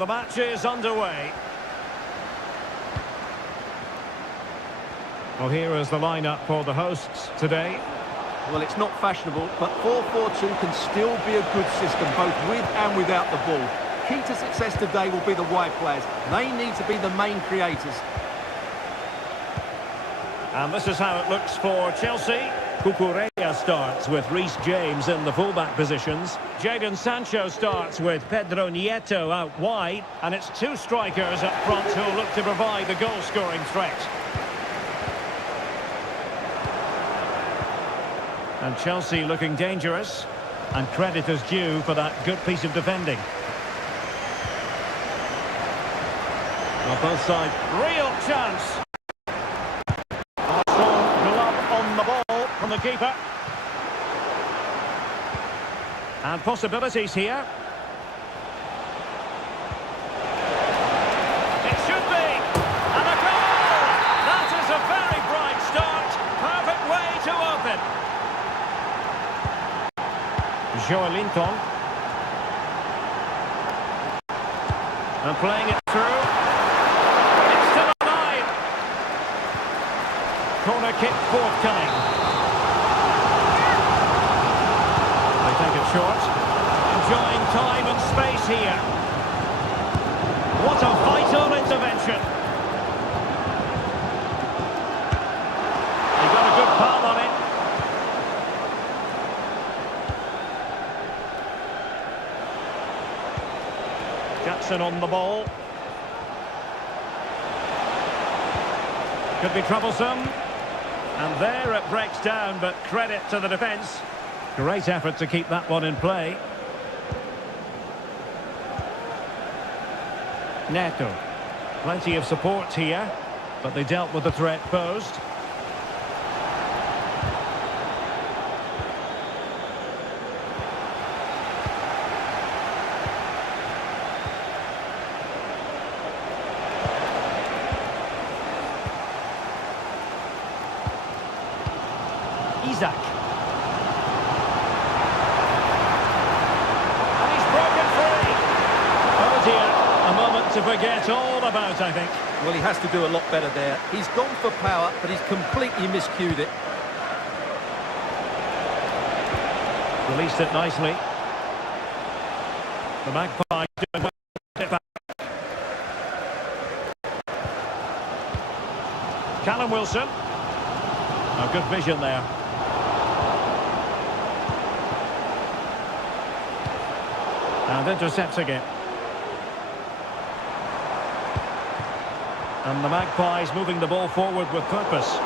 the match is underway. Well, here is the lineup for the hosts today. Well, it's not fashionable, but 4-4-2 can still be a good system, both with and without the ball. Key to success today will be the wide players. They need to be the main creators. And this is how it looks for Chelsea. Cucurella starts with Reece James in the fullback positions. Jadon Sancho starts with Pedro Nieto out wide. And it's two strikers up front who look to provide the goal-scoring threat. And Chelsea looking dangerous. And credit is due for that good piece of defending. Well, both sides, real chance. On the ball from the keeper. And possibilities here. It should be. And a goal! That is a very bright start. Perfect way to open. Joelinton. And playing it through. It's still alive. Corner kick forthcoming. They take it short. Enjoying time and space here. What a vital intervention. He got a good palm on it. Jackson on the ball. Could be troublesome. And there it breaks down, but credit to the defence. Great effort to keep that one in play. Neto. Plenty of support here, but they dealt with the threat posed. Isaac. And he's broken free. Oh dear, a moment to forget all about, I think. Well, he has to do a lot better there. He's gone for power, but he's completely miscued it. Released it nicely. The Magpies doing well. Callum Wilson. Oh, good vision there. And intercepting it. And the Magpies moving the ball forward with purpose.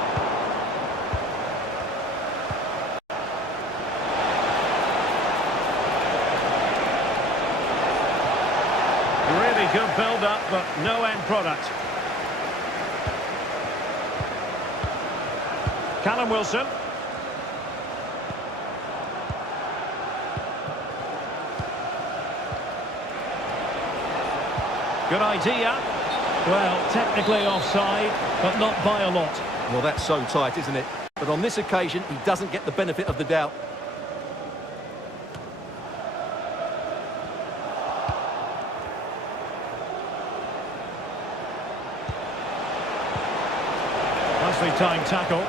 Really good build-up, but no end product. Callum Wilson. Good idea. Well, technically offside, but not by a lot. Well, that's so tight, isn't it? But on this occasion, he doesn't get the benefit of the doubt. Nicely timed tackle.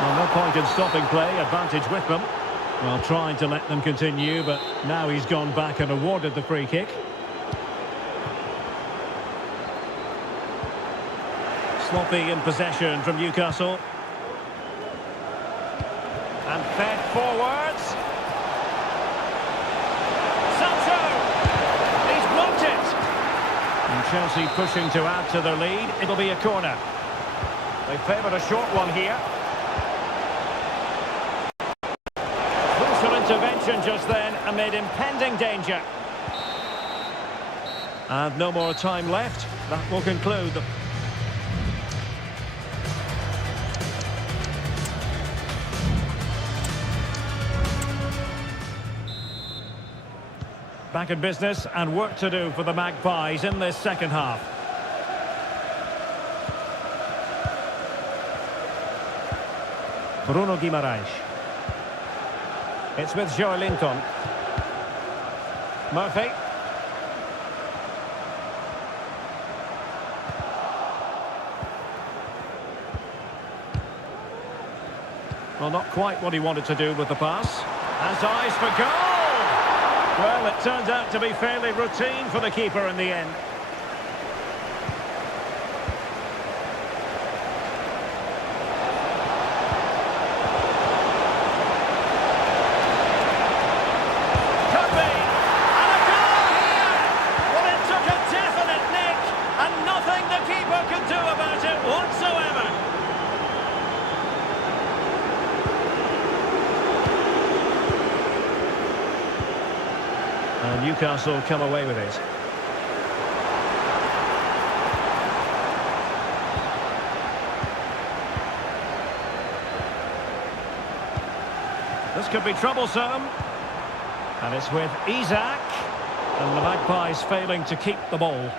Well, no point in stopping play, advantage with them. Well, trying to let them continue, but now he's gone back and awarded the free kick. Sloppy in possession from Newcastle. And fed forwards. Sancho! He's blocked it! And Chelsea pushing to add to their lead. It'll be a corner. They favoured a short one here. Intervention just then amid impending danger. And no more time left. That will conclude the... Back in business and work to do for the Magpies in this second half. Bruno Guimaraes. It's with Joelinton. Murphy. Well, not quite what he wanted to do with the pass. Has eyes for goal! Well, it turned out to be fairly routine for the keeper in the end. Could be! And a goal here! Well, it took a definite nick, and nothing the keeper could do about it whatsoever. And Newcastle come away with it. This could be troublesome. And it's with Isak. And the Magpies failing to keep the ball.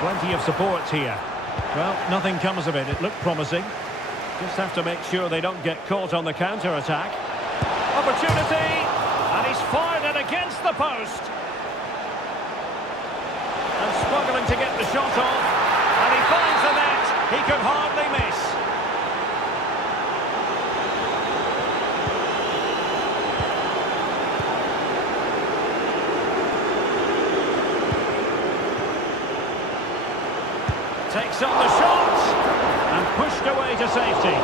Plenty of support here. Well, nothing comes of it. It looked promising. Just have to make sure they don't get caught on the counter-attack. Opportunity! And he's fired it against the post. And struggling to get the shot off. And he finds the net. He could hardly miss. Takes on the shot and pushed away to safety.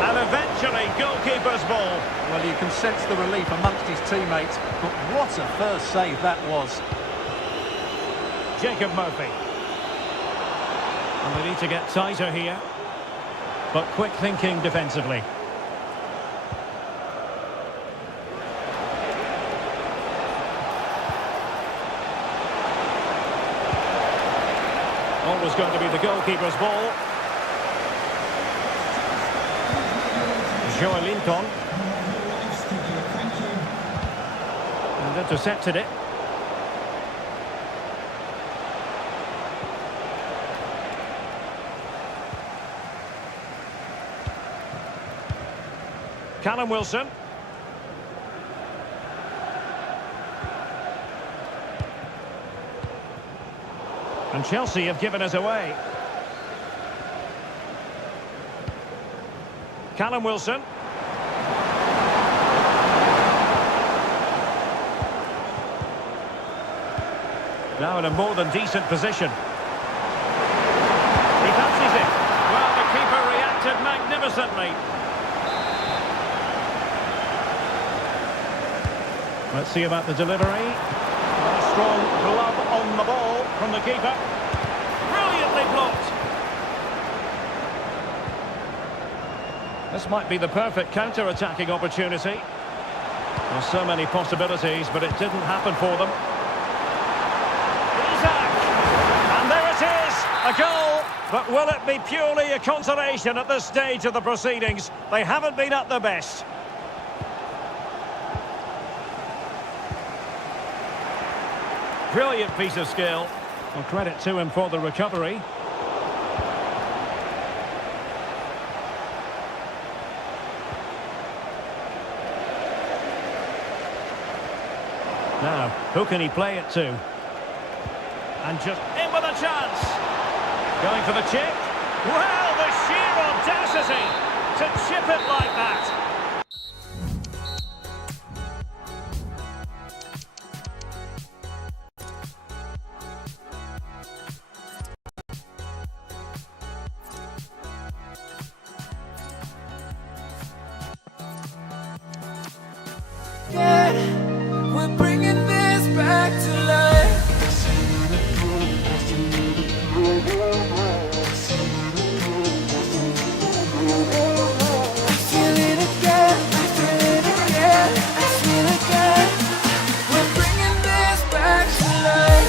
And eventually goalkeeper's ball. Well, you can sense the relief amongst his teammates, but what a first save that was. Jacob Murphy. And they need to get tighter here. But quick thinking defensively. Always going to be the goalkeeper's ball. Joe Linton. And intercepted it. Callum Wilson. And Chelsea have given us away. Callum Wilson. Now in a more than decent position. He fancies it. Well, the keeper reacted magnificently. Let's see about the delivery. A strong glove on the ball from the keeper. Brilliantly blocked. This might be the perfect counter-attacking opportunity. There's so many possibilities, but it didn't happen for them. Isak! And there it is, a goal. But will it be purely a consolation at this stage of the proceedings? They haven't been at their best. Brilliant piece of skill. Well, credit to him for the recovery. Now, who can he play it to? And just in with a chance. Going for the chip. Well, the sheer audacity to chip it like that. Yeah, we're bringing this back to life. I feel it again, I feel it again, I feel it again. We're bringing this back to life.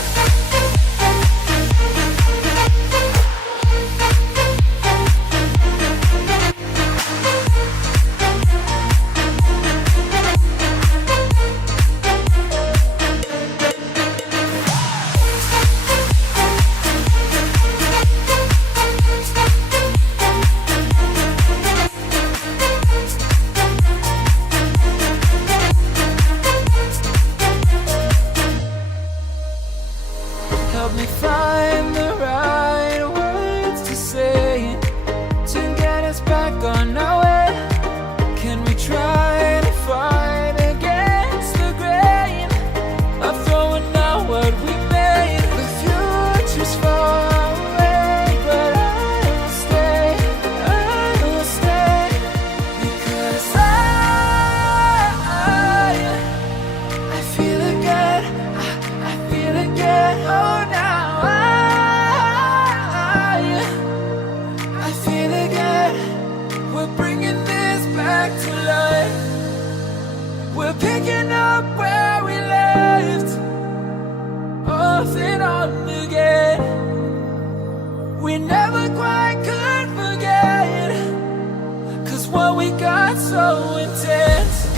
picking up where we left, off and on again. We never quite could forget, 'cause what we got so intense.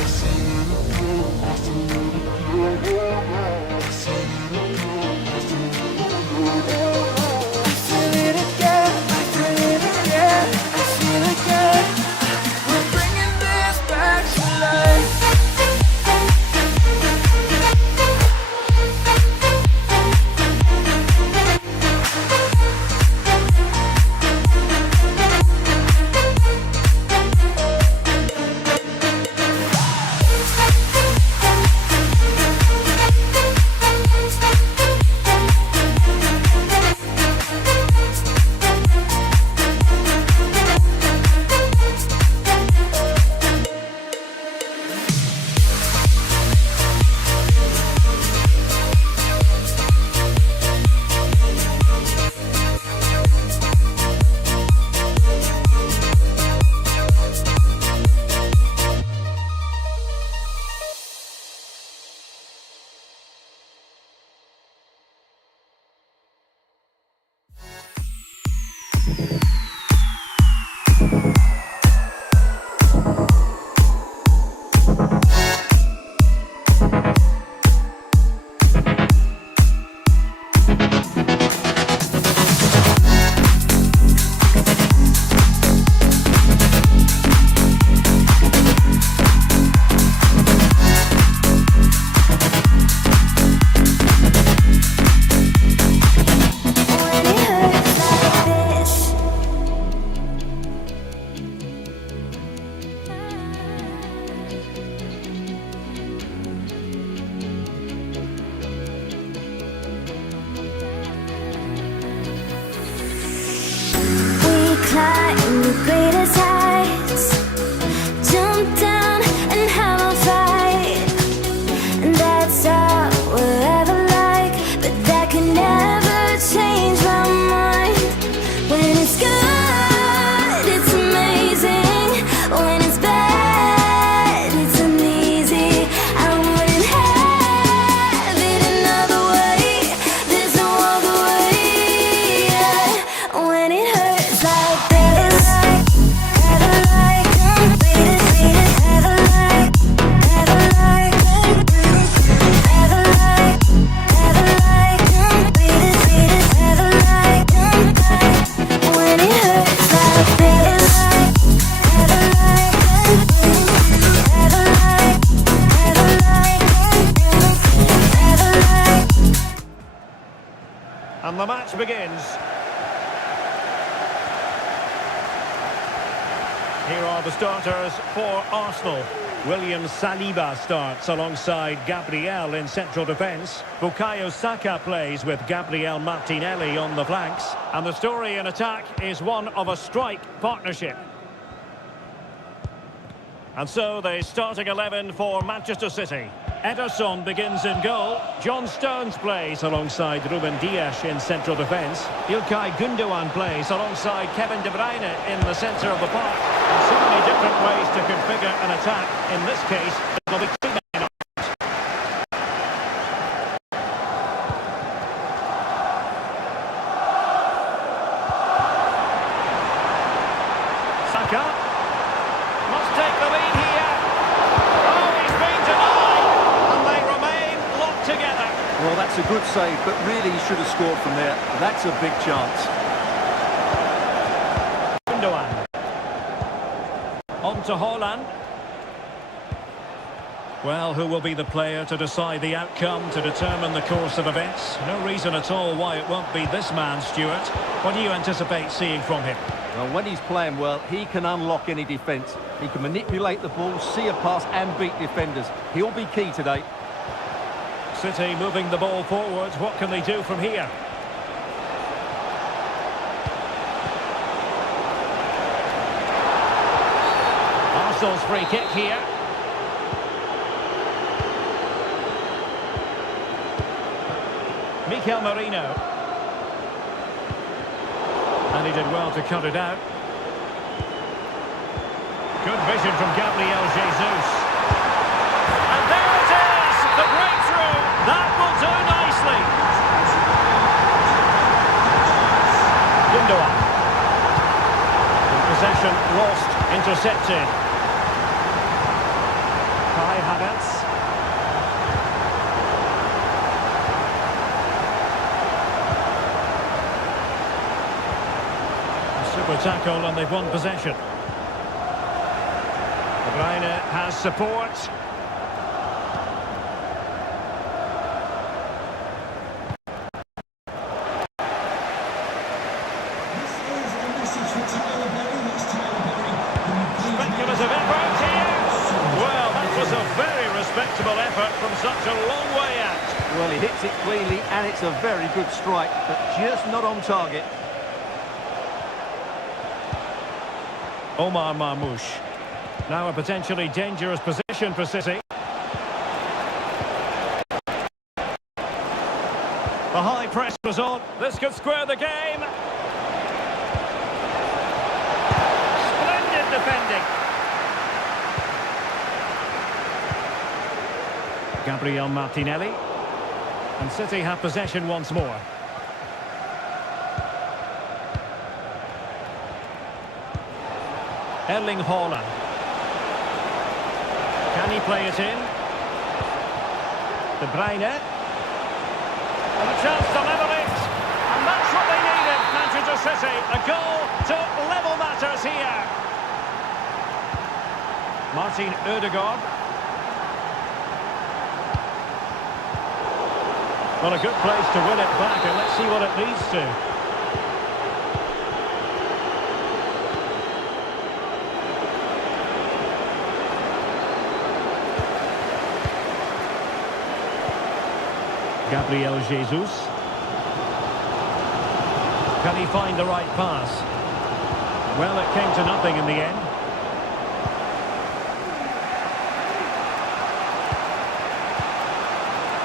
And the match begins. Here are the starters for Arsenal. William Saliba starts alongside Gabriel in central defence. Bukayo Saka plays with Gabriel Martinelli on the flanks. And the story in attack is one of a strike partnership. And so the starting 11 for Manchester City. Ederson begins in goal. John Stones plays alongside Ruben Dias in central defence. İlkay Gündoğan plays alongside Kevin De Bruyne in the centre of the park. And so many different ways to configure an attack. In this case, it'll be three men up. Saka must take the lead here. Oh, he's been denied, and they remain locked together. Well, that's a good save, but really he should have scored from there. That's a big chance. Gündoğan. On to Haaland. Well, who will be the player to decide the outcome, to determine the course of events? No reason at all why it won't be this man, Stuart. What do you anticipate seeing from him? Well, when he's playing well, he can unlock any defence. He can manipulate the ball, see a pass and beat defenders. He'll be key today. City moving the ball forward. What can they do from here? Arsenal's free kick here. Mikel Merino. And he did well to cut it out. Good vision from Gabriel Jesus. And there it is! intercepted. Kai Havertz. Super tackle and they've won possession. De Bruyne has support. Speculative effort here. Well, that was a very respectable effort from such a long way out. Well, he hits it cleanly and it's a very good strike, but just not on target. Omar Marmoush. Now a potentially dangerous position for City. The high press was on. This could square the game. Splendid defending. Gabriel Martinelli. And City have possession once more. Erling Haaland. Can he play it in? De Bruyne. And a chance to level it. And that's what they needed, Manchester City. A goal to level matters here. Martin Ødegaard. Well, a good place to win it back, and let's see what it leads to. Gabriel Jesus. Can he find the right pass? Well, it came to nothing in the end.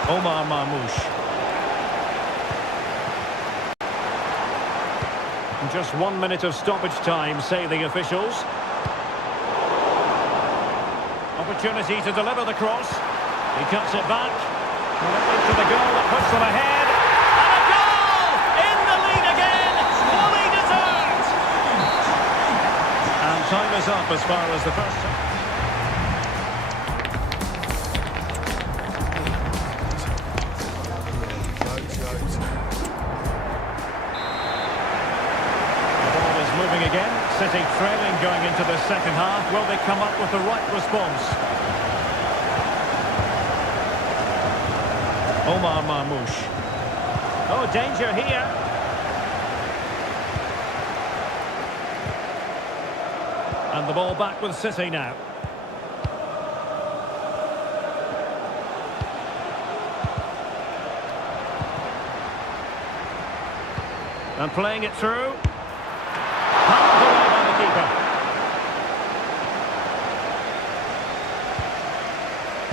Omar Marmoush. Just 1 minute of stoppage time, say the officials. Opportunity to deliver the cross. He cuts it back. Into the goal that puts them ahead. And a goal! In the lead again! Fully deserved! And time is up as far as the first time. The ball is moving again. City trailing going into the second half. Will they come up with the right response? Omar Marmoush. Oh, danger here. And the ball back with City now. And playing it through. Pumped away by the keeper.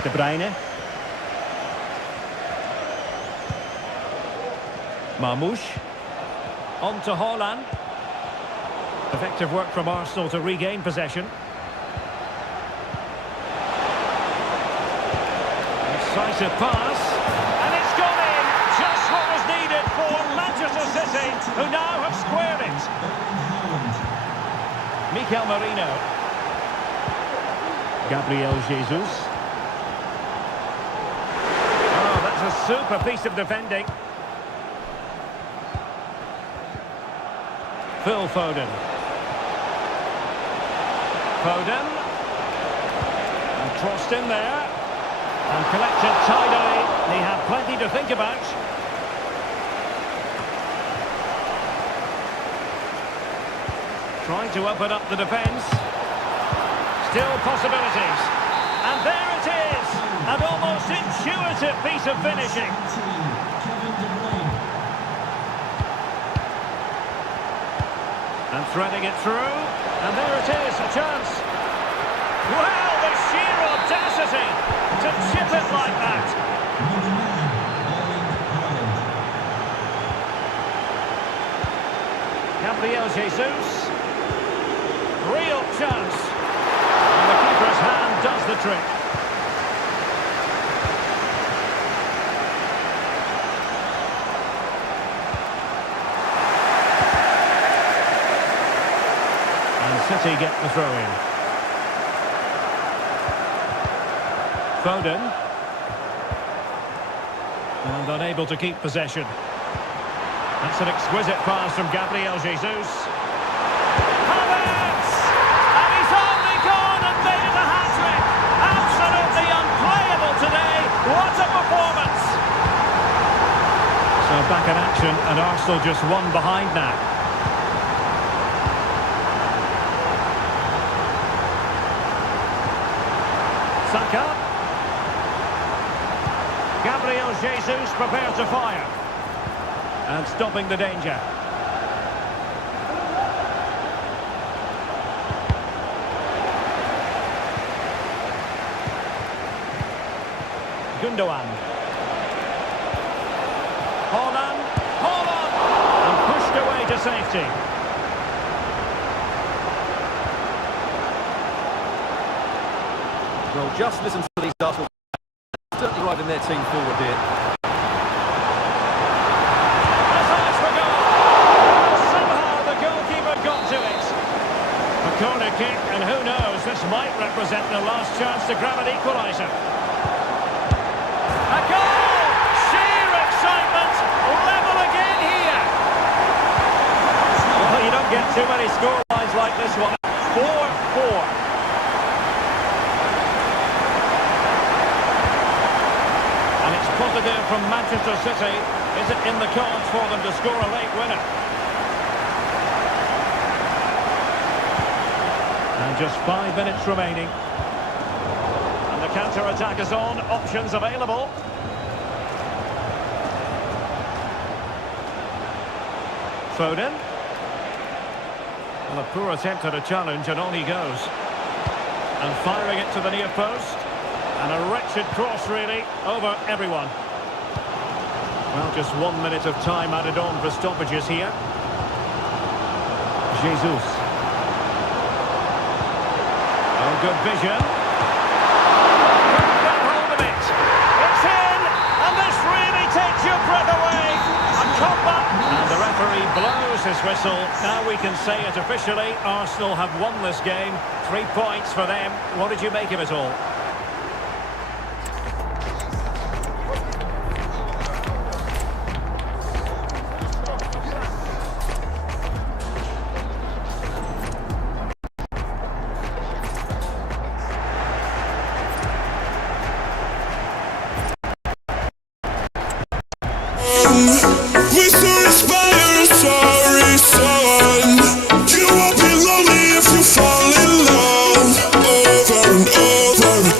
De Bruyne. Marmoush. On to Haaland. Effective work from Arsenal to regain possession. Decisive pass. And it's gone in. Just what was needed for Manchester City, who now have squared it. Mikel Merino. Gabriel Jesus. Oh, that's a super piece of defending. Phil Foden. Foden. And crossed in there. And collected tidily. They have plenty to think about. Trying to open up the defence. Still possibilities. And there it is. An almost intuitive piece of finishing. And threading it through, and there it is, a chance. Well, the sheer audacity to chip it like that. Gabriel Jesus. Real chance. And the keeper's hand does the trick. City get the throw in. Foden. And unable to keep possession. That's an exquisite pass from Gabriel Jesus. Havertz! And he's only gone and made it a hat-trick! Absolutely unplayable today! What a performance! So back in action, and Arsenal just one behind now. Saka. Gabriel Jesus prepared to fire. And stopping the danger. Gundogan. Holland, and pushed away to safety. Well, just listen to these Arsenal. Certainly driving their team forward here. That's eyes for goal. Somehow the goalkeeper got to it. A corner kick, and who knows, this might represent the last chance to grab an equaliser. A goal! Sheer excitement! Level again here! Well, you don't get too many scorelines like this one. 4-4. And it's positive from Manchester City. Is it in the cards for them to score a late winner? And just 5 minutes remaining. And the counter-attack is on. Options available. Foden. Well, a poor attempt at a challenge, and on he goes. And firing it to the near post. And a wretched cross, really, over everyone. Well, just 1 minute of time added on for stoppages here. Jesus. Oh, good vision. Couldn't get hold of it. It's in, and this really takes your breath away. A comeback. And the referee blows his whistle. Now we can say it officially. Arsenal have won this game. 3 points for them. What did you make of it all? We so inspire, sorry son. You won't be lonely if you fall in love over and over.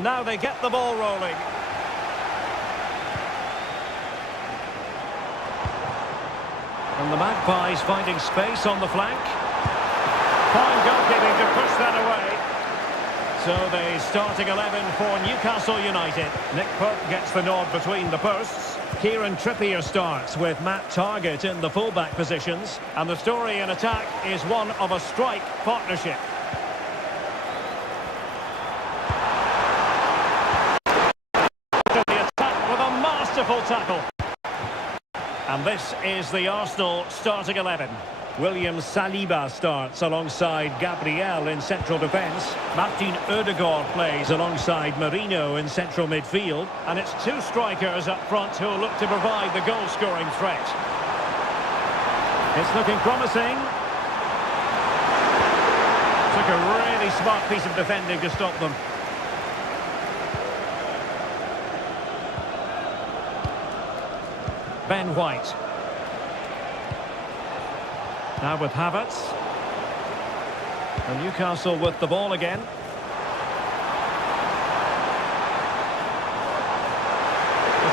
And now they get the ball rolling. And the Magpies finding space on the flank. Fine goalkeeping to push that away. So the starting 11 for Newcastle United. Nick Pope gets the nod between the posts. Kieran Trippier starts with Matt Targett in the full-back positions. And the story in attack is one of a strike partnership. To the attack with a masterful tackle. And this is the Arsenal starting 11. William Saliba starts alongside Gabriel in central defence. Martin Odegaard plays alongside Merino in central midfield. And it's two strikers up front who will look to provide the goal-scoring threat. It's looking promising. Took a really smart piece of defending to stop them. Ben White. Now with Havertz. And Newcastle with the ball again. The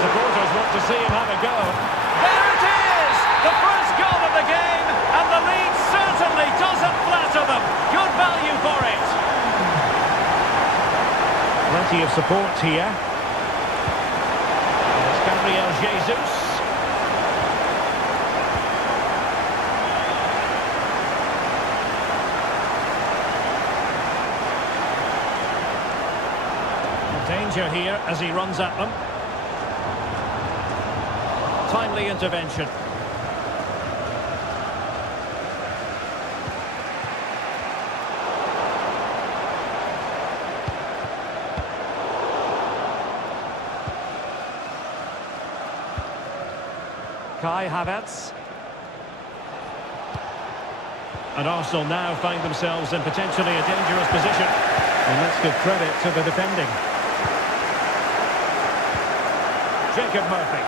supporters want to see him have a go. There it is! The first goal of the game, and the lead certainly doesn't flatter them. Good value for it. Plenty of support here. It's Gabriel Jesus. Danger here as he runs at them. Timely intervention. Kai Havertz. And Arsenal now find themselves in potentially a dangerous position. And let's give credit to the defending. Jacob Murphy.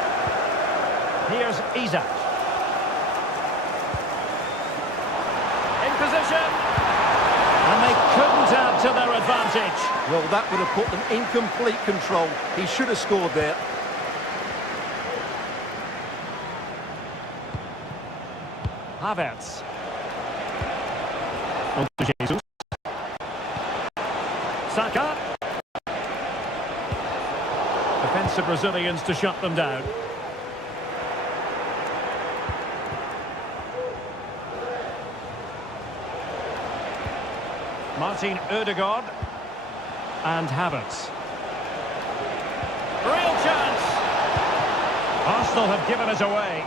Here's Isak. In position. And they couldn't add to their advantage. Well, that would have put them in complete control. He should have scored there. Havertz. On to Jesus. Saka. Defensive Brazilians to shut them down. Martin Odegaard and Havertz. Real chance! Arsenal have given it away.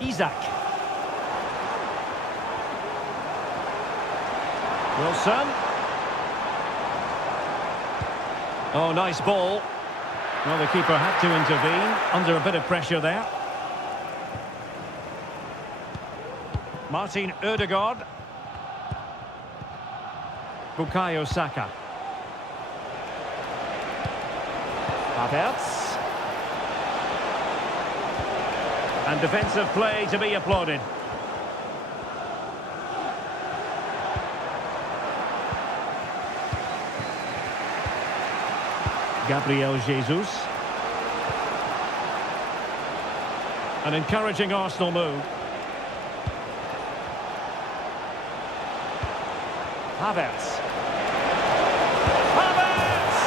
Isak. Wilson. Oh, nice ball. Well, the keeper had to intervene under a bit of pressure there. Martin Odegaard. Bukayo Saka. Havertz. And defensive play to be applauded. Gabriel Jesus. An encouraging Arsenal move. Havertz. Havertz!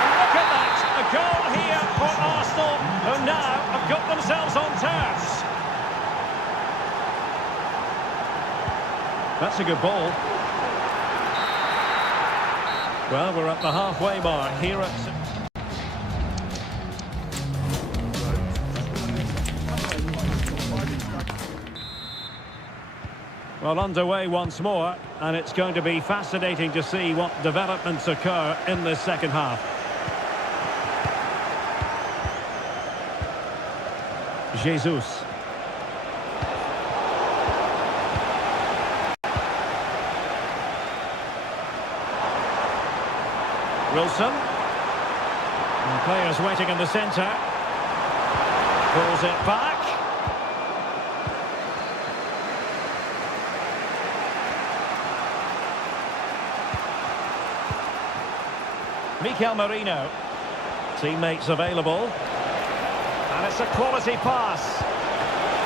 And look at that! A goal here for Arsenal, who now have got themselves on terms. That's a good ball. Well, we're at the halfway mark here at... Well, underway once more, and it's going to be fascinating to see what developments occur in this second half. Jesus. Wilson. And players waiting in the centre. Pulls it back. Mikel Merino. Teammates available. And it's a quality pass.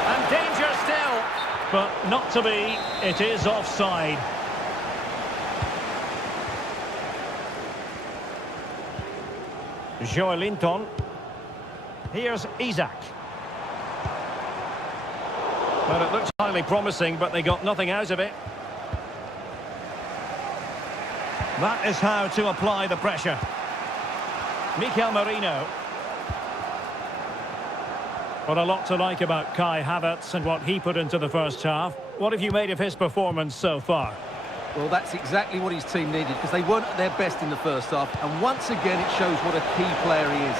And danger still. But not to be. It is offside. Joelinton. Here's Isaac. Well, it looks highly promising, but they got nothing out of it. That is how to apply the pressure. Mikel Merino. What a lot to like about Kai Havertz and what he put into the first half. What have you made of his performance so far? Well, that's exactly what his team needed, because they weren't at their best in the first half. And once again, it shows what a key player he is.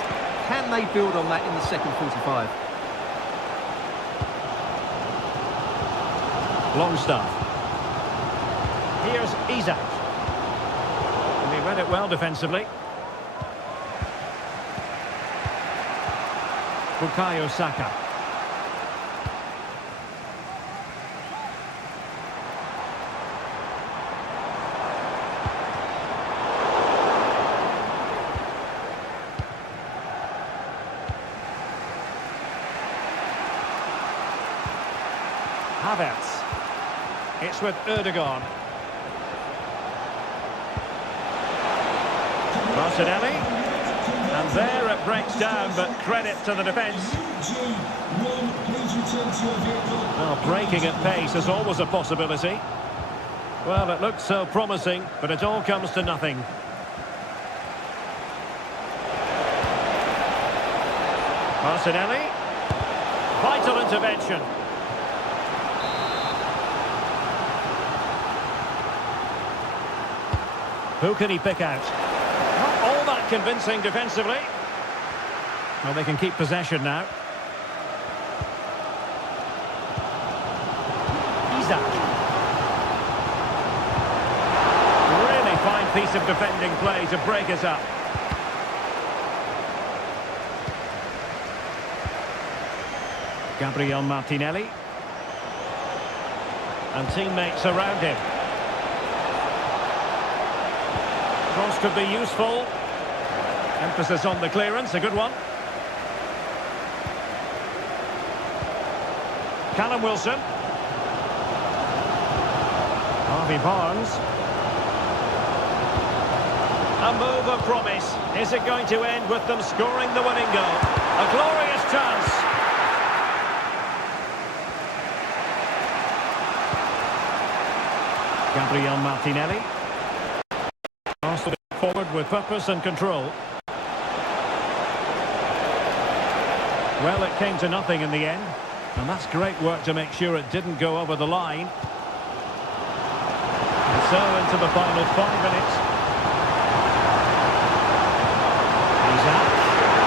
Can they build on that in the second 45? Longstaff. Here's Isaac. And he read it well defensively. Bukayo Saka. Havertz. It's with Erdogan. Martinelli. And there it breaks down, but credit to the defence. Well, breaking at pace is always a possibility. Well, it looks so promising, but it all comes to nothing. Martinelli. Vital intervention. Who can he pick out? Not all that convincing defensively. Well, they can keep possession now. Isaac. Really fine piece of defending play to break us up. Gabriel Martinelli. And teammates around him. Cross could be useful. Emphasis on the clearance, a good one. Callum Wilson. Harvey Barnes. A move of promise. Is it going to end with them scoring the winning goal? A glorious chance. Gabriel Martinelli. Arsenal forward with purpose and control. Well, it came to nothing in the end. And that's great work to make sure it didn't go over the line. And so into the final 5 minutes. Isaac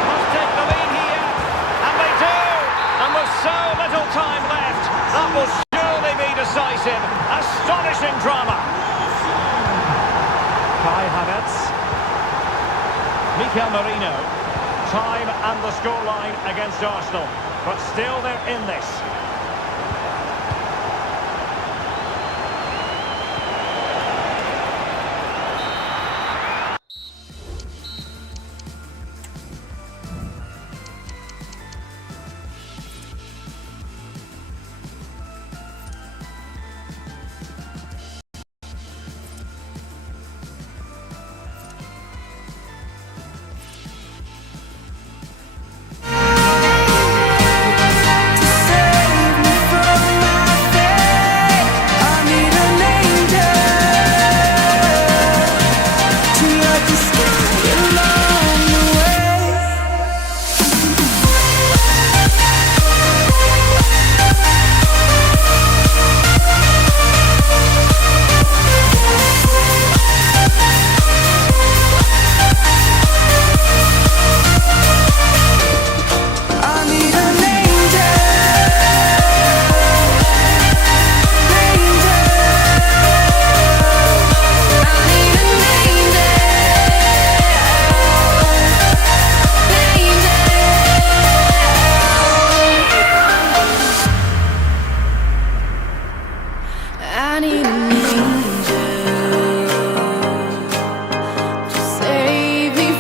must take the lead here. And they do! And with so little time left, that will surely be decisive. Astonishing drama. Kai Havertz. Mikel Merino. Time and the scoreline against Arsenal. But still they're in this. I need an angel to save me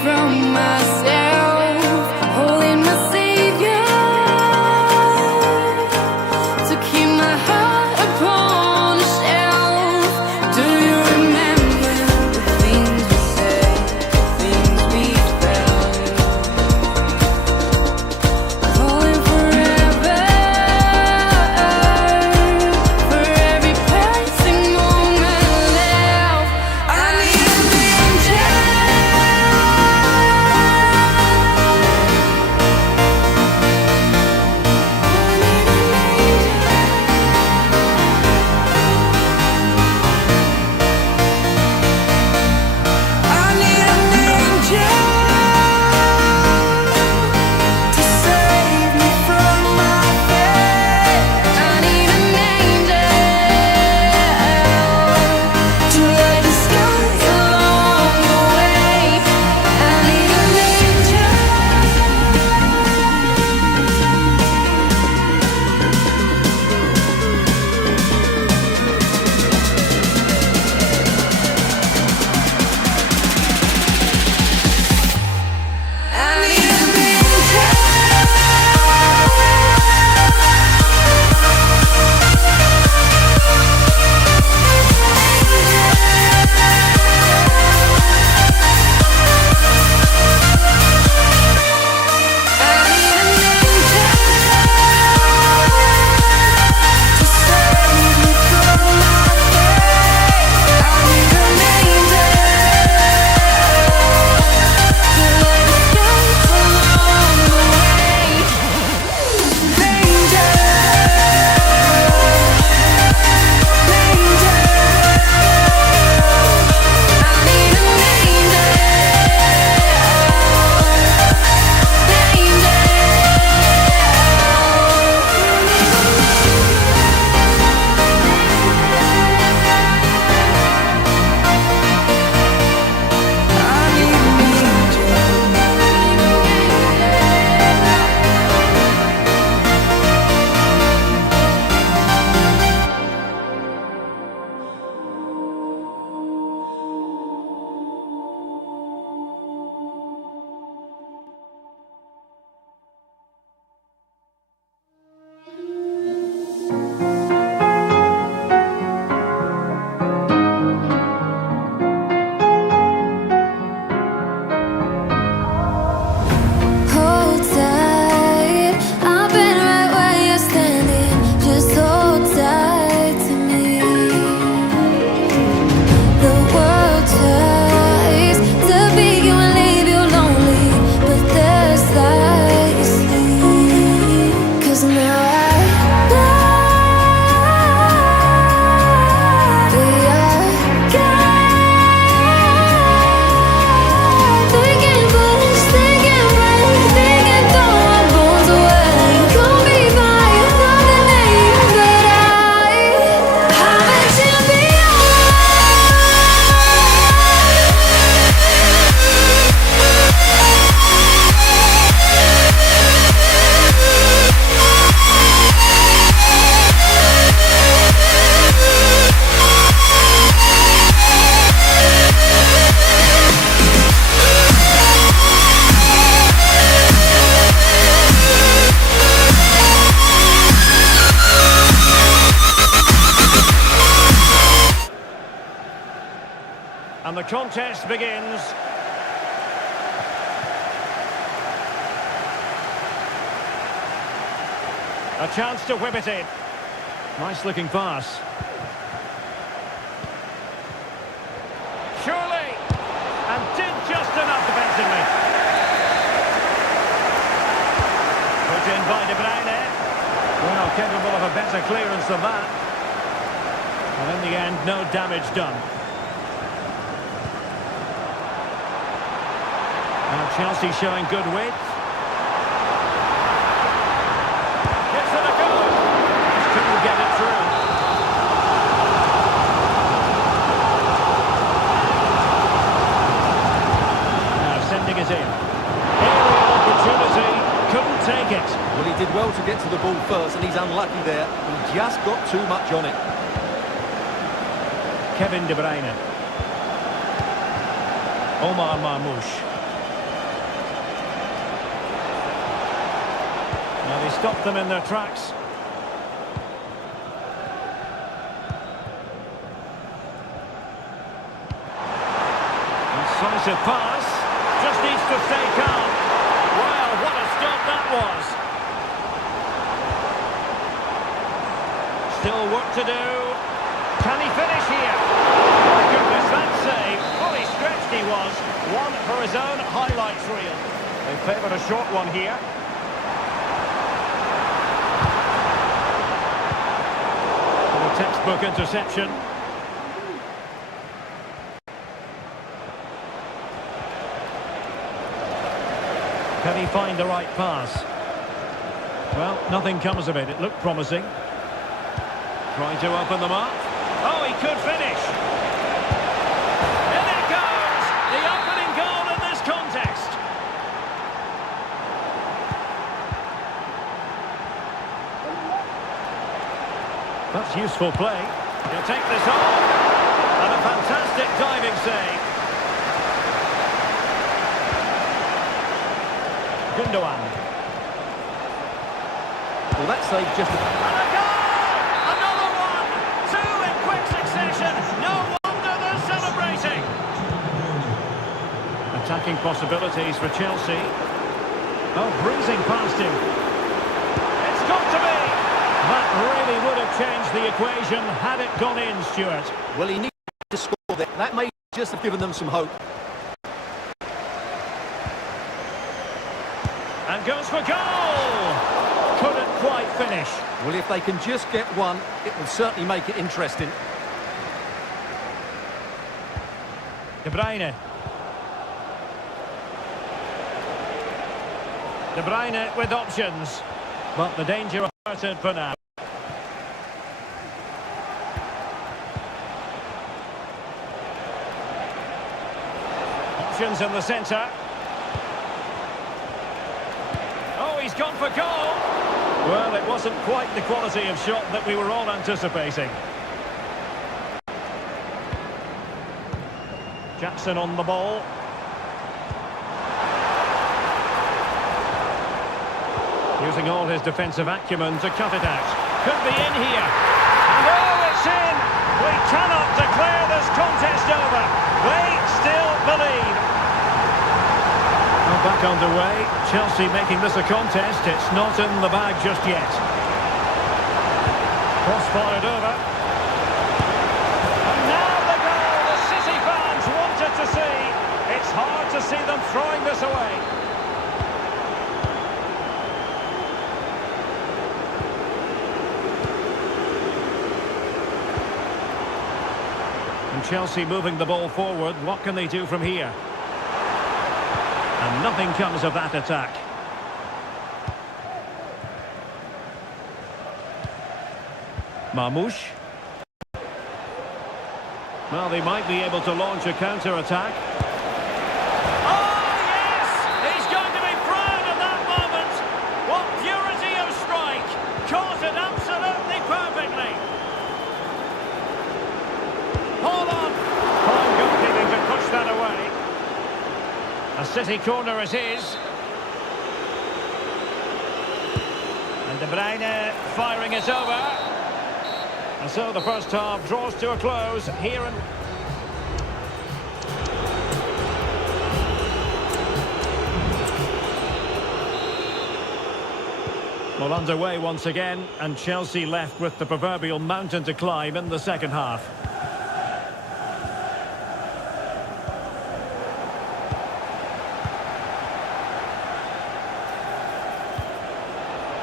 And the contest begins. A chance to whip it in. Nice looking pass. Surely! And did just enough defensively. Put in by De Bruyne. Well, capable of a better clearance than that. And in the end, no damage done. Now Chelsea showing good width. Gets for the goal. Just couldn't get it through. Now sending it in. Aerial opportunity. Couldn't take it. Well, he did well to get to the ball first, and he's unlucky there. He just got too much on it. Kevin De Bruyne. Omar Marmoush. Now they stopped them in their tracks. Incisive pass. Just needs to stay calm. Wow, what a stop that was. Still work to do. Can he finish here? My goodness, that save. Fully stretched he was. One for his own highlights reel. They favoured a short one here. A textbook interception. Can he find the right pass? Well, nothing comes of it. It looked promising. Trying to open them up. Oh, he could finish. In it goes! The opening goal in this contest. That's useful play. He'll take this on. And a fantastic diving save. Gundogan. Well, that save just... And a goal! Another one! Two in quick succession. No wonder they're celebrating. Attacking possibilities for Chelsea. Oh, breezing past him. It's got to be! That really would have changed the equation had it gone in, Stuart. Well, he needed to score there. That may just have given them some hope. And goes for goal! Couldn't quite finish. Well, if they can just get one, it will certainly make it interesting. De Bruyne. De Bruyne with options. But the danger averted for now. Options in the centre. Oh, he's gone for goal. Well, it wasn't quite the quality of shot that we were all anticipating. Jackson on the ball. Using all his defensive acumen to cut it out. Could be in here. And oh, it's in! We cannot declare this contest over. They still believe. Well, back underway. Chelsea making this a contest. It's not in the bag just yet. Cross fired over. And now the goal the City fans wanted to see. It's hard to see them throwing this away. And Chelsea moving the ball forward. What can they do from here? And nothing comes of that attack. Marmoush. Well, they might be able to launch a counter-attack. Oh, yes! He's going to be proud of that moment. What purity of strike. Caught it absolutely perfectly. Hold on. Fine goalkeeping to push that away. A City corner it is. And De Bruyne firing it over. And so the first half draws to a close here. Well, underway once again, and Chelsea left with the proverbial mountain to climb in the second half.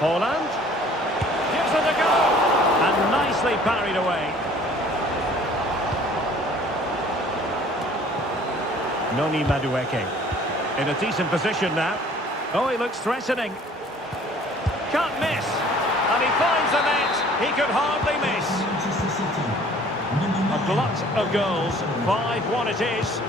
Holland gives it a go, and nicely parried away. Noni Madueke in a decent position now. Oh, he looks threatening. Can't miss, and he finds the net. He could hardly miss. A glut of goals. 5-1 it is.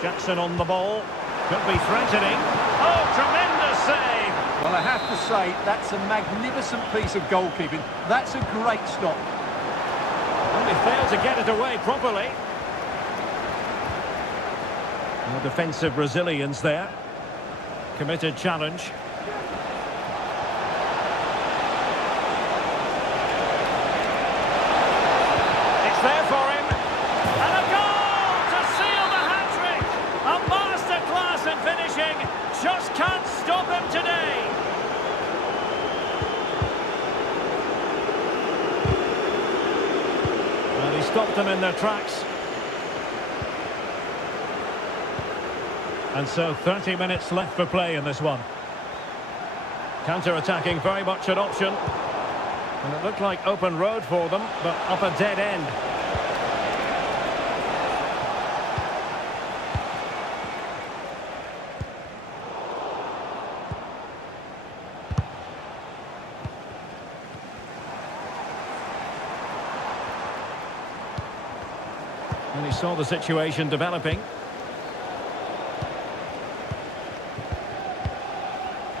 Jackson on the ball. Could be threatening. Oh, tremendous save. Well, I have to say, that's a magnificent piece of goalkeeping. That's a great stop. And they failed to get it away properly. No defensive resilience there. Committed challenge. It's there for him. And a goal to seal the hat-trick. A masterclass in finishing. Just can't stop him today. Well, he stopped them in their tracks. And so 30 minutes left for play in this one. Counter-attacking very much an option. And it looked like open road for them, but up a dead end. And he saw the situation developing.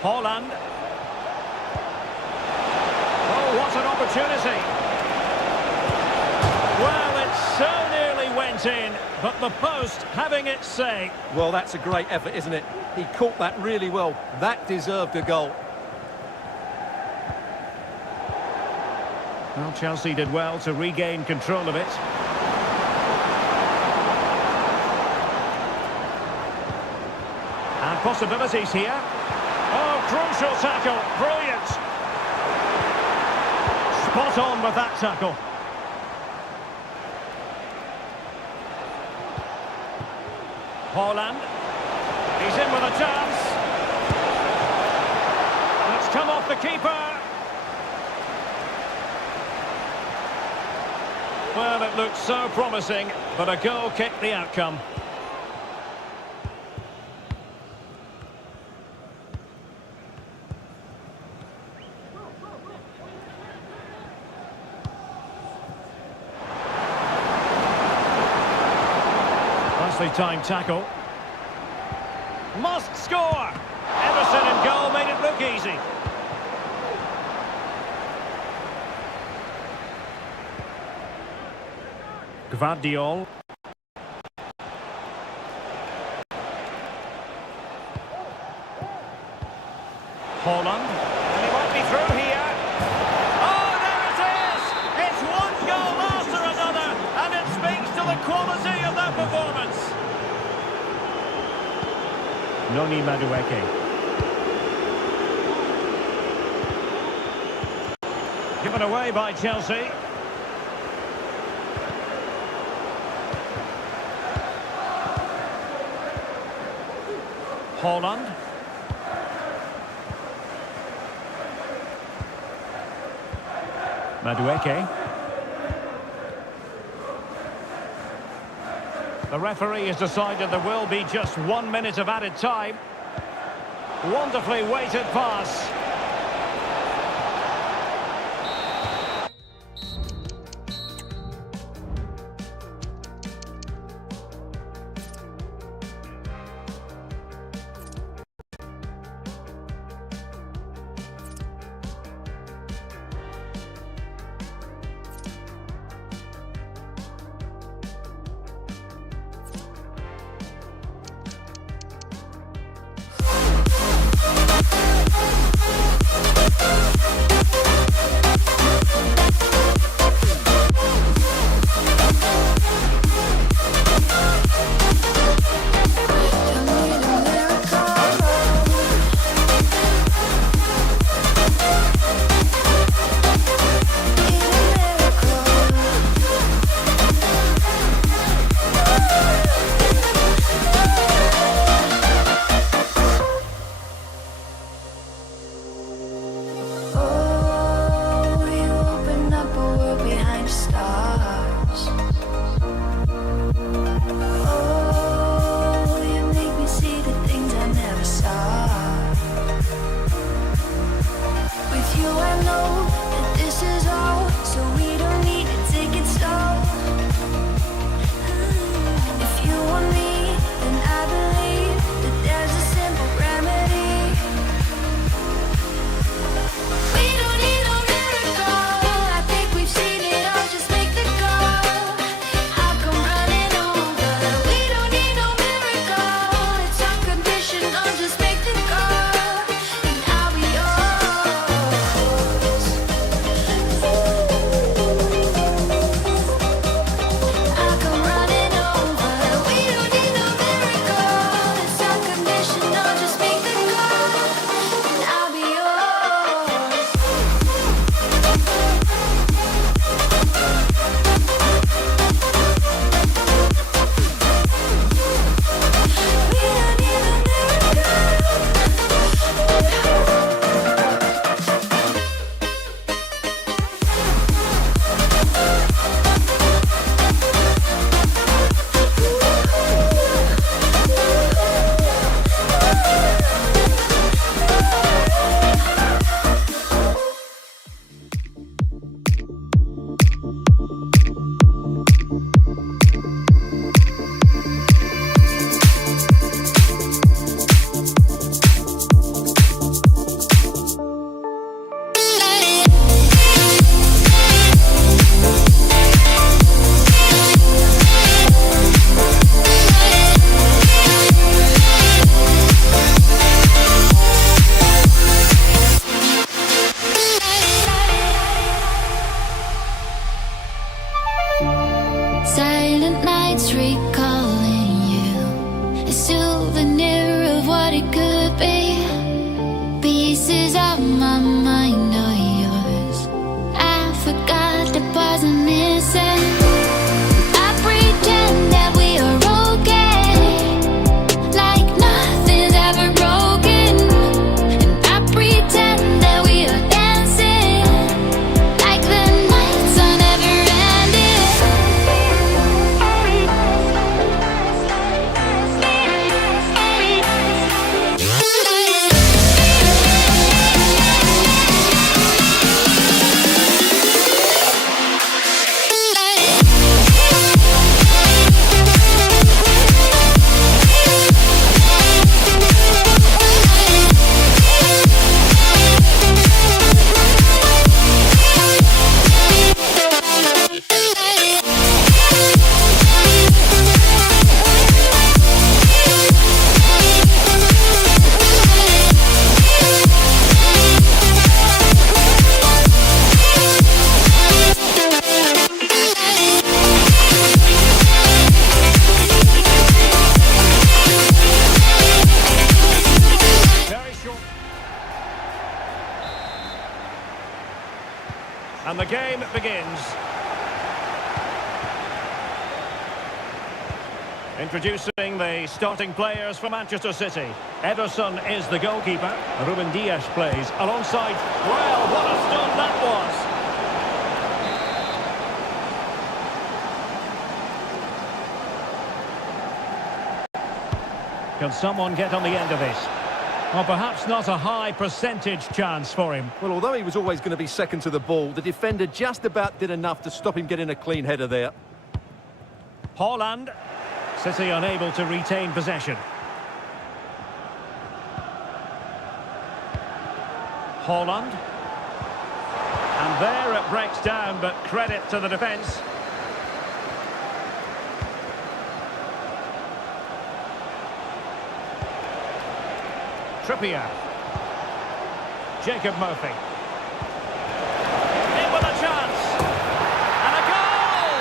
Holland. Oh, what an opportunity. Well, it so nearly went in, but the post having its say. Well, that's a great effort, isn't it? He caught that really well. That deserved a goal. Well, Chelsea did well to regain control of it. And possibilities here. Oh, crucial tackle. Brilliant. Spot on with that tackle. Holland. He's in with a chance. And it's come off the keeper. Well, it looked so promising, but a goal kicked the outcome. Nicely timed tackle. Must score! Everson in goal made it look easy. Gvardiol. Holland. And he might be through here. Oh, there it is! It's one goal after another, and it speaks to the quality of that performance. Noni Madueke. Given away by Chelsea. Holland. Madueke. The referee has decided there will be just 1 minute of added time. Wonderfully weighted pass. And the game begins. Introducing the starting players for Manchester City. Ederson is the goalkeeper. Ruben Dias plays alongside. Well, what a start that was. Can someone get on the end of this? Well, perhaps not a high percentage chance for him. Well, although he was always going to be second to the ball, the defender just about did enough to stop him getting a clean header there. Haaland. City unable to retain possession. Haaland. And there it breaks down, but credit to the defence. Trippier. Jacob Murphy. In with a chance. And a goal!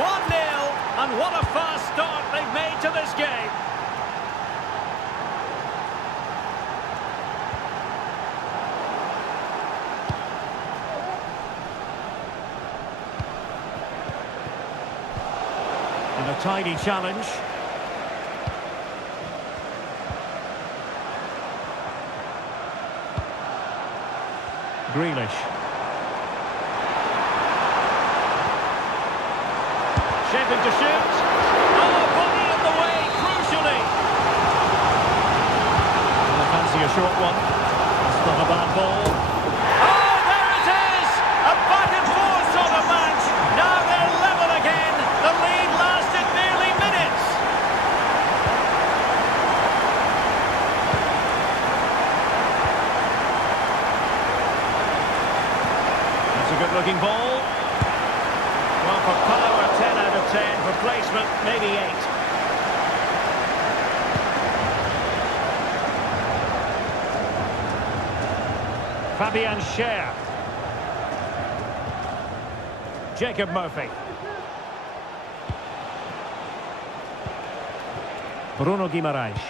1-0. And what a fast start they've made to this game. And a tidy challenge. Grealish. Shaping to shoot. Oh, body in the way, crucially. And I fancy a short one. It's not a bad ball. Oh, there it is! A back and forth sort of match. Now they're level again. The lead lasted nearly minutes. That's a good-looking ball. Well, for power, 10 out of 10. For placement, maybe 8. Fabian Schär. Jacob Murphy. Bruno Guimaraes.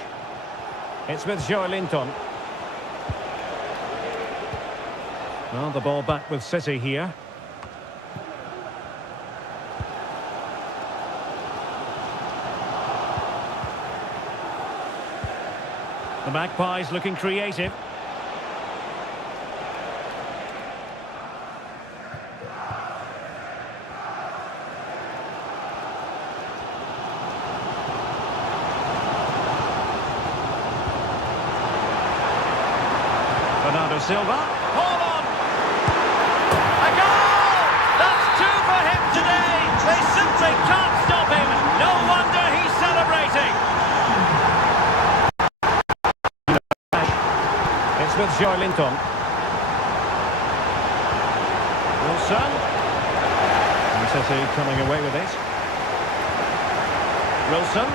It's with Joelinton. Well, the ball back with City here. The Magpies looking creative. Bernardo Silva. Hold on! A goal! That's 2 for him today! They simply can't stop him! No wonder he's celebrating! It's with Joelinton. Wilson. And City coming away with it. Wilson.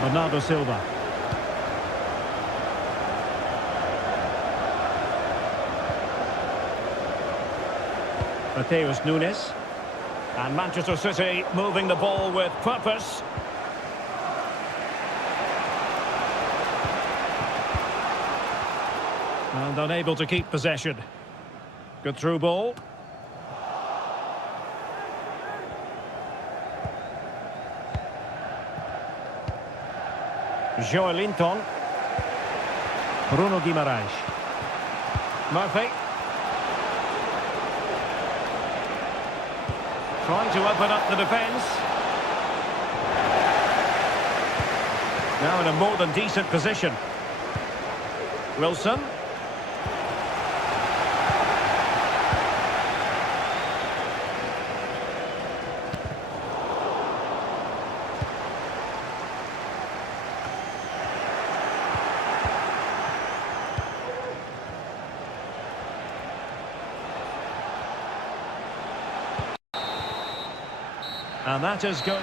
Bernardo Silva. Mateus Nunes. And Manchester City moving the ball with purpose. And unable to keep possession. Good through ball. Joelinton. Bruno Guimaraes. Murphy. Trying to open up the defence. Now in a more than decent position. Wilson. And that is good.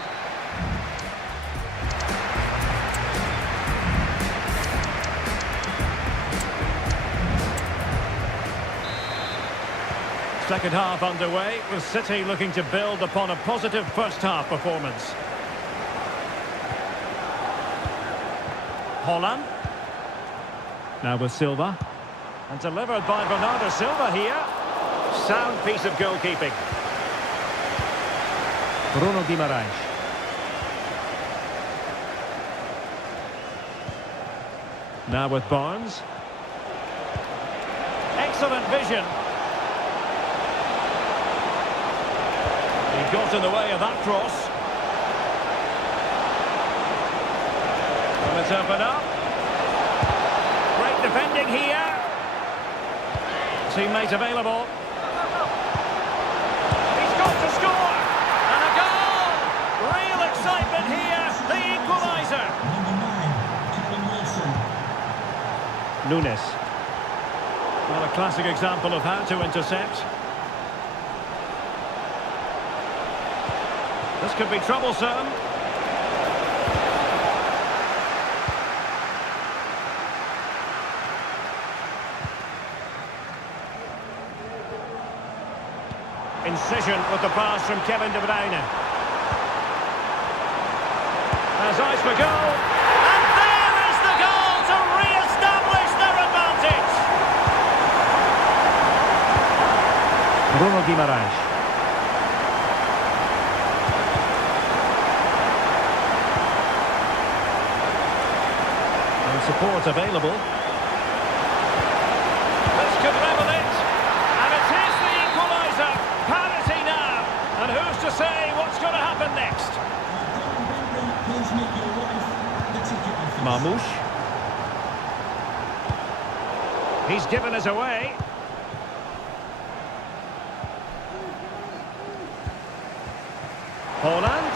Second half underway, with City looking to build upon a positive first half performance. Haaland. Now with Silva. And delivered by Bernardo Silva here. Sound piece of goalkeeping. Bruno Guimaraes. Now with Barnes. Excellent vision. He got in the way of that cross. Well, it's open up. Great defending here. Teammate available. He's got to score. And a goal. Real excitement here. The equaliser. Nunes. Well, a classic example of how to intercept. This could be troublesome. Incision with the pass from Kevin De Bruyne. Has eyes for goal. And there is the goal to re-establish their advantage. Bruno Guimaraes. And support available. This could level it. And it is the equaliser. Parity now. And who's to say what's going to happen next? Marmoush. He's given us away. Holland.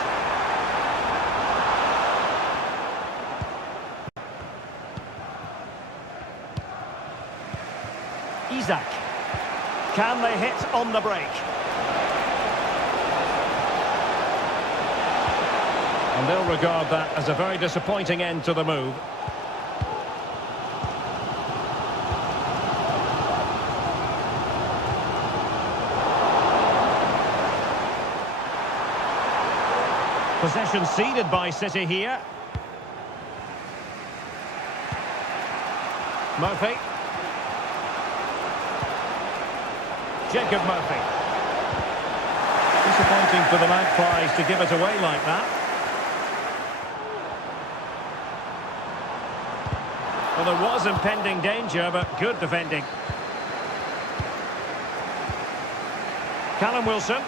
Isaac. Can they hit on the break? And they'll regard that as a very disappointing end to the move. Possession ceded by City here. Murphy. Jacob Murphy. Disappointing for the Magpies to give it away like that. Well, there was impending danger, but good defending. Callum Wilson.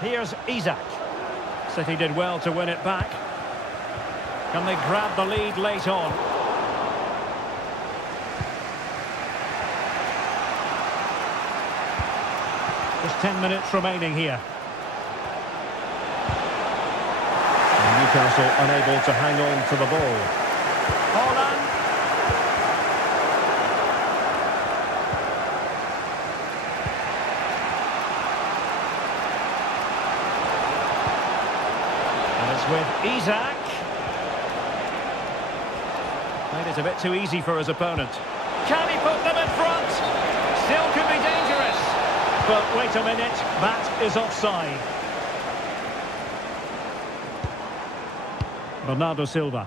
Here's Isaac. City did well to win it back. Can they grab the lead late on? Just 10 minutes remaining here. And Newcastle unable to hang on to the ball. Holland. And it's with Isaac. Made it a bit too easy for his opponent. Can he put them in front? Still could be dangerous. But wait a minute, that is offside. Bernardo Silva.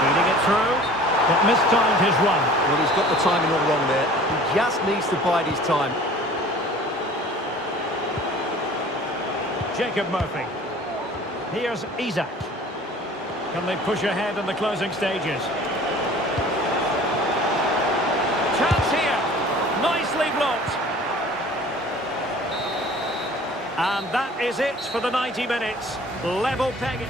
Feeding it through, but mistimed his run. Well, he's got the timing all wrong there. He just needs to bide his time. Jacob Murphy. Here's Isaac. Can they push ahead in the closing stages? Chance here. Nicely blocked. And that is it for the 90 minutes. Level pegging.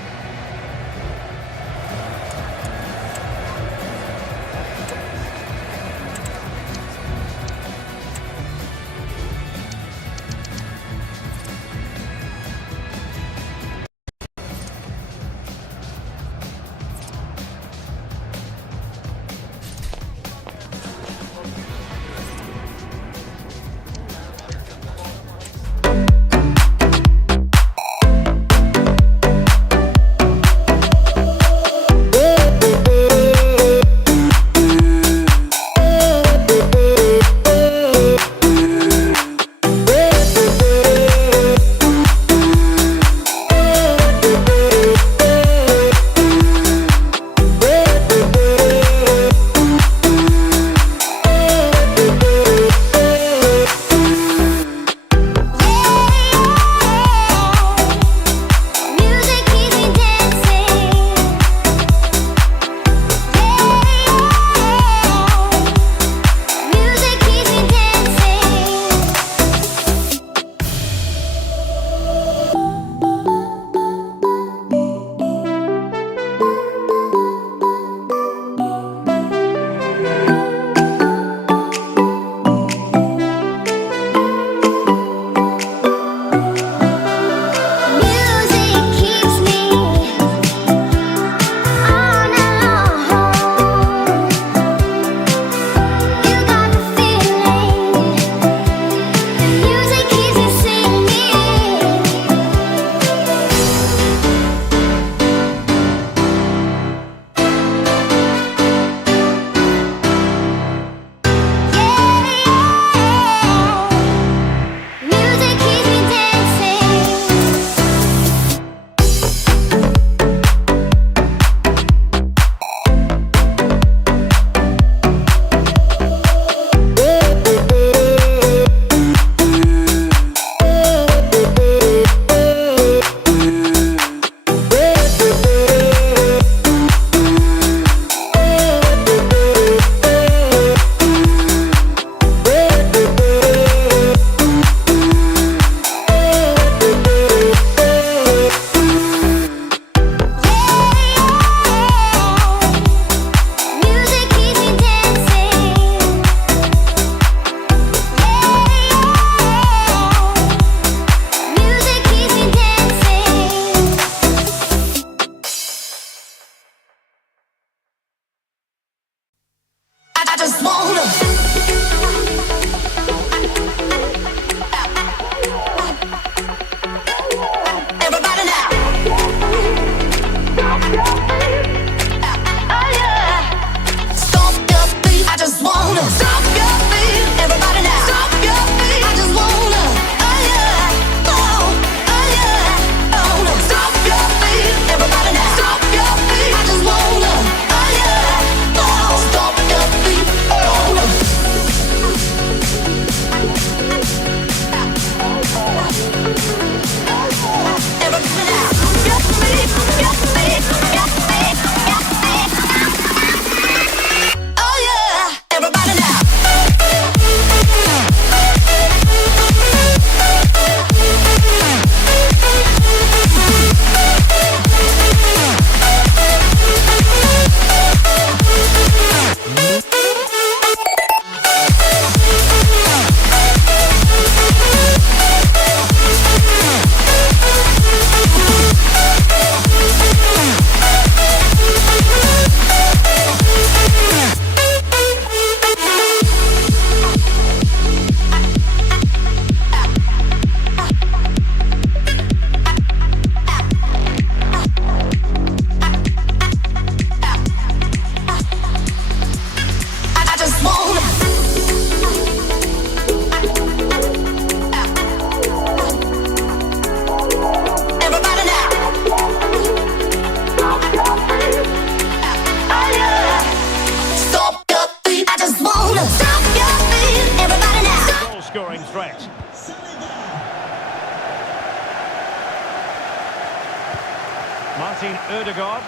Martin Ødegaard.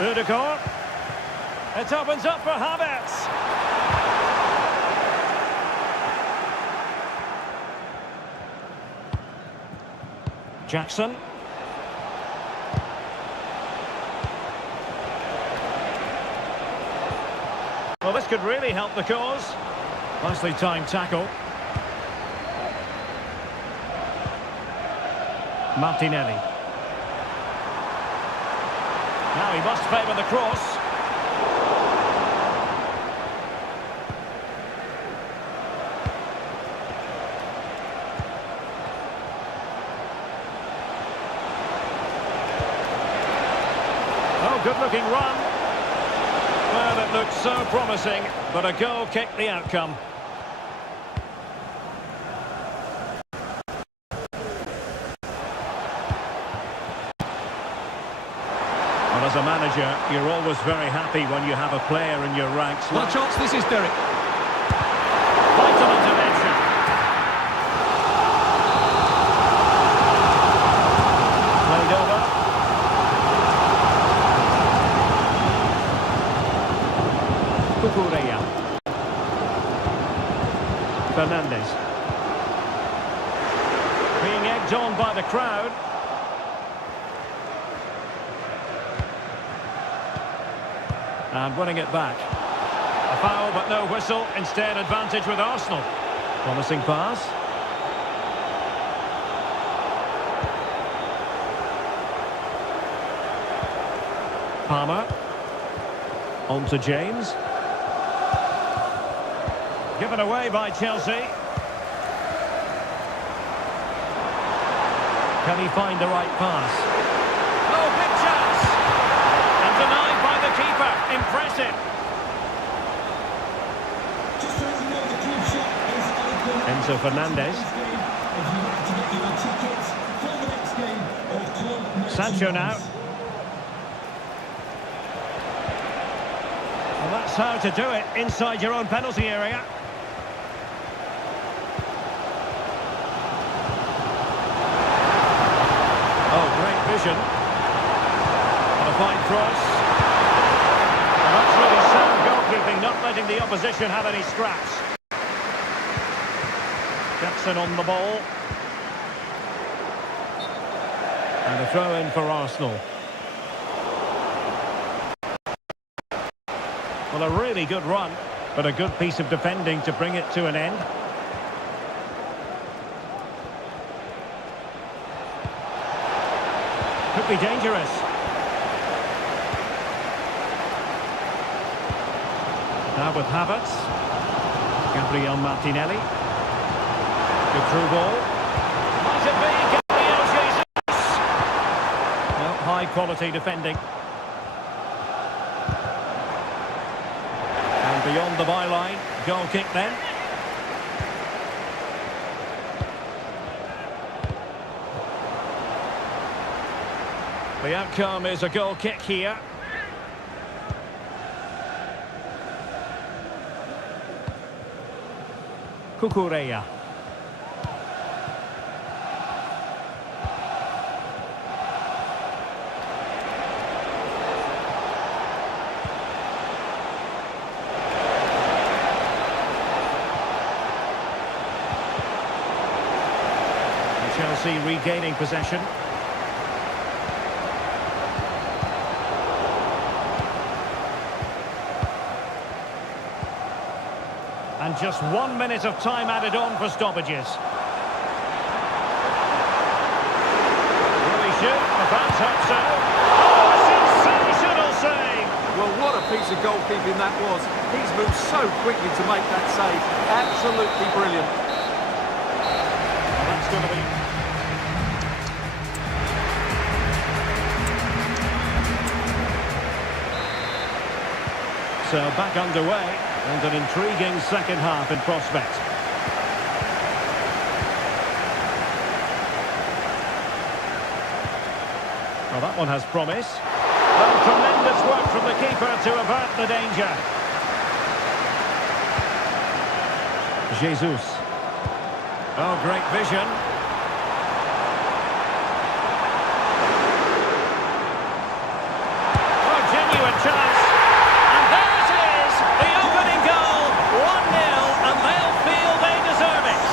Ødegaard. It opens up for Havertz. Jackson. Well, this could really help the cause. Nicely timed tackle. Martinelli. Now he must favour the cross. Oh, good-looking run. Well, it looked so promising, but a goal kicked the outcome. Well, as a manager, you're always very happy when you have a player in your ranks. What a chance this is, Derek. Vital intervention. Played over. Cucurella. Fernandes. Being egged on by the crowd. And winning it back. A foul, but no whistle. Instead, advantage with Arsenal. Promising pass. Palmer. On to James. Given away by Chelsea. Can he find the right pass? Oh, big chance! And denied by the keeper. Impressive. Enzo Fernandez. Sancho now. Well, that's how to do it inside your own penalty area. Oh, great vision. And a fine cross. And that's really sound goalkeeping, not letting the opposition have any scraps. Jackson on the ball. And a throw in for Arsenal. Well, a really good run, but a good piece of defending to bring it to an end. Could be dangerous. Now with Havertz. Gabriel Martinelli. Good through ball. Might it be Gabriel Jesus? No, high quality defending. And beyond the byline, goal kick then. The outcome is a goal kick here. Cucurella. Chelsea regaining possession. And just 1 minute of time added on for stoppages. Will he shoot? The fans hope so. Oh, a sensational save! Well, what a piece of goalkeeping that was. He's moved so quickly to make that save. Absolutely brilliant. That's going to be... So back underway, and an intriguing second half in prospect. Well, that one has promise. Well, tremendous work from the keeper to avert the danger. Jesus. Oh, great vision. good chance. And there it is, the opening goal, 1-0, and they'll feel they deserve it.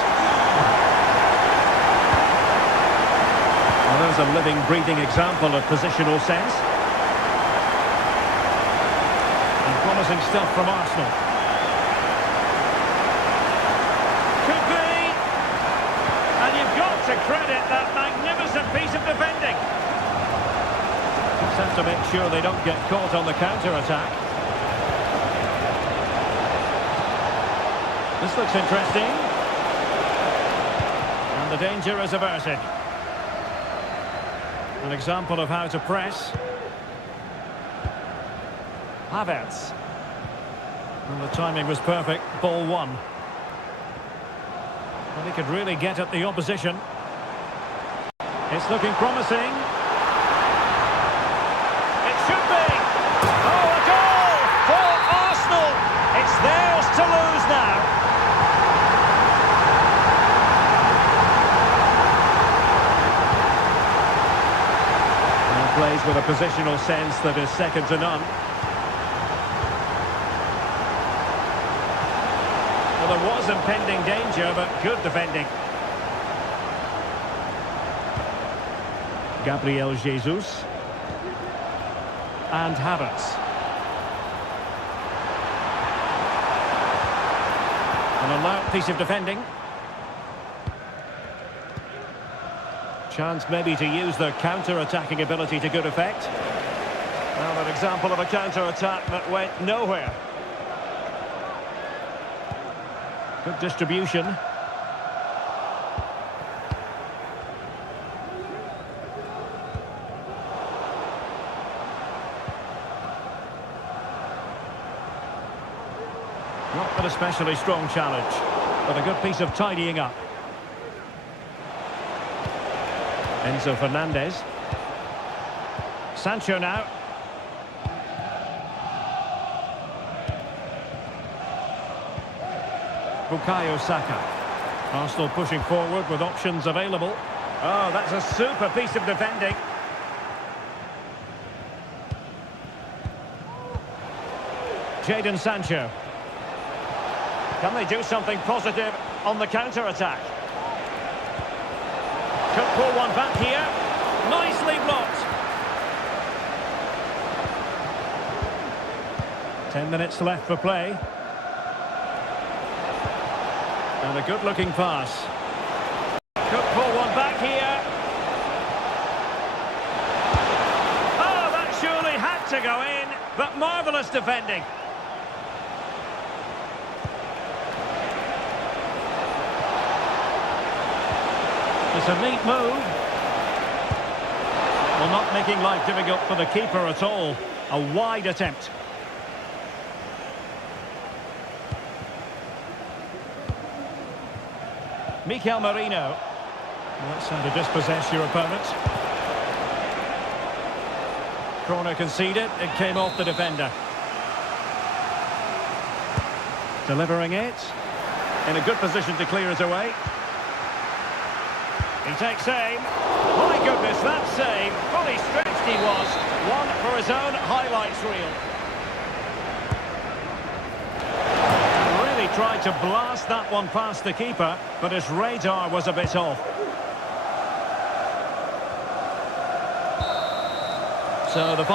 Well, there's a living, breathing example of positional sense. And promising stuff from Arsenal. Could be. And you've got to credit that magnificent piece of defending. Just have to make sure they don't get caught on the counter-attack. This looks interesting. And the danger is averted. An example of how to press. Havertz. And the timing was perfect. Ball one. Well, he could really get at the opposition. It's looking promising. It should be. Oh, a goal for Arsenal. It's theirs to lose now. And plays with a positional sense that is second to none. Well, there was impending danger, but good defending. Gabriel Jesus. And Havertz. An alert piece of defending. Chance maybe to use their counter-attacking ability to good effect. Well, an example of a counter-attack that went nowhere. Good distribution. Not an especially strong challenge, but a good piece of tidying up. Enzo Fernandez. Sancho now. Bukayo Saka. Arsenal pushing forward with options available. Oh, that's a super piece of defending. Jadon Sancho. Can they do something positive on the counter-attack? Could pull one back here. Nicely blocked. 10 minutes left for play. And a good-looking pass. Could pull one back here. Oh, that surely had to go in, but marvellous defending. It's a neat move. Well, not making life difficult for the keeper at all. A wide attempt. Mikel Merino. That's how to dispossess your opponent. Corner conceded. It came off the defender. Delivering it. In a good position to clear it away. He takes aim. My goodness, that save. Fully stretched he was. One for his own highlights reel. Really tried to blast that one past the keeper, but his radar was a bit off. So the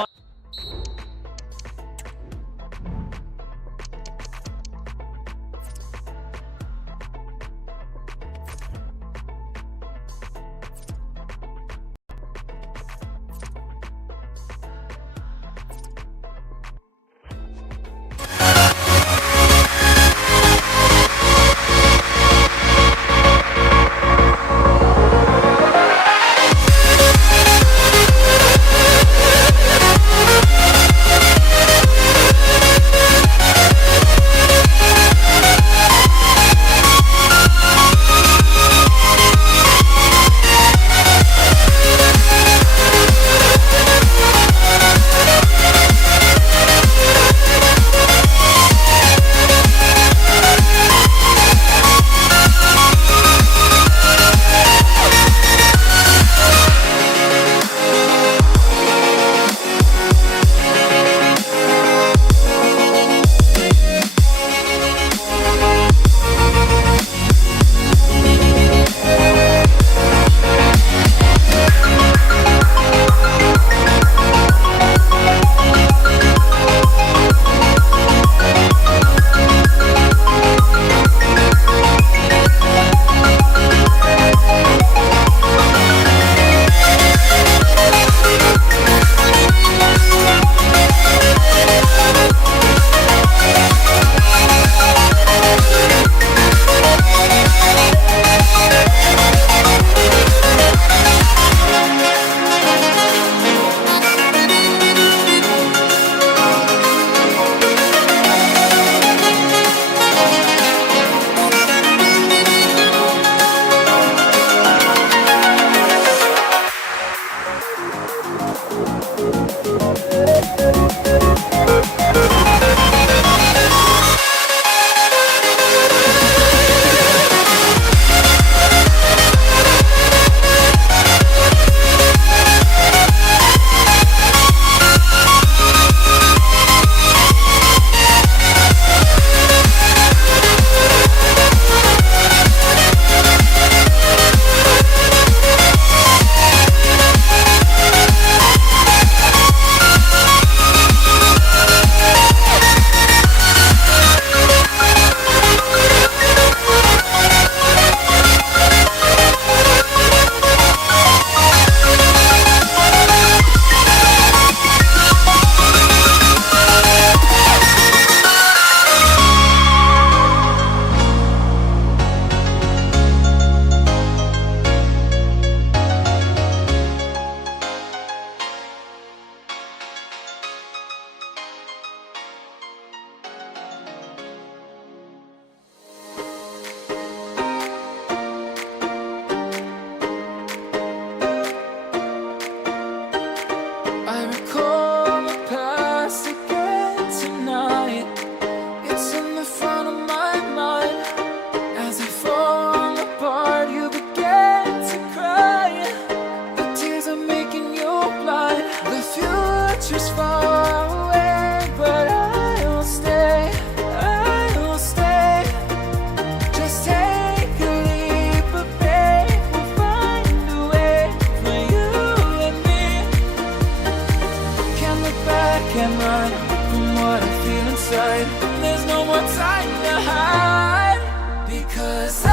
no more time to hide. Because I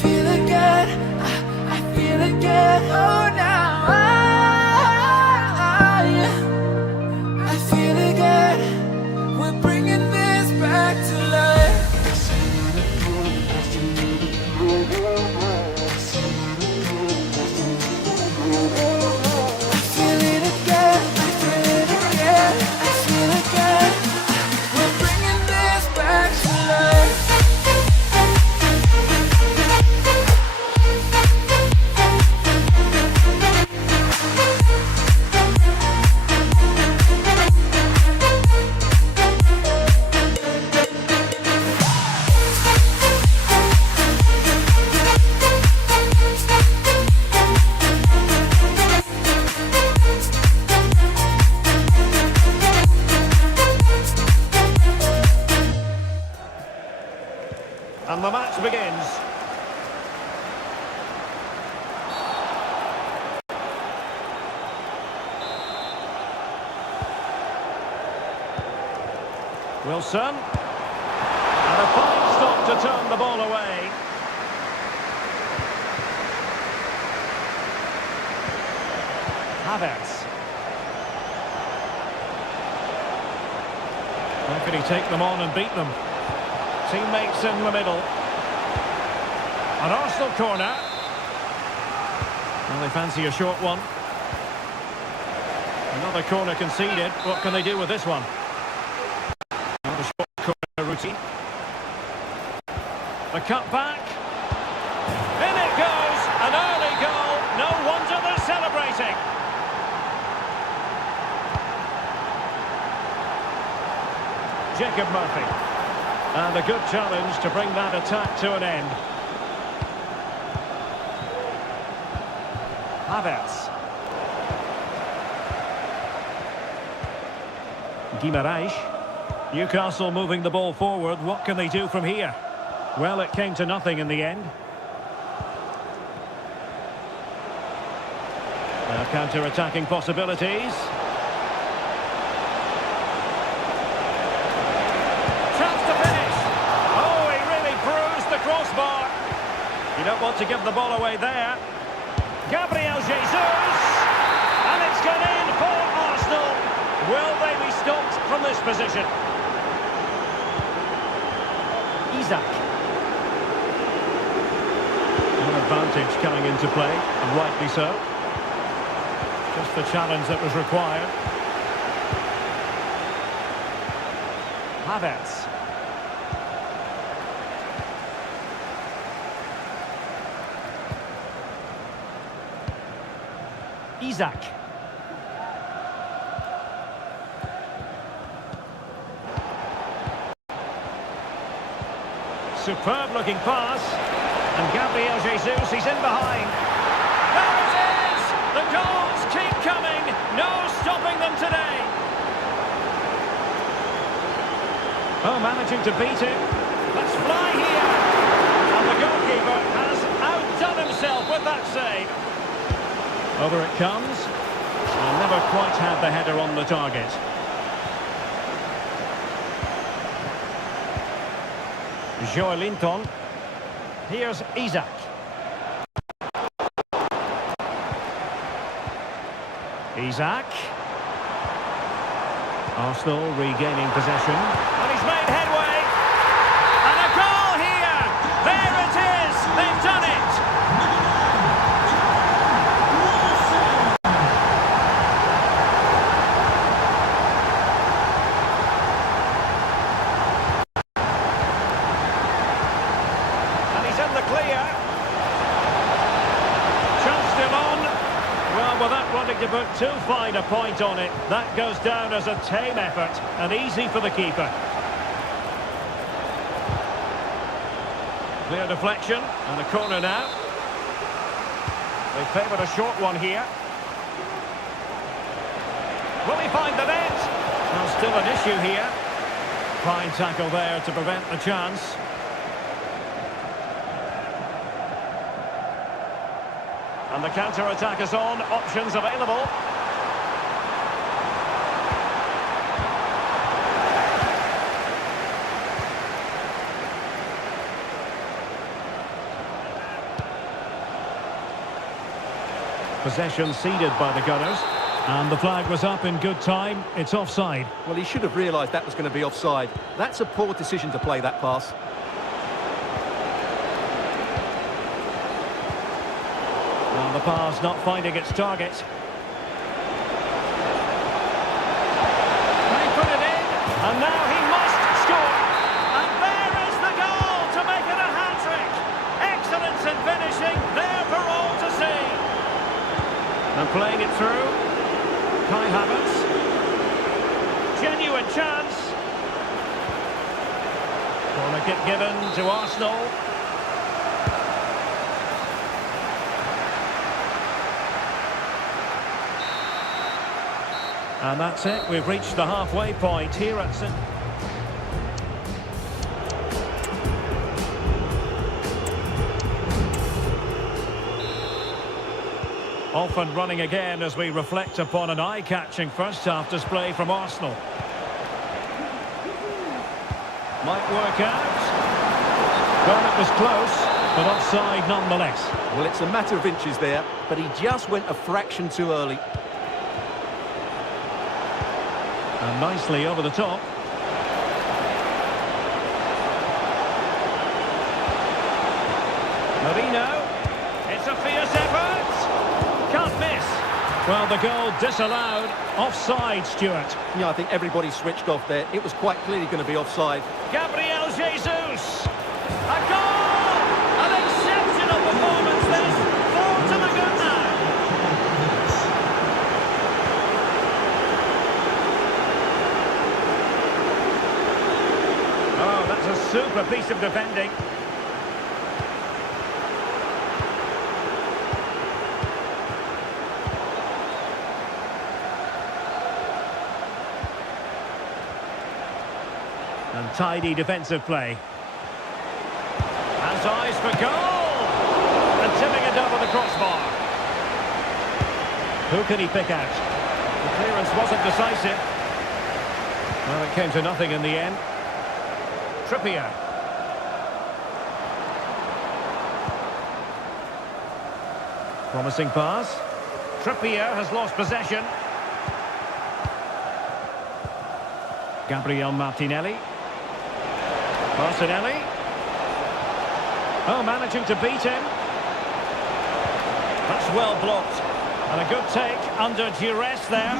feel again, I feel again. Oh, now I feel again. We're bringing this back to life. I feel it again, I feel it again, I feel again. We're bringing this back to life. And the match begins. Wilson. And a fine stop to turn the ball away. Havertz. How can he take them on and beat them? Teammates in the middle. An Arsenal corner. Well, they fancy a short one. Another corner conceded. What can they do with this one? Another short corner routine. The cut back. In it goes. An early goal. No wonder they're celebrating. Jacob Murphy. And a good challenge to bring that attack to an end. Havertz. Guimaraes. Newcastle moving the ball forward. What can they do from here? Well, it came to nothing in the end. Now counter-attacking possibilities. Crossbar. You don't want to give the ball away there. Gabriel Jesus. And it's gone in for Arsenal. Will they be stopped from this position? Isak. An advantage coming into play, and rightly so. Just the challenge that was required. Havertz. Isak. Superb looking pass. And Gabriel Jesus, he's in behind. There it is! The goals keep coming. No stopping them today. Oh, managing to beat him. Let's fly here. And the goalkeeper has outdone himself with that save. Over it comes, and never quite had the header on the target. Joelinton. Here's Isak. Isak. Arsenal regaining possession. And he's made headway. And a goal here. There it is. They've done it. To put too fine a point on it, that goes down as a tame effort and easy for the keeper. Clear deflection and a corner now. They favoured a short one here. Will he find the net? Well, still an issue here. Fine tackle there to prevent the chance. And the counter-attack is on, options available. Possession ceded by the Gunners. And the flag was up in good time. It's offside. Well, he should have realised that was going to be offside. That's a poor decision to play that pass. Well, the pass not finding its target. He put it in, and now he must score. And there is the goal to make it a hat-trick. Excellence in finishing, there for all to see. And playing it through. Kai Havertz. Genuine chance. Corner kick given to Arsenal. And that's it. We've reached the halfway point here at St. Off and running again as we reflect upon an eye-catching first-half display from Arsenal. Might work out. Well, it was close, but offside nonetheless. Well, it's a matter of inches there, but he just went a fraction too early. And nicely over the top. Marino. It's a fierce effort. Can't miss. Well, the goal disallowed. Offside, Stuart. Yeah, I think everybody switched off there. It was quite clearly going to be offside. Gabriel Jesus. A goal! An exceptional performance this. 4 to the good now. Oh, that's a super piece of defending. And tidy defensive play. Has eyes for goal! And tipping it over the crossbar. Who can he pick out? The clearance wasn't decisive. Well, it came to nothing in the end. Trippier. Promising pass. Trippier has lost possession. Gabriel Martinelli. Martinelli. Oh, managing to beat him. That's well blocked. And a good take under duress there.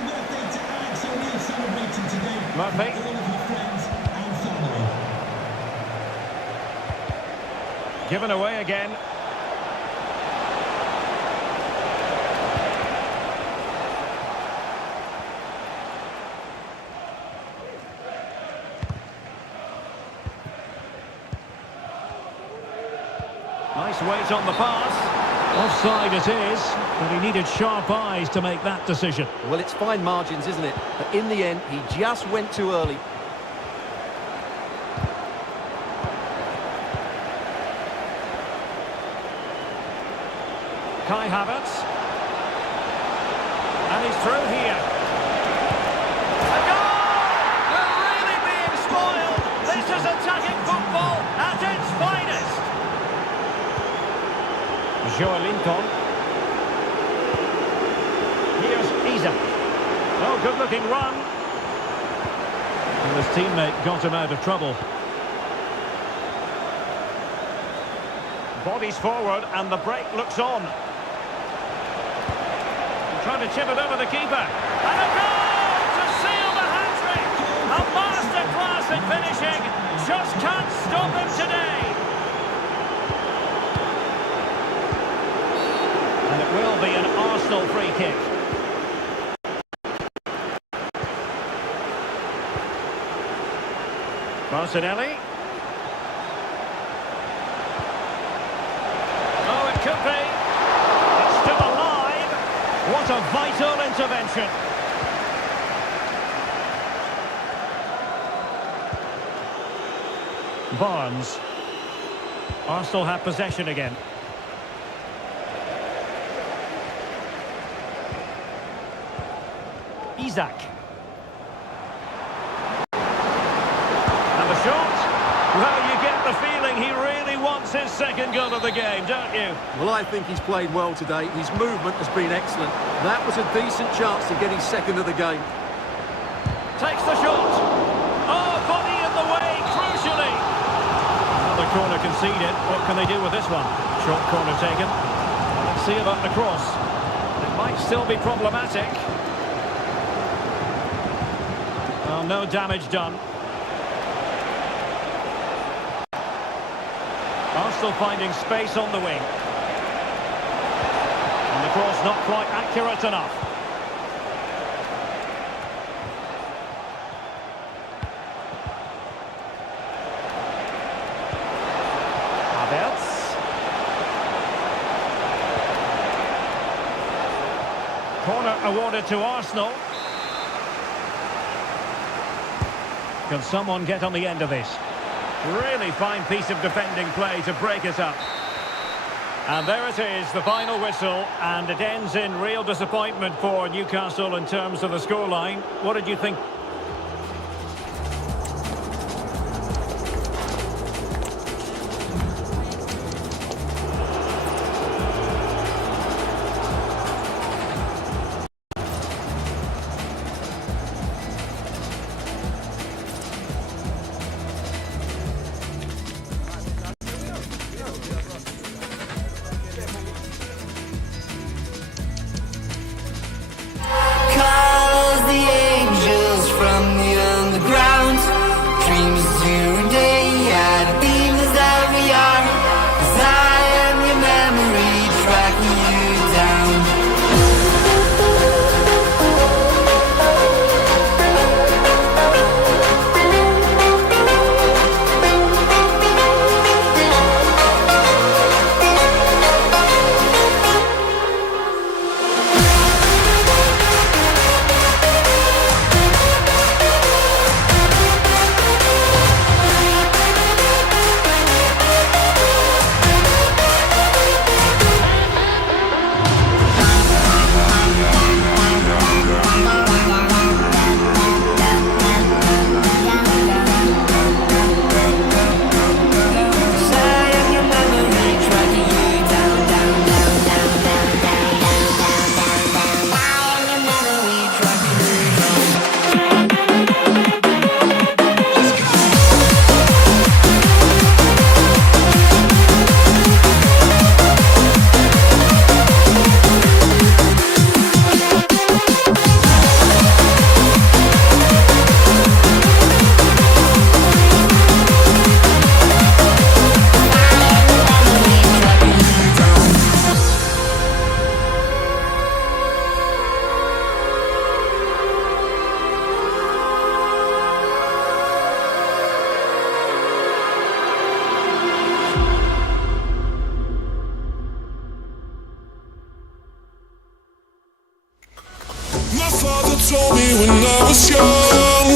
Murphy. Given away again. Nice weight on the pass. Offside it is, but he needed sharp eyes to make that decision. Well, it's fine margins, isn't it? But in the end, he just went too early. Kai Havertz. And he's through here. A goal! We're really being spoiled. This is attacking football at its finest. Joelinton. Here's Isak. Oh, good-looking run. And his teammate got him out of trouble. Bodies forward and the break looks on. Trying to chip it over the keeper. And a goal to seal the hat-trick. A masterclass in finishing. Just can't stop him today. And it will be an Arsenal free kick. Martinelli. Oh, it could be. It's still alive. What a vital intervention. Barnes. Arsenal have possession again. Isak. And the shot. Well, you get the feeling he really he wants his second goal of the game, don't you? Well, I think he's played well today. His movement has been excellent. That was a decent chance to get his second of the game. Takes the shot. Oh, body in the way, crucially. Another corner conceded. What can they do with this one? Short corner taken. Let's see about the cross. It might still be problematic. Well, no damage done. Arsenal finding space on the wing. And the cross not quite accurate enough. Havertz. Corner awarded to Arsenal. Can someone get on the end of this? Really fine piece of defending play to break it up. And there it is, the final whistle, and it ends in real disappointment for Newcastle in terms of the scoreline. What did you think? Calls the angels from the underground. Dreams to day and beings that we are. 'Cause I am your memory tracking you down. My father told me when I was young,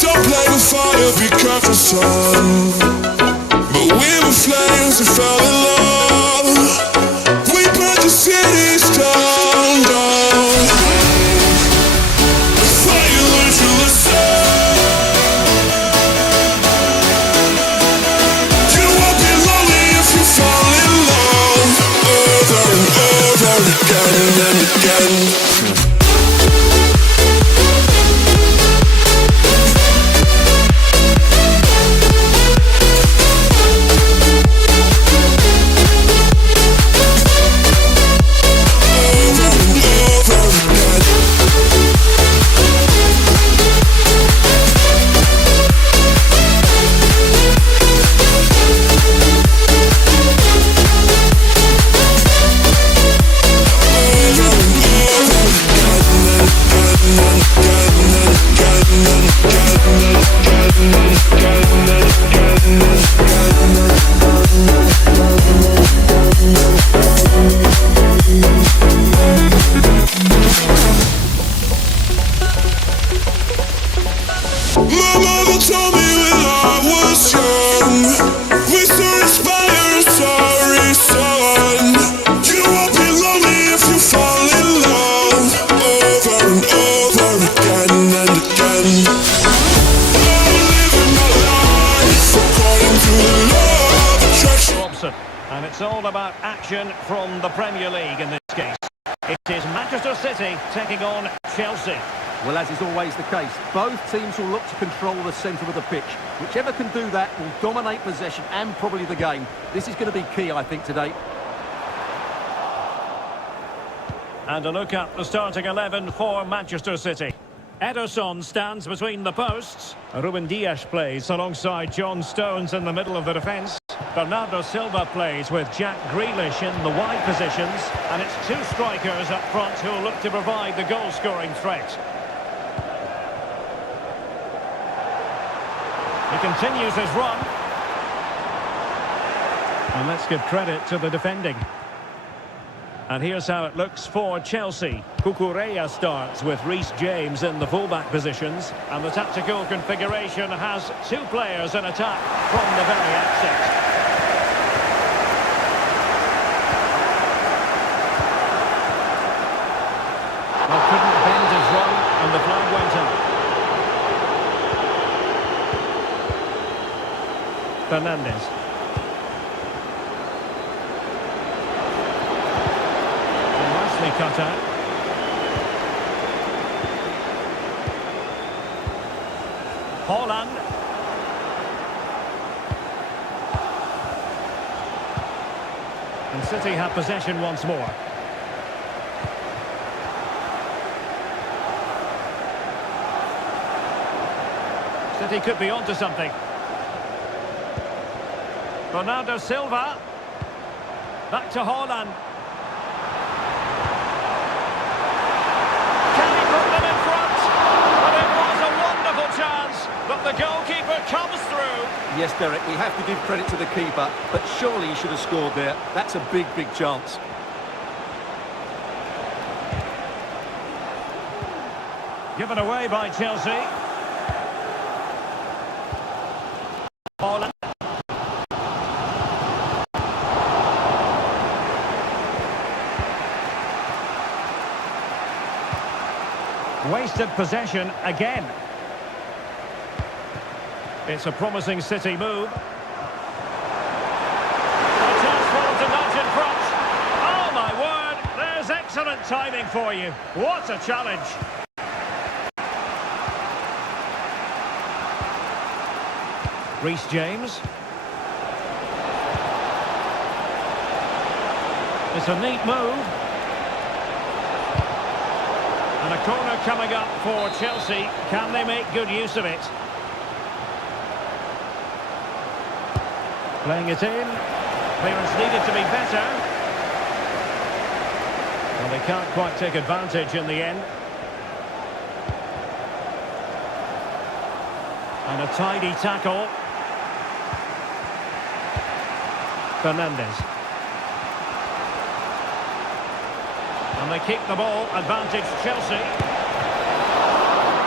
don't play with fire, be careful, son. But we were flames and fell in love. We burned the cities down, down. The fire learns you listen. You won't be lonely if you fall in love. Over and over again and again. My mother told me when I was young, we still inspire, sorry son. You won't be lonely if you fall in love. Over and over again and again. I'm living my life according to the law of It's all about action from the Premier League in this case. It is Manchester City taking on Chelsea. Well, as is always the case, both teams will look to control the centre of the pitch. Whichever can do that will dominate possession and probably the game. This is going to be key, I think, today. And a look at the starting 11 for Manchester City. Ederson stands between the posts. Ruben Dias plays alongside John Stones in the middle of the defence. Bernardo Silva plays with Jack Grealish in the wide positions. And it's two strikers up front who will look to provide the goal-scoring threat. He continues his run. And let's give credit to the defending. And here's how it looks for Chelsea. Cucurella starts with Reece James in the fullback positions. And the tactical configuration has two players in attack from the very outset. Well, couldn't bend his run, and the flag went up. Fernandes. Cut out. Haaland. And City have possession once more. City could be onto something. Bernardo Silva. Back to Haaland. But the goalkeeper comes through. Yes, Derek, we have to give credit to the keeper, but surely he should have scored there. That's a big, big chance. Given away by Chelsea. Haaland. Wasted possession again. It's a promising City move. A chance for them to nudge in front. Oh my word, there's excellent timing for you. What a challenge. Reece James. It's a neat move. And a corner coming up for Chelsea. Can they make good use of it? Playing it in. Clearance needed to be better. Well, they can't quite take advantage in the end. And a tidy tackle. Fernandes. And they keep the ball. Advantage Chelsea.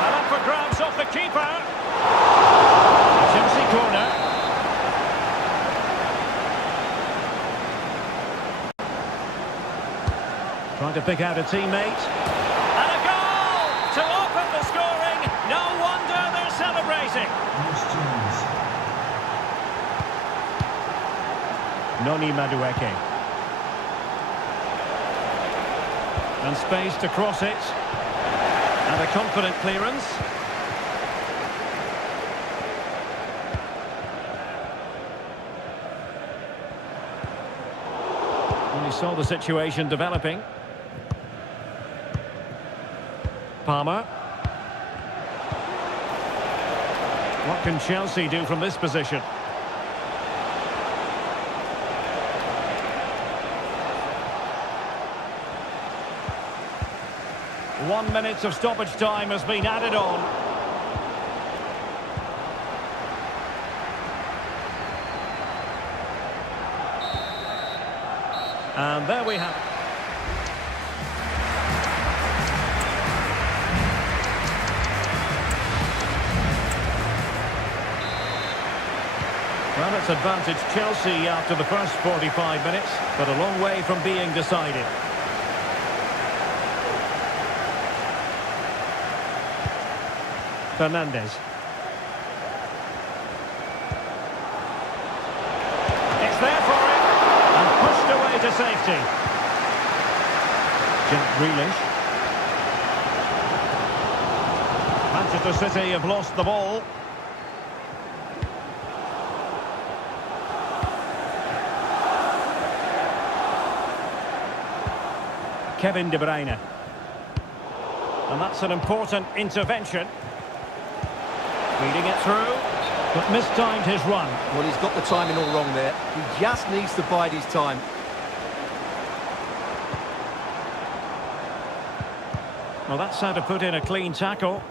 And up for grabs off the keeper. Chelsea corner. Trying to pick out a teammate. And a goal to open the scoring. No wonder they're celebrating. Noni Madueke. And space to cross it. And a confident clearance. And he saw the situation developing. Palmer. What can Chelsea do from this position? One minute of stoppage time has been added on. And there we have it. Well, it's advantage Chelsea after the first 45 minutes, but a long way from being decided. Fernandes. It's there for him. And way to safety. Jack Grealish. Manchester City have lost the ball. Kevin De Bruyne. And that's an important intervention. Feeding it through, but mistimed his run. Well, he's got the timing all wrong there. He just needs to bide his time. Well, that's how to put in a clean tackle.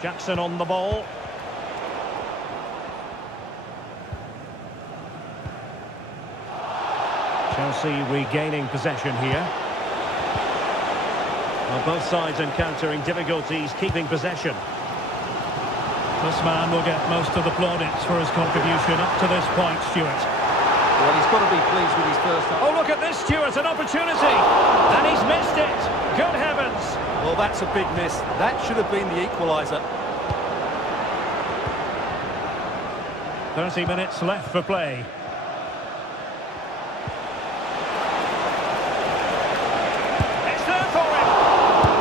Jackson on the ball. Chelsea regaining possession here. Well, both sides encountering difficulties keeping possession. This man will get most of the plaudits for his contribution up to this point, Stuart. Well, he's got to be pleased with his first half. Oh, look at this, Stuart, an opportunity! And he's missed it! Good heavens! Well, that's a big miss. That should have been the equaliser. 30 minutes left for play. It's there for him!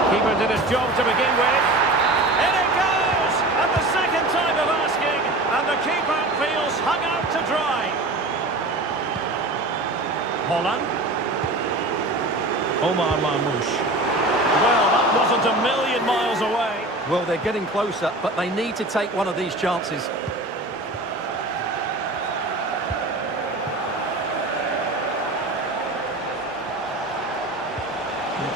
Keeper did his job to begin with. In it goes! And the second time of asking, and the keeper feels hung out to dry. Holland. Omar Marmoush. Well, that wasn't a million miles away. Well, they're getting closer, but they need to take one of these chances.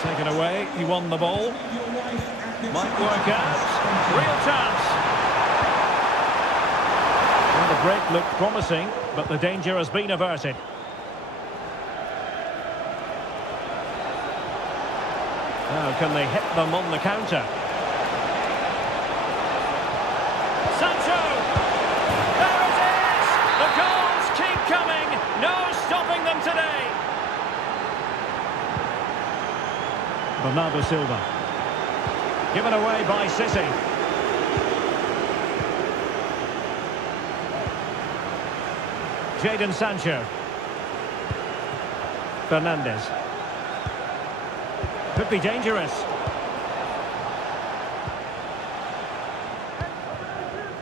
Taken away, he won the ball. Might work out. Real chance. Well, the break looked promising, but the danger has been averted. Now, can they hit them on the counter? Sancho! There it is! The goals keep coming! No stopping them today! Bernardo Silva. Given away by City. Jadon Sancho. Fernandes. Could be dangerous.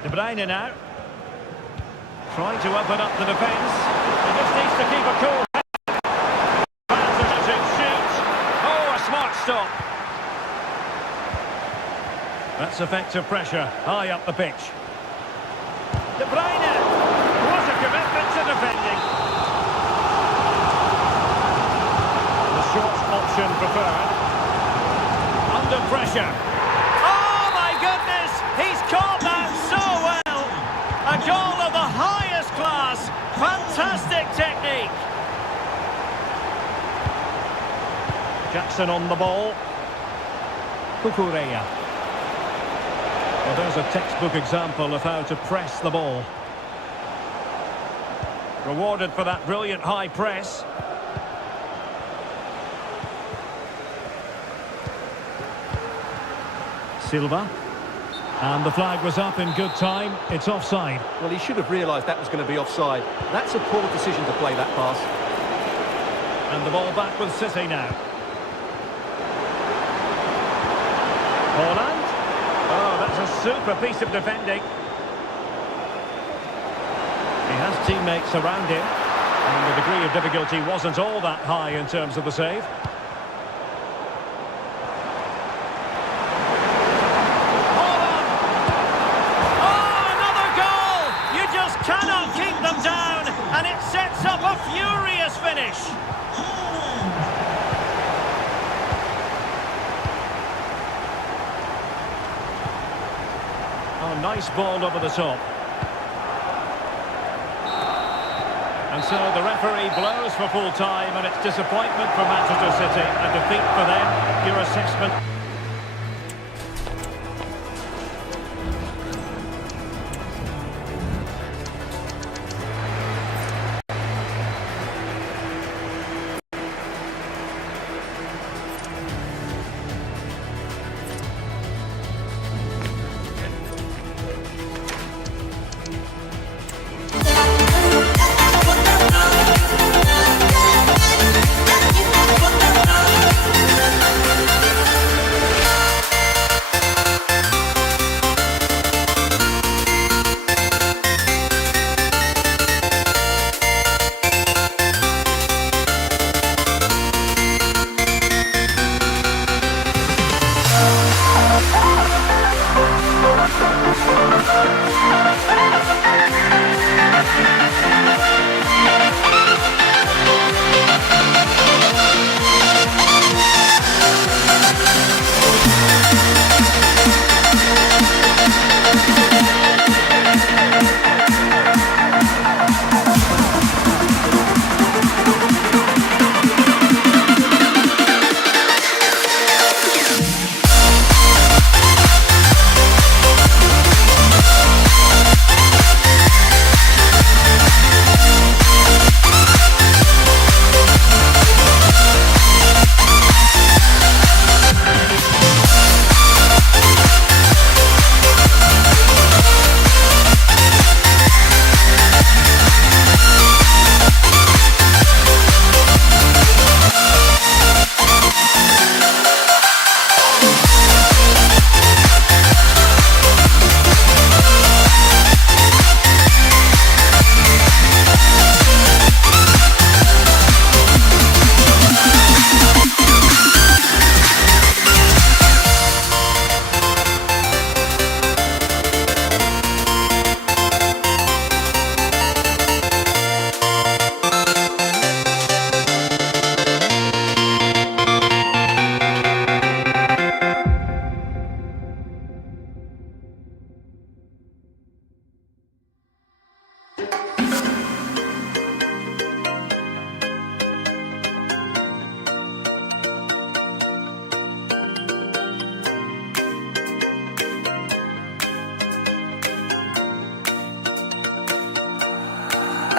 De Bruyne now. Trying to open up the defence. He just needs to keep a cool head. Smart stop. That's effective pressure high up the pitch. De Bruyne. What a commitment to defending. The short option preferred. Under pressure. Oh my goodness! He's caught that so well. A goal of the highest class. Fantastic technique. Jackson on the ball. Cucurella. Well, there's a textbook example of how to press the ball. Rewarded for that brilliant high press. Silva. And the flag was up in good time. It's offside. Well, he should have realised that was going to be offside. That's a poor decision to play that pass. And the ball back with City now. Holland. Oh, that's a super piece of defending. He has teammates around him. And the degree of difficulty wasn't all that high in terms of the save. Holland! Oh, another goal! You just cannot keep them down. And it sets up a furious finish. Nice ball over the top. And so the referee blows for full time, and it's disappointment for Manchester City, a defeat for them. Your assessment?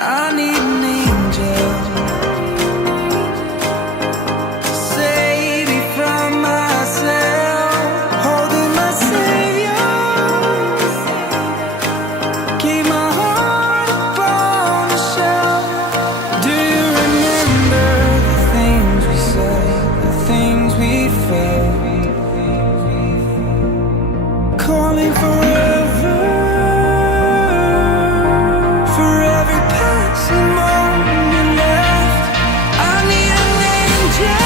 I need an angel to save me from myself. Holding my savior, keep my heart upon the shelf. Do you remember the things we said, the things we felt? Calling forever, for every passing moment left. I need an angel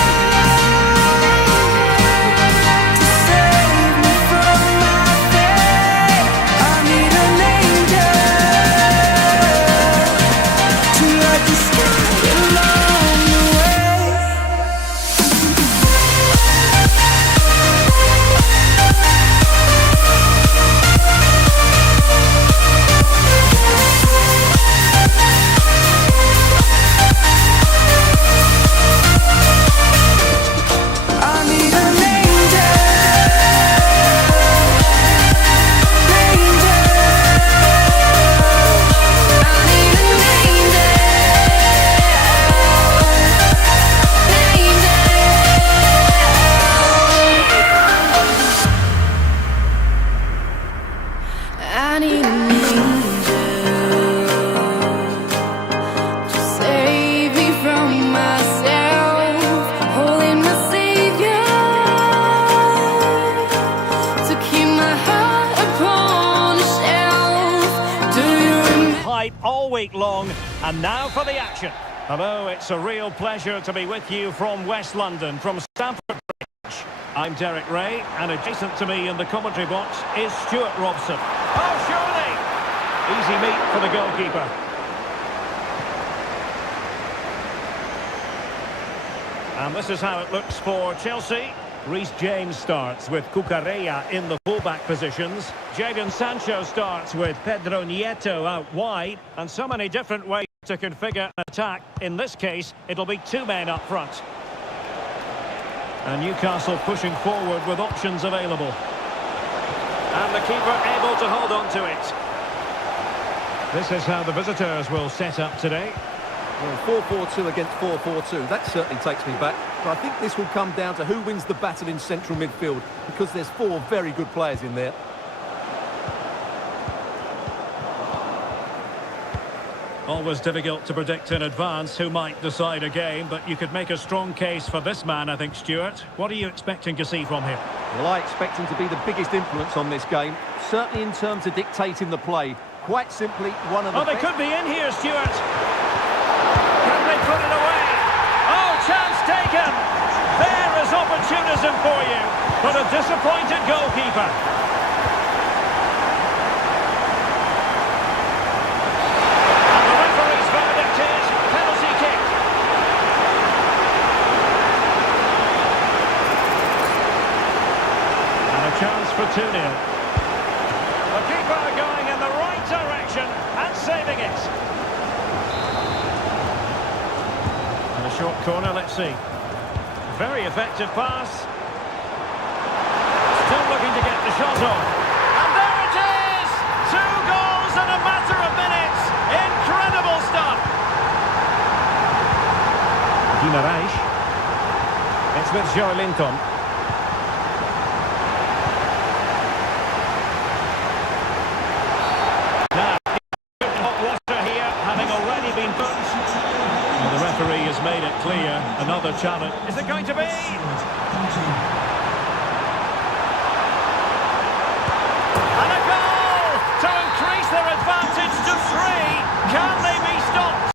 to save me from my fate. I need an angel to light the sky along the way. I need an angel, angel. I need an angel, angel. I need an angel to save me from myself, holding my savior to keep my heart upon a shelf. Do you remember? Hype all week long, and now for the action. Hello, it's a real pleasure to be with you from West London, from Stamford Bridge. I'm Derek Ray, and adjacent to me in the commentary box is Stuart Robson. Oh, surely! Easy meet for the goalkeeper. And this is how it looks for Chelsea. Reece James starts with Cucurella in the fullback positions. Jadon Sancho starts with Pedro Nieto out wide. And so many different ways to configure an attack. In this case, it'll be two men up front. And Newcastle pushing forward with options available. And the keeper able to hold on to it. This is how the visitors will set up today. Well, 4-4-2 against 4-4-2, that certainly takes me back. But I think this will come down to who wins the battle in central midfield, because there's four very good players in there. Always difficult to predict in advance who might decide a game, but you could make a strong case for this man, I think, Stuart. What are you expecting to see from him? Well, I expect him to be the biggest influence on this game, certainly in terms of dictating the play. Quite simply, one of the Oh, they best... could be in here, Stuart. Can they put it away? Oh, chance taken. There is opportunism for you, but a disappointed goalkeeper. And the referee's verdict is penalty kick. And a chance for 2-0. The keeper going in the right direction and saving it. And a short corner, let's see. Very effective pass. Still looking to get the shot off. And there it is! 2 goals in a matter of minutes. Incredible stuff. Guimaraes. It's with Joelinton. Made it clear, another challenge. Is it going to be? And a goal to increase their advantage to 3. Can they be stopped?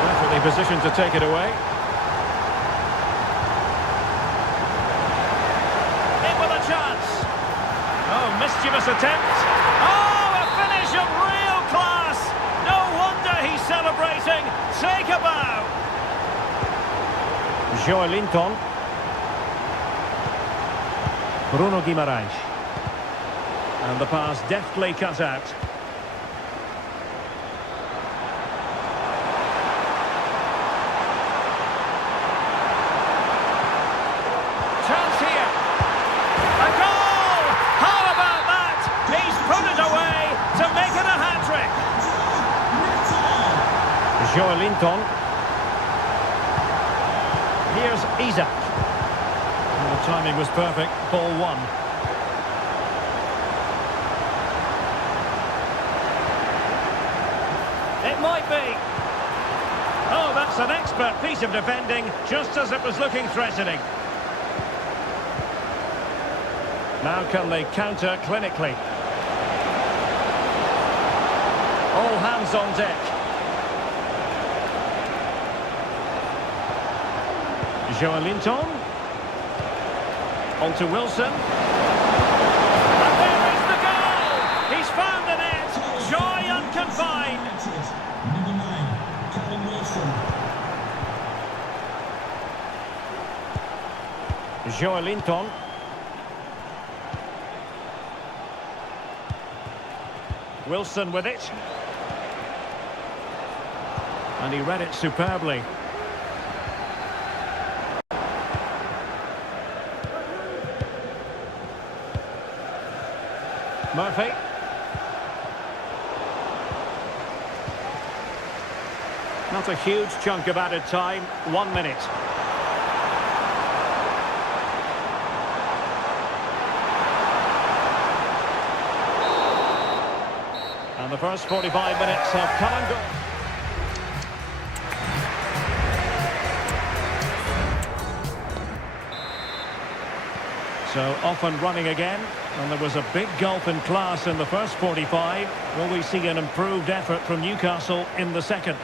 Perfectly positioned to take it away. In with a chance. Oh, mischievous attempt. Oh! Of real class. No wonder he's celebrating. Take a bow. Joelinton. Bruno Guimaraes. And the pass deftly cut out. Chance here. A goal! How about that? Linton. Here's Isak. And the timing was perfect. Ball one. It might be. Oh, that's an expert piece of defending, just as it was looking threatening. Now can they counter clinically? All hands on deck. Linton. On to Wilson. And there is the goal! He's found the net! Joy unconfined! Number 9, Callum Wilson. Linton. Wilson with it. And he read it superbly. Murphy. Not a huge chunk of added time. 1 minute. And the first 45 minutes have come and gone. So off and running again, and there was a big gulf in class in the first 45. Will we see an improved effort from Newcastle in the second?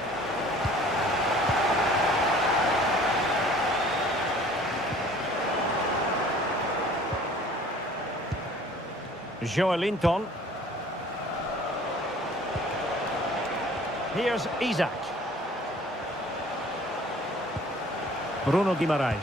Linton. Here's Isak. Bruno Guimaraes.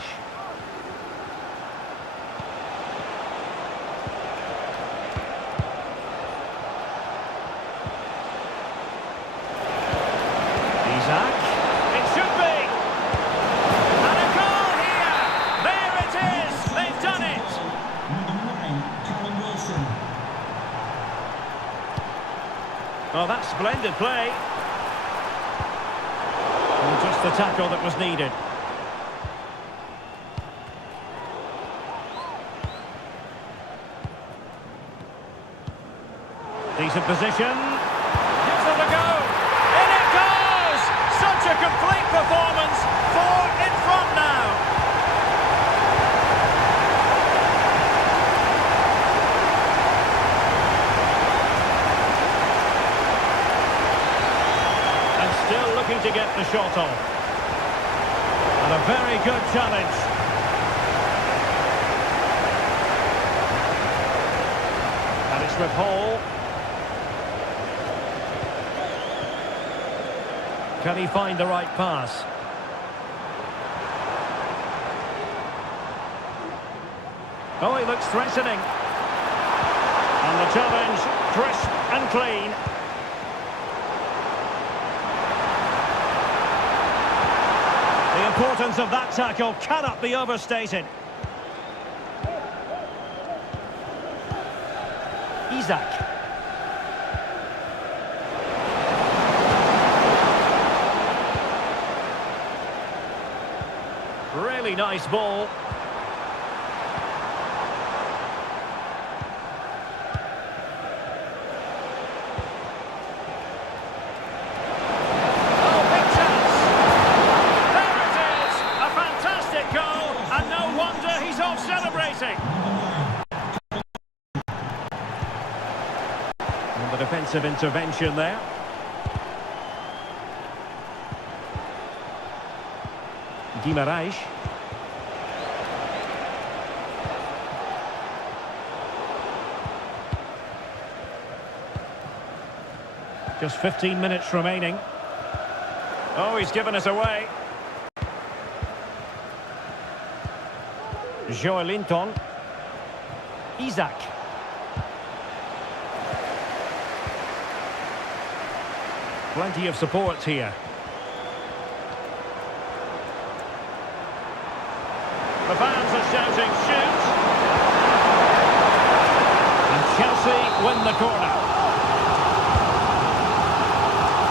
Oh, that's splendid play. And just the tackle that was needed. Decent position. Gives it a go. In it goes! Such a complete performance. 4 in front now. Still looking to get the shot off. And a very good challenge. And it's with Hall. Can he find the right pass? Oh, he looks threatening. And the challenge, crisp and clean. The importance of that tackle cannot be overstated. Isak. Really nice ball. And the defensive intervention there. Guimaraes. Just 15 minutes remaining. Oh, he's given us away. Linton. Isak. Plenty of support here. The fans are shouting, shoot! And Chelsea win the corner.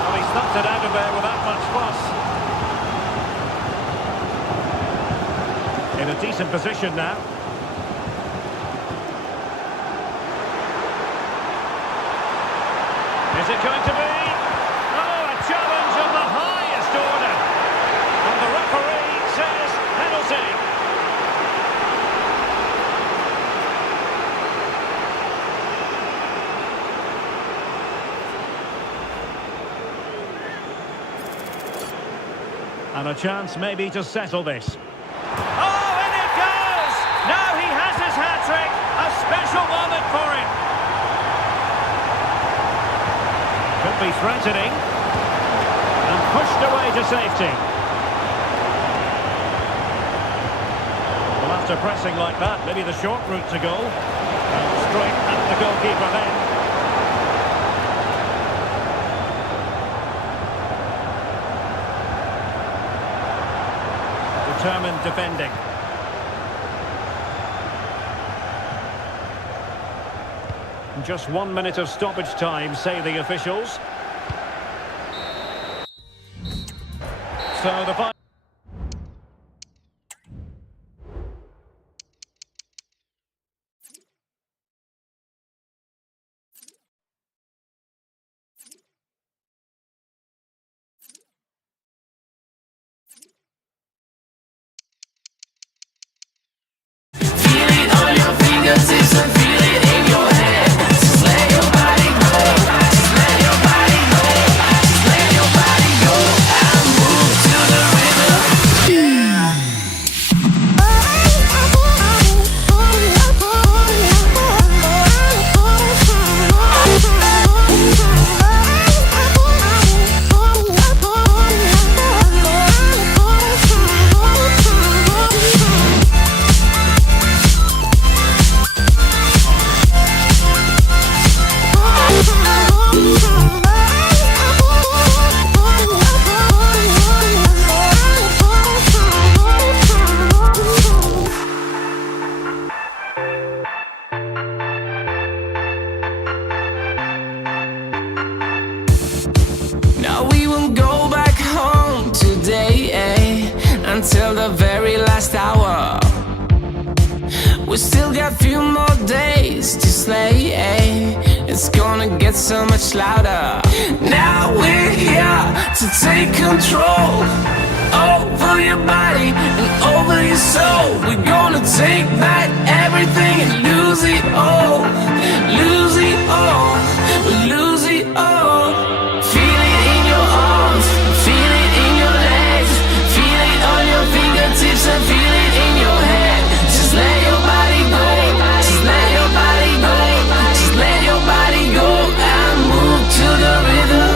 Well, he's Thumped it out of there without much fuss. In a decent position now. Is it going to be? Oh, a challenge of the highest order. And the referee says penalty. And a chance maybe to settle this. Oh, and it goes! Now he has his hat-trick. A special moment for him. Could be threatening. And pushed away to safety. Well, after pressing like that, maybe the short route to goal. And straight at the goalkeeper then. Determined defending. Just 1 minute of stoppage time, say the officials. So the final. Until the very last hour. We still got a few more days to slay, It's gonna get so much louder. Now we're here to take control over your body and over your soul. We're gonna take back everything and lose it all. Lose it all. Lose it all. Feel it in your arms, feel it in your legs, feel it on your fingertips and feel it in your head. Just let your body go, just let your body go, just let your body go and move to the rhythm.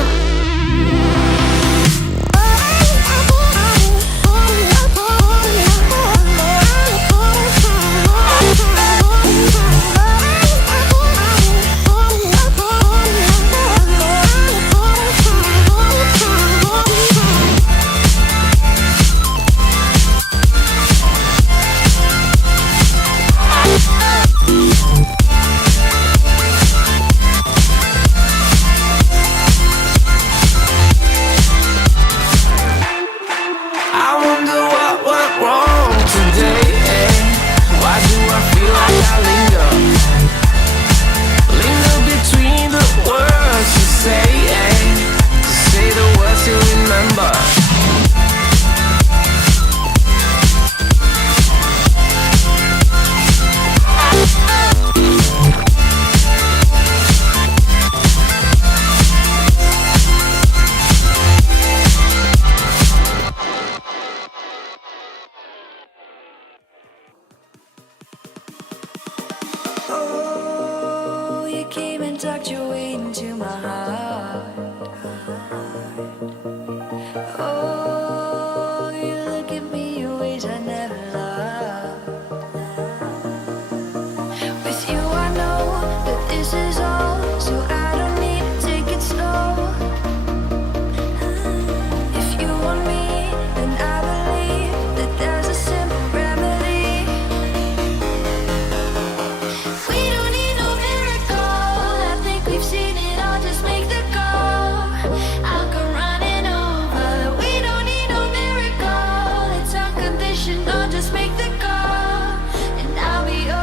Oh, you came and tucked your way into my heart. Oh, you look at me in ways I never loved. With you I know that this is all, so I don't need to take it slow. If you want me, then I believe that there's a simple remedy. We don't need no miracle. I think we've seen it all. Just make the call. I'll come running. condition, or just make the call, and I'll be yours.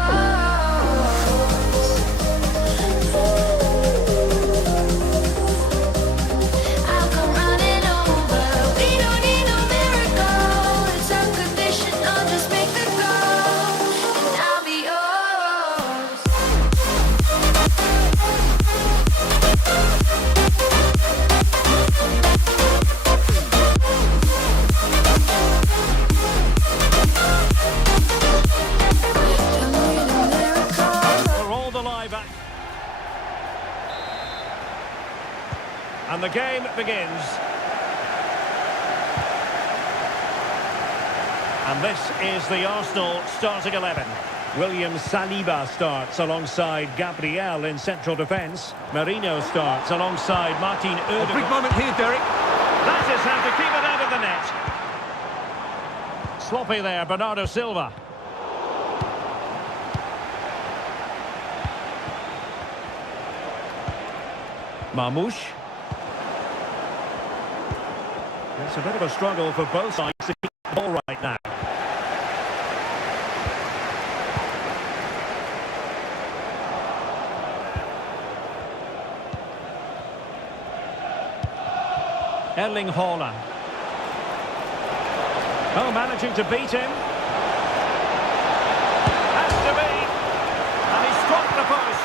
I'll come running over. We don't need no miracle. It's unconditional, just make the call, and I'll be yours. For all the live act. And the game begins. And this is the Arsenal starting 11. William Saliba starts alongside Gabriel in central defence. Merino starts alongside Martin A Odegaard. big moment here, Derek. That is how to keep it out of the net. Sloppy there, Bernardo Silva. Marmoush. It's a bit of a struggle for both sides to keep the ball right now. Erling Haaland. Oh, managing to beat him. Has to be. And he struck the post.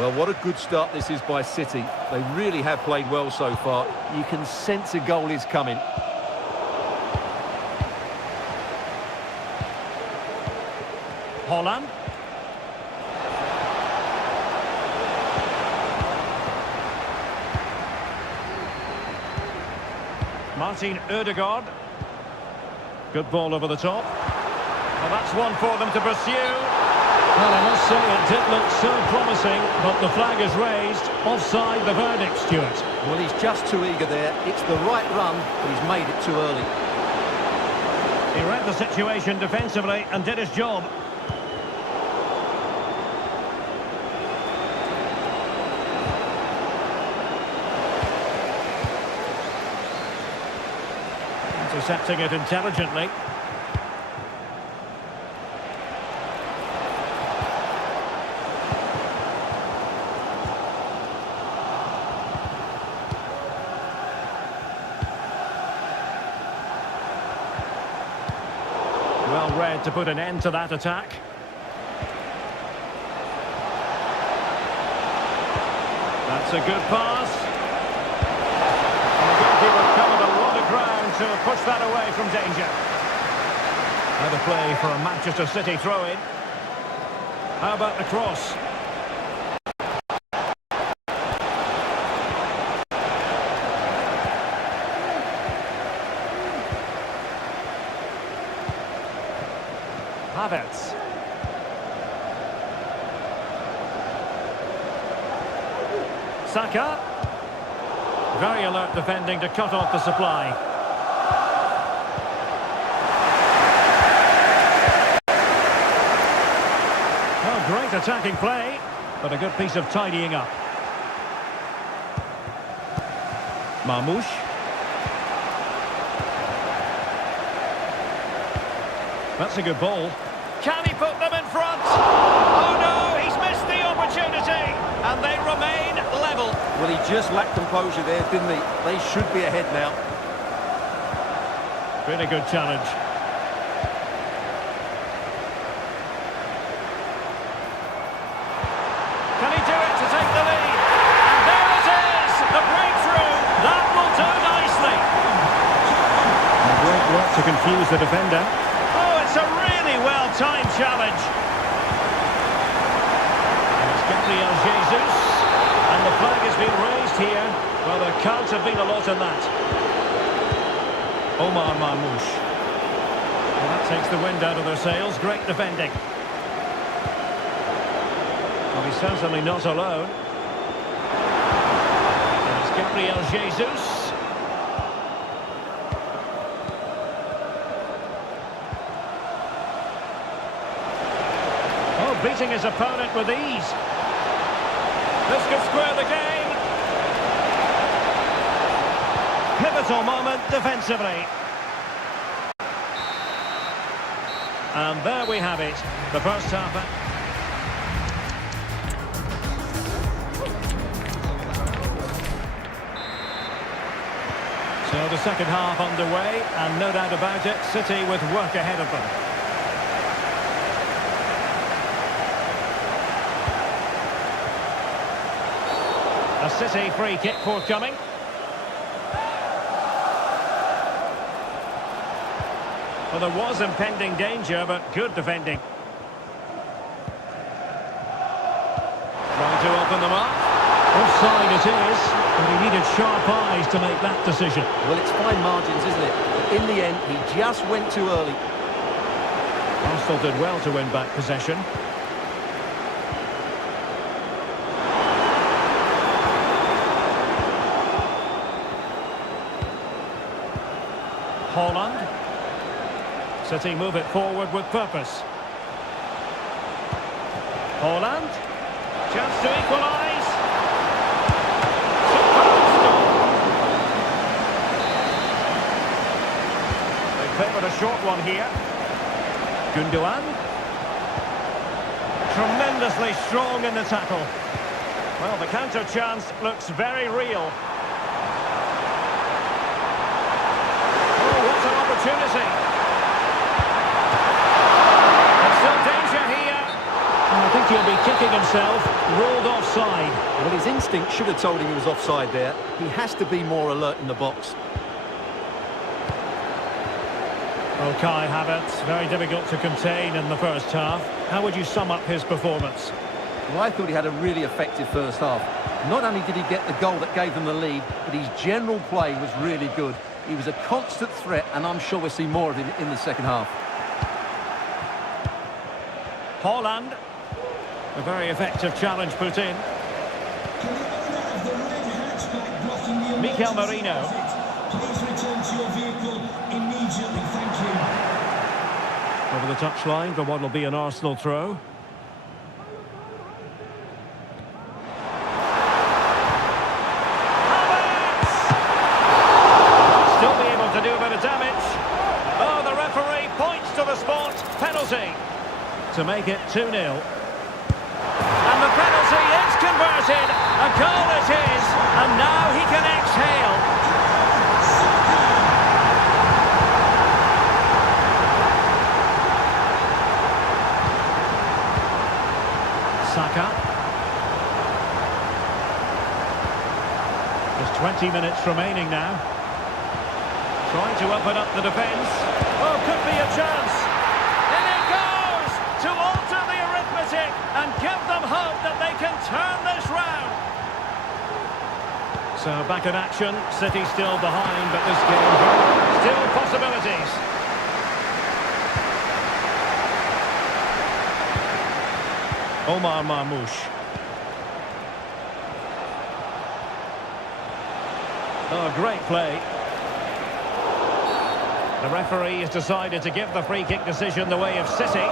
Well, what a good start this is by City. They really have played well so far. You can sense a goal is coming. Haaland. Martin Odegaard. Good ball over the top. Well, that's one for them to pursue. Well, I must say it did look so promising, but the flag is raised. Offside the verdict, Stuart. Well, he's just too eager there. It's the right run, but he's made it too early. He read the situation defensively and did his job. Intercepting it intelligently. Well read to put an end to that attack. That's a good pass. And the goalkeeper covered a lot of ground to push that away from danger. Now the play for a Manchester City throw-in. How about the cross? Havertz. Saka. Very alert defending to cut off the supply. Oh, great attacking play, but a good piece of tidying up. Marmoush. That's a good ball. Can he put them in front? Oh no, he's missed the opportunity, and they remain level. Well, he just lacked composure there, didn't he? They should be ahead now. Really good challenge. Can he do it to take the lead? And there it is, the breakthrough. That will do nicely. And great work to confuse the defender. Oh, it's a really well-timed challenge. And it's Gabriel Jesus. And the flag has been raised here. Well, there can't have been a lot in that. Omar Marmoush. Well, that takes the wind out of their sails. Great defending. Well, he's certainly not alone. And it's Gabriel Jesus. Oh, beating his opponent with ease. This could square the game. Pivotal moment defensively. And there we have it, the first half. So the second half underway, and no doubt about it, City with work ahead of them. A City free kick forthcoming. Well, there was impending danger, but good defending. Trying to open them up. Offside it is, but he needed sharp eyes to make that decision. Well, it's fine margins, isn't it? But in the end, he just went too early. Arsenal did well to win back possession. Holland. City move it forward with purpose. Holland. Chance to equalise. They favoured a short one here. Gundogan. Tremendously strong in the tackle. Well, the counter chance looks very real. Oh, what an opportunity. I think he'll be kicking himself, ruled offside. Well, his instinct should have told him he was offside there. He has to be more alert in the box. Well, Kai Havertz, very difficult to contain in the first half. How would you sum up his performance? Well, I thought he had a really effective first half. Not only did he get the goal that gave them the lead, but his general play was really good. He was a constant threat, and I'm sure we'll see more of him in the second half. Holland. A very effective challenge put in. Mikel Merino. Please return to your vehicle immediately, thank you. Over the touchline for what will be an Arsenal throw. Still be able to do a bit of damage. Oh, the referee points to the spot. Penalty. To make it 2-0. And the penalty is converted. A goal it is. And now he can exhale. Saka. There's 20 minutes remaining now. Trying to open up the defence. Oh, could be a chance. In it goes to alter the arithmetic and give them hope that they can turn this round. So back in action. City still behind, but this game still possibilities. Omar Marmoush. Oh, great play. The referee has decided to give the free kick decision the way of City.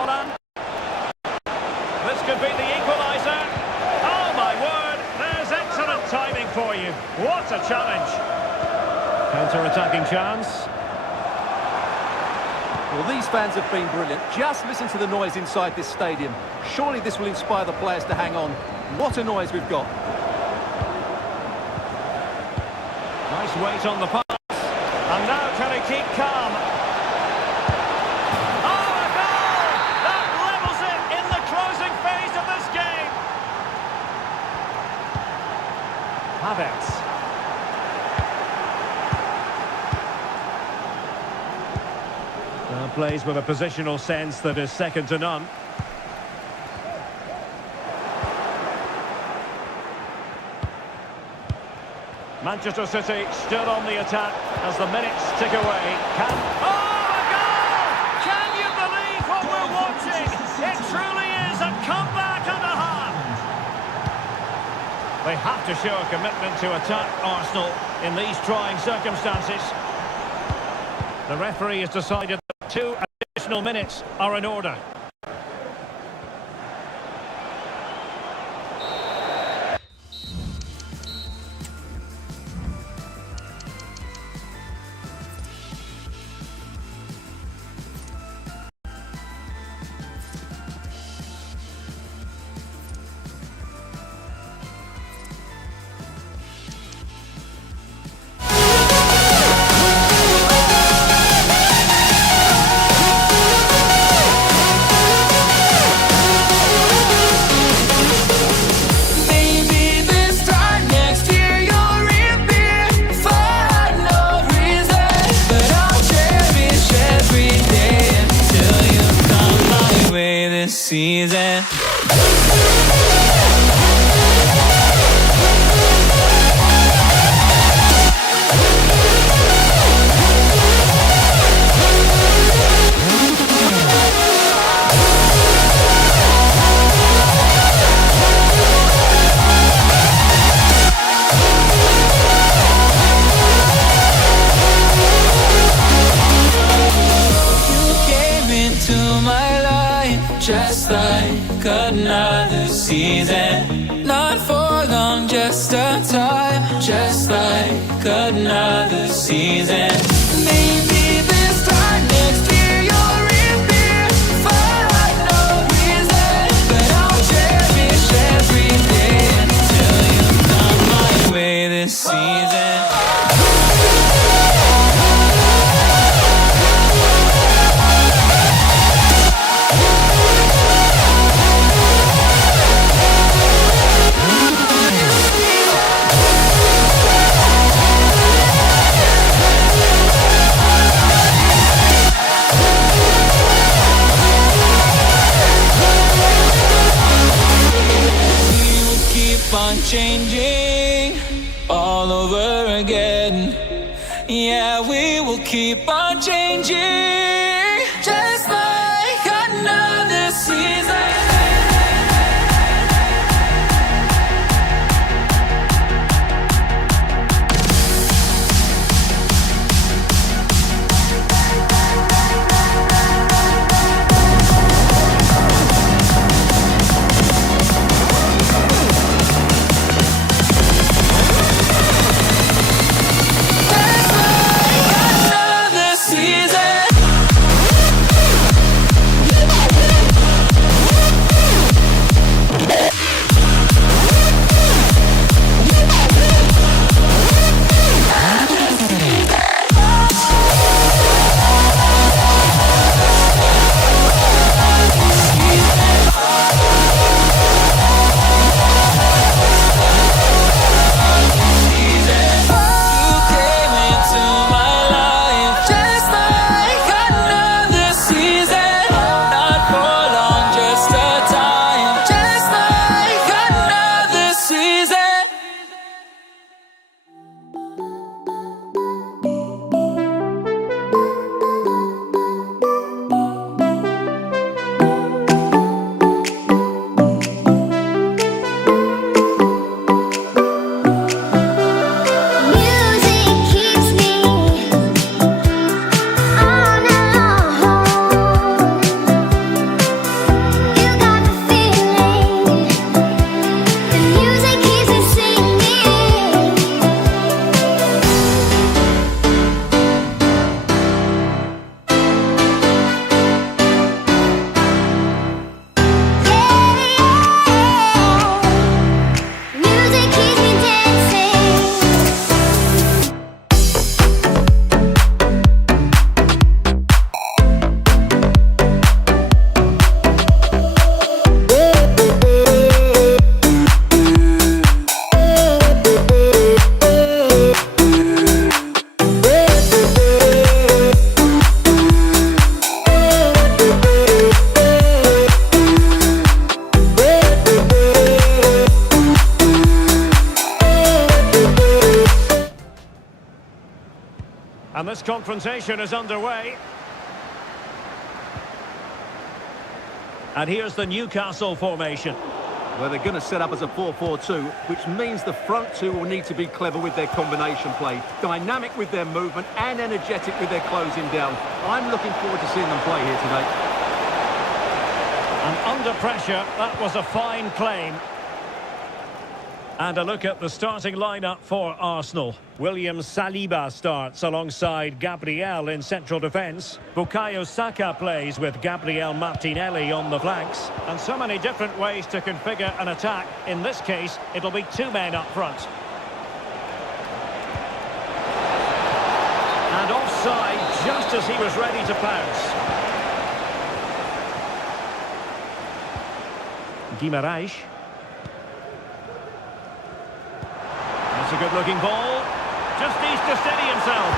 Holland. This could be the equaliser. Oh my word, there's excellent timing for you. What a challenge. Counter-attacking chance. Well, these fans have been brilliant. Just listen to the noise inside this stadium. Surely this will inspire the players to hang on. What a noise we've got. Nice weight on the pass. And now can he keep calm? Oh, a goal! That levels it in the closing phase of this game. Havertz. Plays with a positional sense that is second to none. Manchester City still on the attack as the minutes tick away. Oh, a goal! Can you believe what we're watching? It truly is a comeback and a half. They have to show a commitment to attack Arsenal in these trying circumstances. The referee has decided that 2 additional minutes are in order. just a time, just like another season. Maybe this time next year you'll reappear for no reason, but I'll cherish every day until you come my way this season. On changing all over again. Yeah, we will keep on changing, just like another season. And this confrontation is underway. And here's the Newcastle formation. Well, they're going to set up as a 4-4-2, which means the front two will need to be clever with their combination play, dynamic with their movement and energetic with their closing down. I'm looking forward to seeing them play here today. And under pressure, that was a fine claim. And a look at the starting lineup for Arsenal. William Saliba starts alongside Gabriel in central defence. Bukayo Saka plays with Gabriel Martinelli on the flanks. And so many different ways to configure an attack. In this case, it'll be two men up front. And offside just as he was ready to pounce. Guimaraes. That's a good-looking ball. Just needs to steady himself.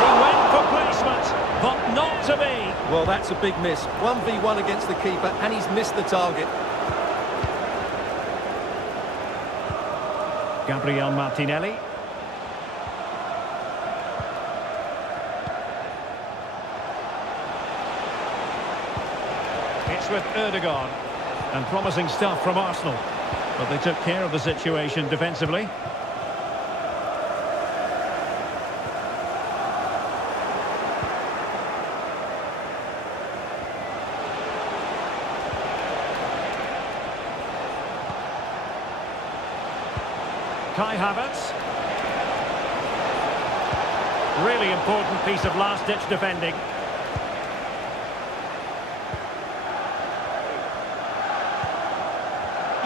He went for placement, but not to be. Well, that's a big miss. 1v1 against the keeper, and he's missed the target. Gabriel Martinelli. It's with Erdogan. And promising stuff from Arsenal. But they took care of the situation defensively. Kai Havertz. Really important piece of last-ditch defending.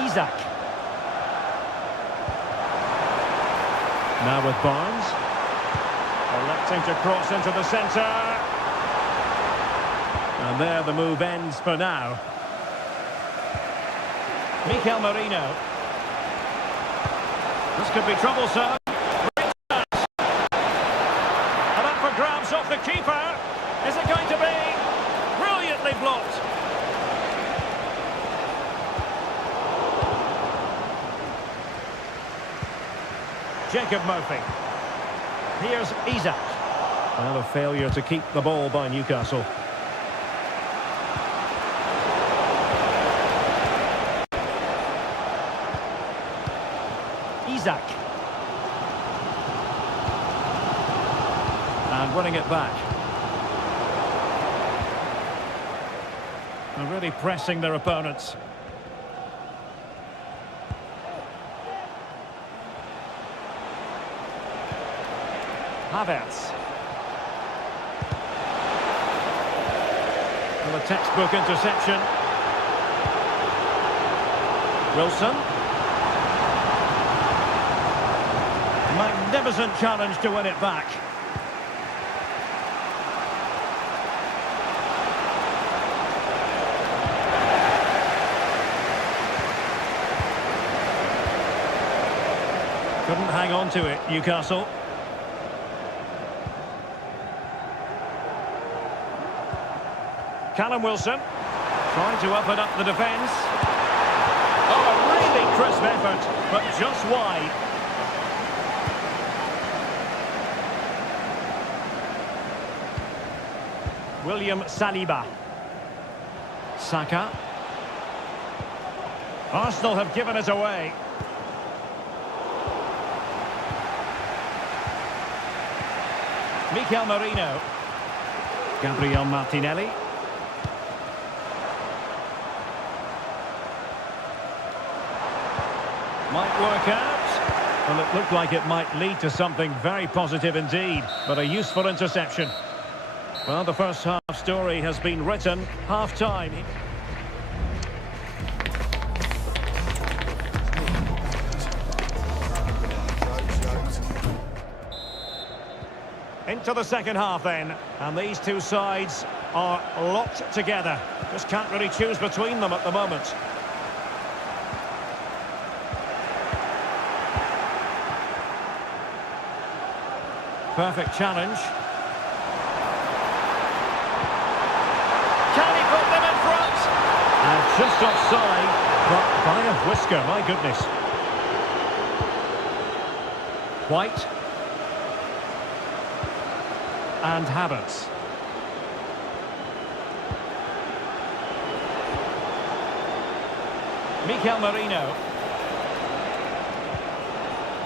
Isak. Now with Barnes. Electing to cross into the centre. And there the move ends for now. Mikel Merino. This could be troublesome. And up for grabs off the keeper. Is it going to be? Brilliantly blocked. Jacob Murphy. Here's Isak. Well, a failure to keep the ball by Newcastle. Isak. And winning it back. They're really pressing their opponents. Havertz. Well, a textbook interception. Wilson. Magnificent challenge to win it back. Couldn't hang on to it, Newcastle. Callum Wilson trying to open up the defence. Oh, a really crisp effort, but just wide. William Saliba. Saka. Arsenal have given it away. Mikel Merino. Gabriel Martinelli. Might work out. Well, it looked like it might lead to something very positive indeed, but a useful interception. Well, the first half story has been written. Half-time. Into the second half then, and these two sides are locked together. Just can't really choose between them at the moment. Perfect challenge. Can he put them in front? And just offside, but by a whisker, my goodness. White. And Havertz. Mikel Merino.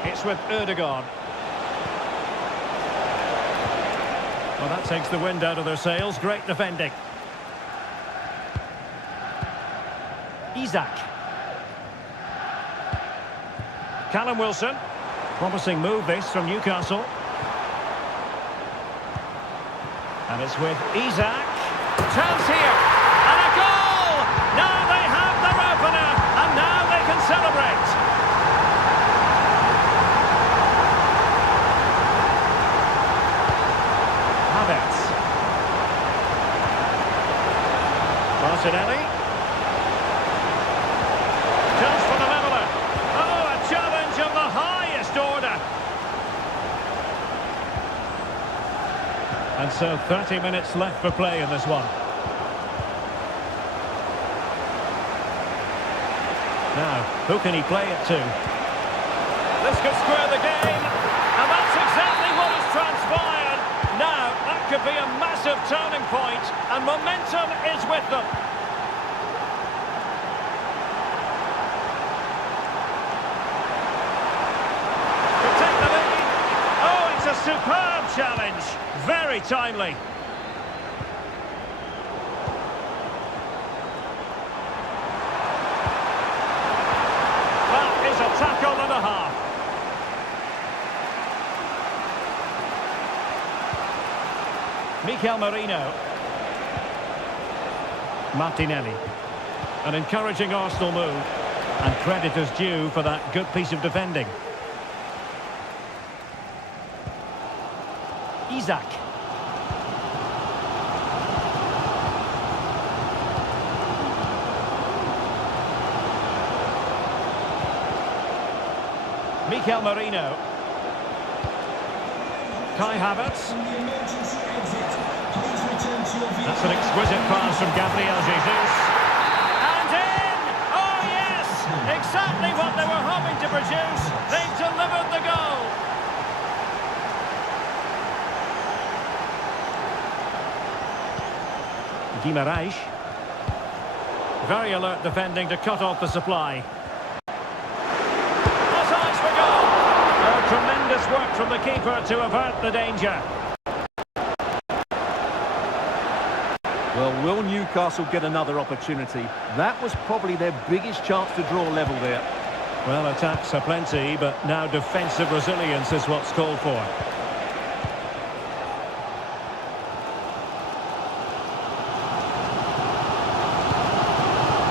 It's with Ødegaard. Well, that takes the wind out of their sails. Great defending. Isak. Callum Wilson. Promising move this from Newcastle. And it's with Isak. Chance here. And a goal! Now they have their opener. And now they can celebrate. Havertz. Martinelli. Chance for the leveller. Oh, a challenge of the highest order. And so 30 minutes left for play in this one. Now, who can he play it to? This could square the game. And that's exactly what has transpired. Now, that could be a massive turning point, and momentum is with them. To take the lead. Oh, it's a superb challenge. Very timely. That is a tackle and a half. Mikel Merino. Martinelli. An encouraging Arsenal move. And credit is due for that good piece of defending. Isaac. Mikel Merino. Kai Havertz. That's an exquisite pass from Gabriel Jesus. And in! Oh yes! Exactly what they were hoping to produce. They've delivered the goal. Guimaraes. Very alert defending to cut off the supply. Offside for goal. Oh, tremendous work from the keeper to avert the danger. Well, will Newcastle get another opportunity? That was probably their biggest chance to draw level there. Well, attacks are plenty, but now defensive resilience is what's called for.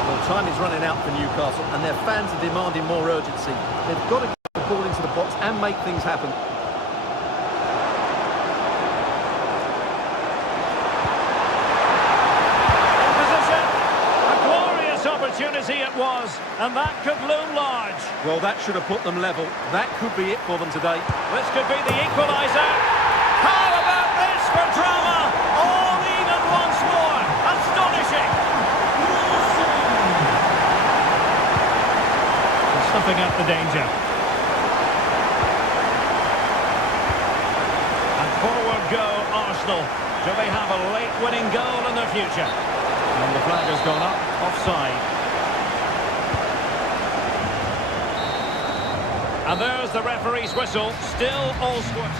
Well, time is running out for Newcastle, and their fans are demanding more urgency. They've got to get the ball into the box and make things happen. Opportunity it was, and that could loom large. Well, that should have put them level. That could be it for them today. This could be the equaliser. How about this for drama? All even once more. Astonishing. Snuffing out the danger. And forward go Arsenal. Do they have a late winning goal in their future? And the flag has gone up, offside. And there's the referee's whistle, still all square.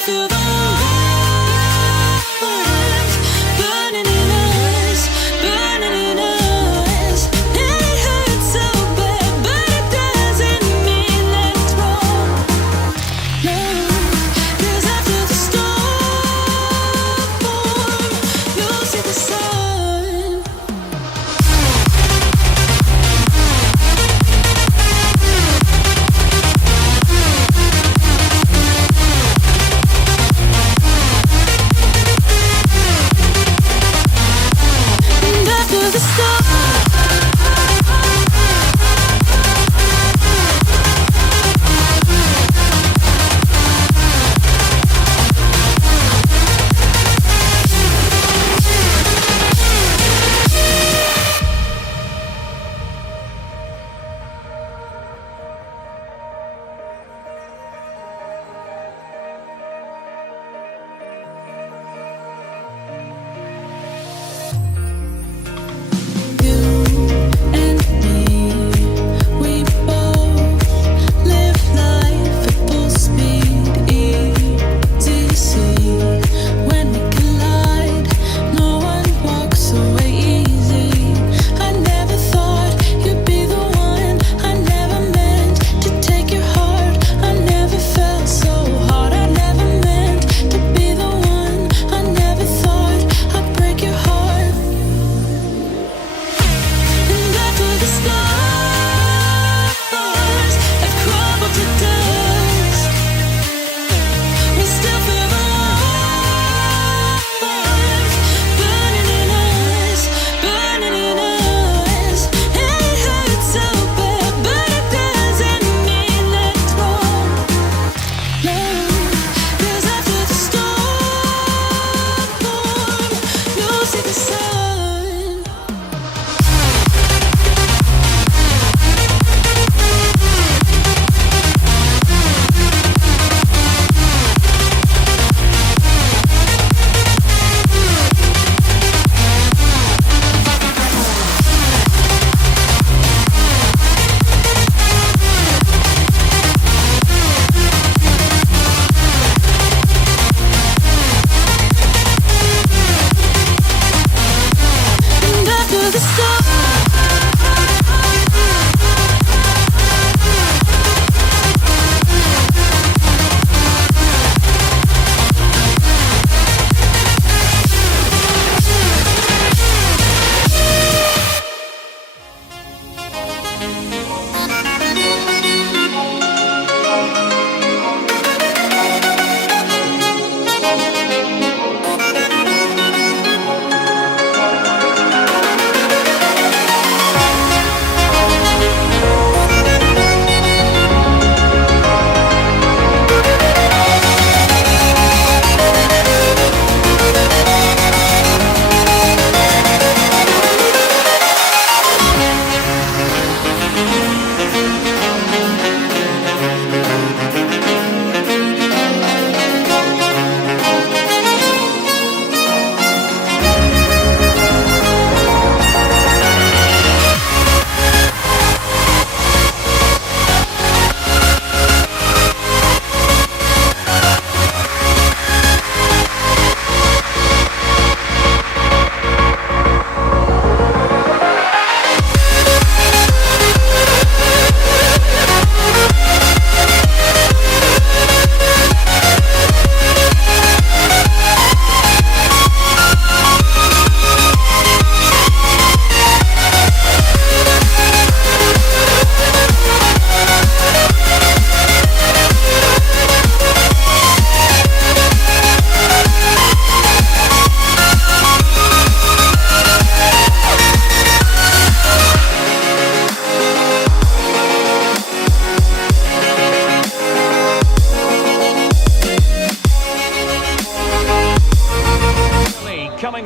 Feel the burning in us, burning in us. And it hurts so bad, but it doesn't mean that it's wrong. No, 'cause after the storm, you'll see the sun.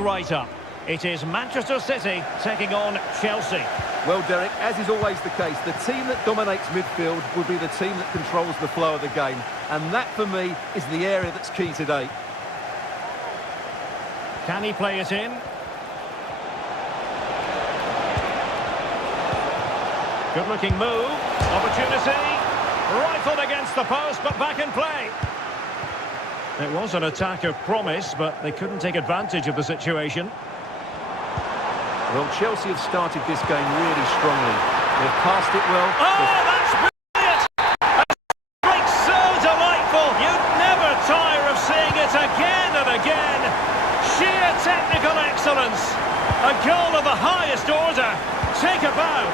right up. It is Manchester City taking on Chelsea. Well, Derek, as is always the case, the team that dominates midfield will be the team that controls the flow of the game. And that, for me, is the area that's key today. Can he play it in? Good-looking move. Opportunity. Rifled against the post, but back in play. It was an attack of promise, but they couldn't take advantage of the situation. Well, Chelsea have started this game really strongly. They've passed it well. Oh, that's brilliant! That's so delightful. You'd never tire of seeing it again and again. Sheer technical excellence. A goal of the highest order. Take a bow.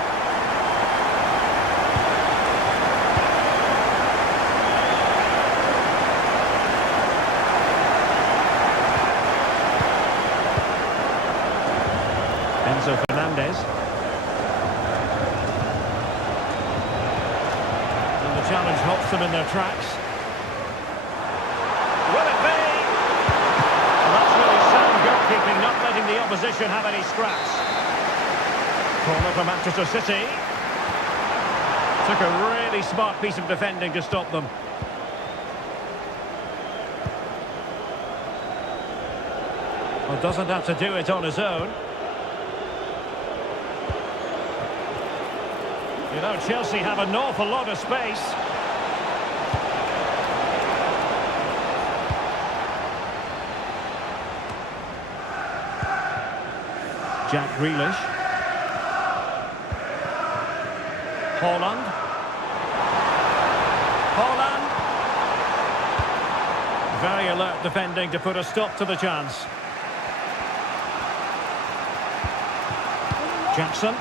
Enzo Fernandez. And the challenge halts them in their tracks. Will it be? Well, that's really sound goalkeeping, not letting the opposition have any scraps. Corner for Manchester City. Took a really smart piece of defending to stop them. Well, doesn't have to do it on his own. You know, Chelsea have an awful lot of space. Jack Grealish. Haaland. Very alert defending to put a stop to the chance. Jackson.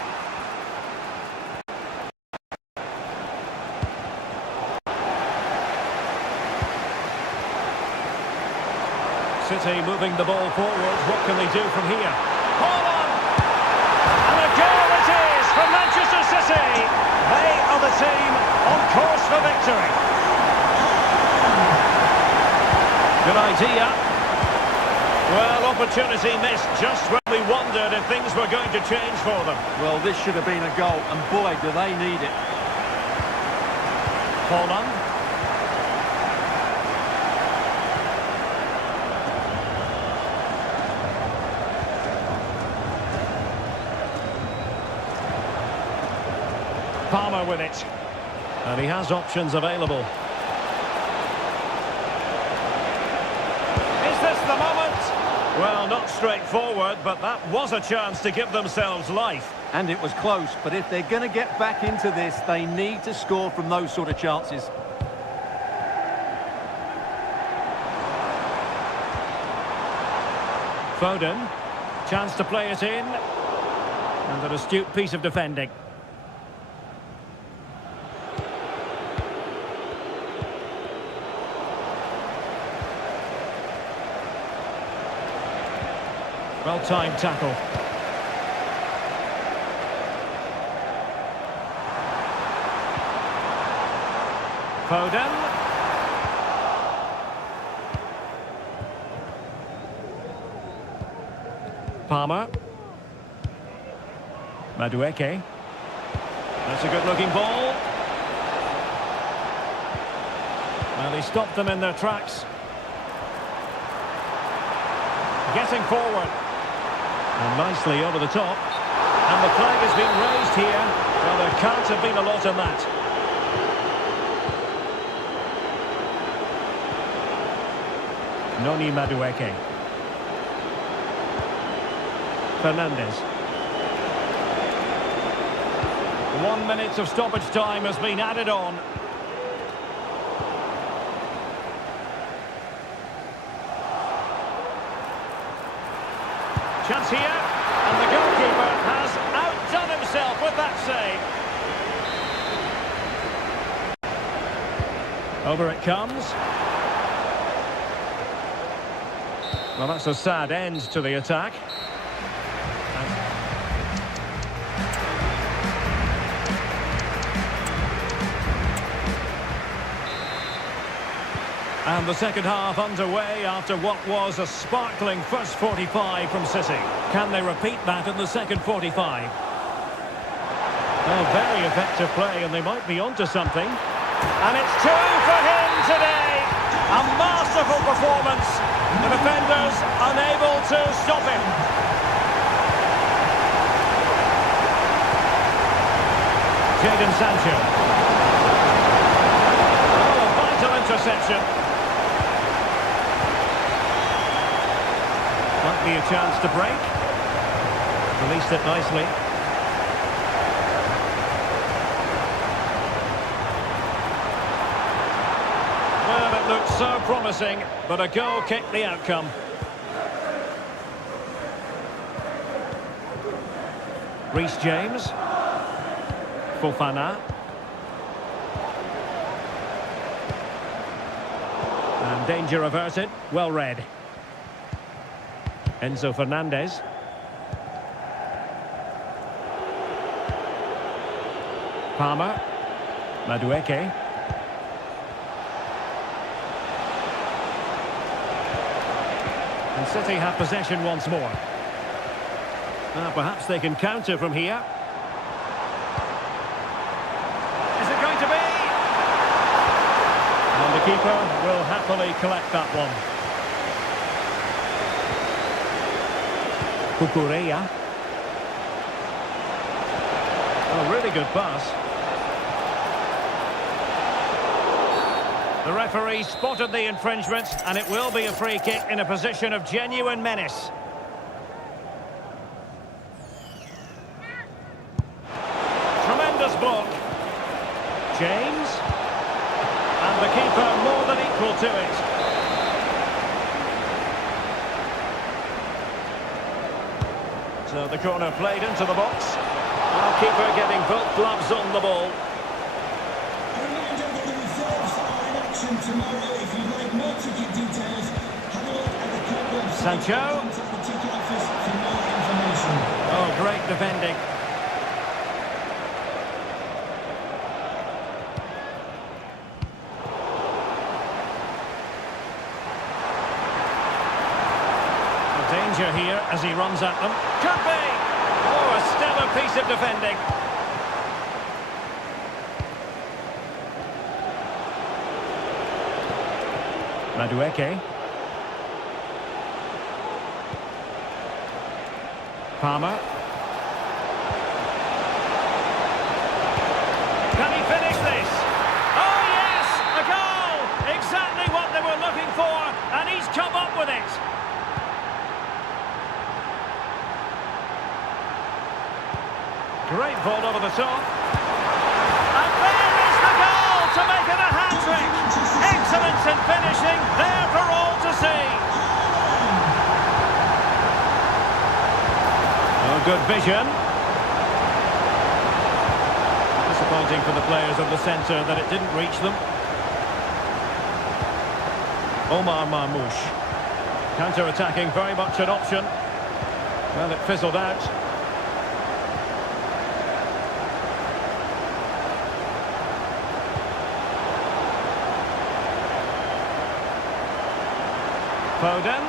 City moving the ball forward. What can they do from here? Haaland! And a goal it is for Manchester City. They are the team on course for victory. Good idea. Well, opportunity missed just when we wondered if things were going to change for them. Well, this should have been a goal, and boy, do they need it. Haaland. Palmer with it. And he has options available. Is this the moment? Well, not straightforward, but that was a chance to give themselves life. And it was close, but if they're going to get back into this, they need to score from those sort of chances. Foden. Chance to play it in. And an astute piece of defending. Well-timed tackle. Foden. Palmer. Madueke. That's a good-looking ball. Well, he stopped them in their tracks. Getting forward. And nicely over the top. And the flag has been raised here. Well, there can't have been a lot in that. Noni Madueke. Fernandez. 1 minute of stoppage time has been added on. Chance here, and the goalkeeper has outdone himself with that save. Over it comes. Well, that's a sad end to the attack. And the second half underway after what was a sparkling first 45 from City. Can they repeat that in the second 45? Well, very effective play, and they might be onto something. And it's two for him today. A masterful performance. The defenders unable to stop him. Jadon Sancho. Oh, a vital interception. Might be a chance to break. Released it nicely. Well, it looked so promising, but a goal kicked the outcome. Reece James. Fofana. And danger averted. Well read. Enzo Fernandez. Palmer. Madueke. And City have possession once more. Perhaps they can counter from here. Is it going to be? And the keeper will happily collect that one. Cucurella. Oh, really good pass. The referee spotted the infringement, and it will be a free kick in a position of genuine menace. Tremendous block. James. And the keeper more than equal to it. So the corner played into the box. Our keeper getting both gloves on the ball. Tomorrow, if you'd like more ticket details, have a look at the club website. Sancho. Contact the ticket office for more information. Oh, great defending. The danger here as he runs at them. Could be! Oh, a stellar piece of defending. Madueke. Palmer. Can he finish this? Oh yes! A goal! Exactly what they were looking for, and he's come up with it. Great ball over the top. And there is the goal to make it a hat-trick. Excellence in finishing, there for all to see. Oh, good vision. Disappointing for the players of the centre that it didn't reach them. Omar Marmoush. Counter-attacking, very much an option. Well, it fizzled out. Foden.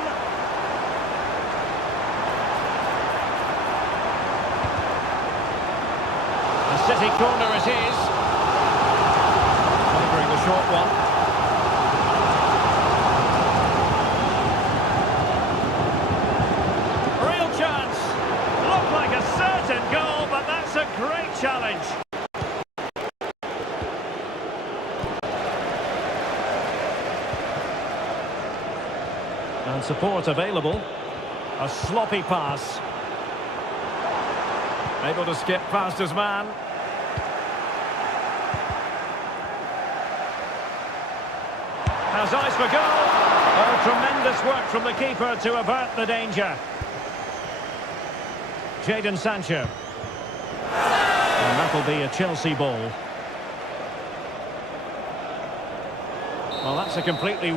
The City corner it is. Favouring the short one. Real chance. Looked like a certain goal, but that's a great challenge. And support available. A sloppy pass. Able to skip past his man. Has eyes for goal. Oh, tremendous work from the keeper to avert the danger. Jadon Sancho. And that'll be a Chelsea ball. Well, that's a completely...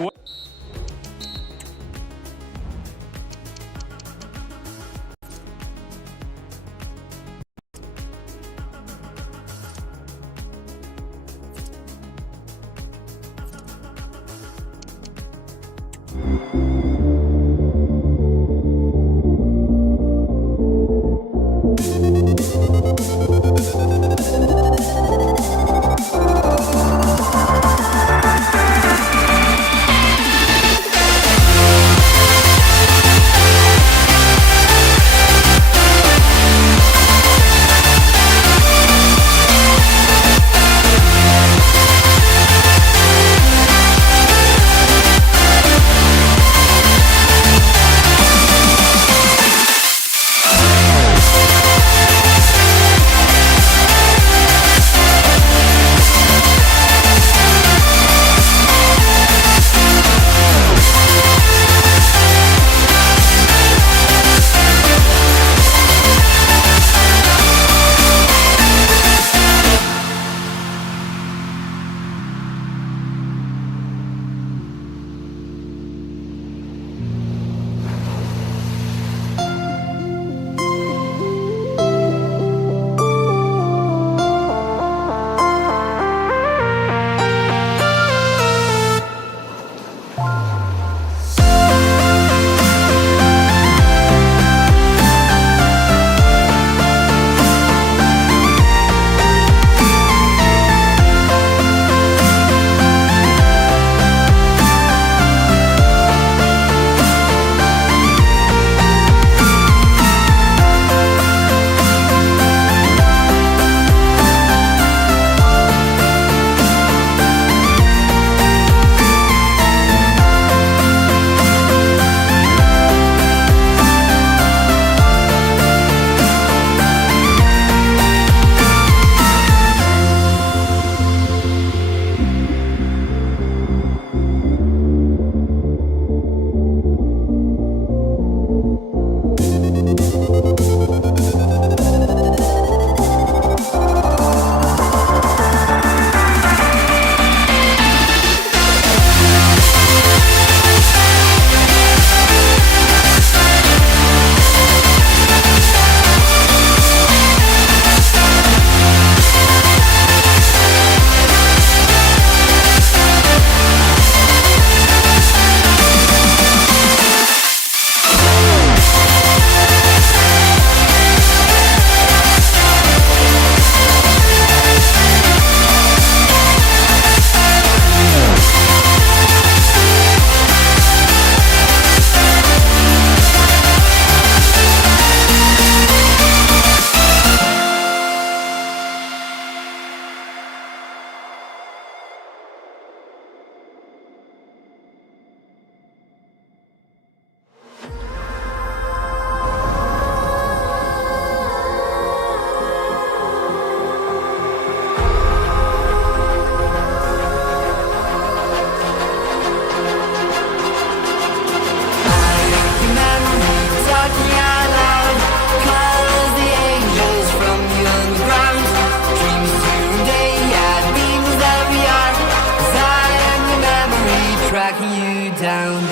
tracking you down.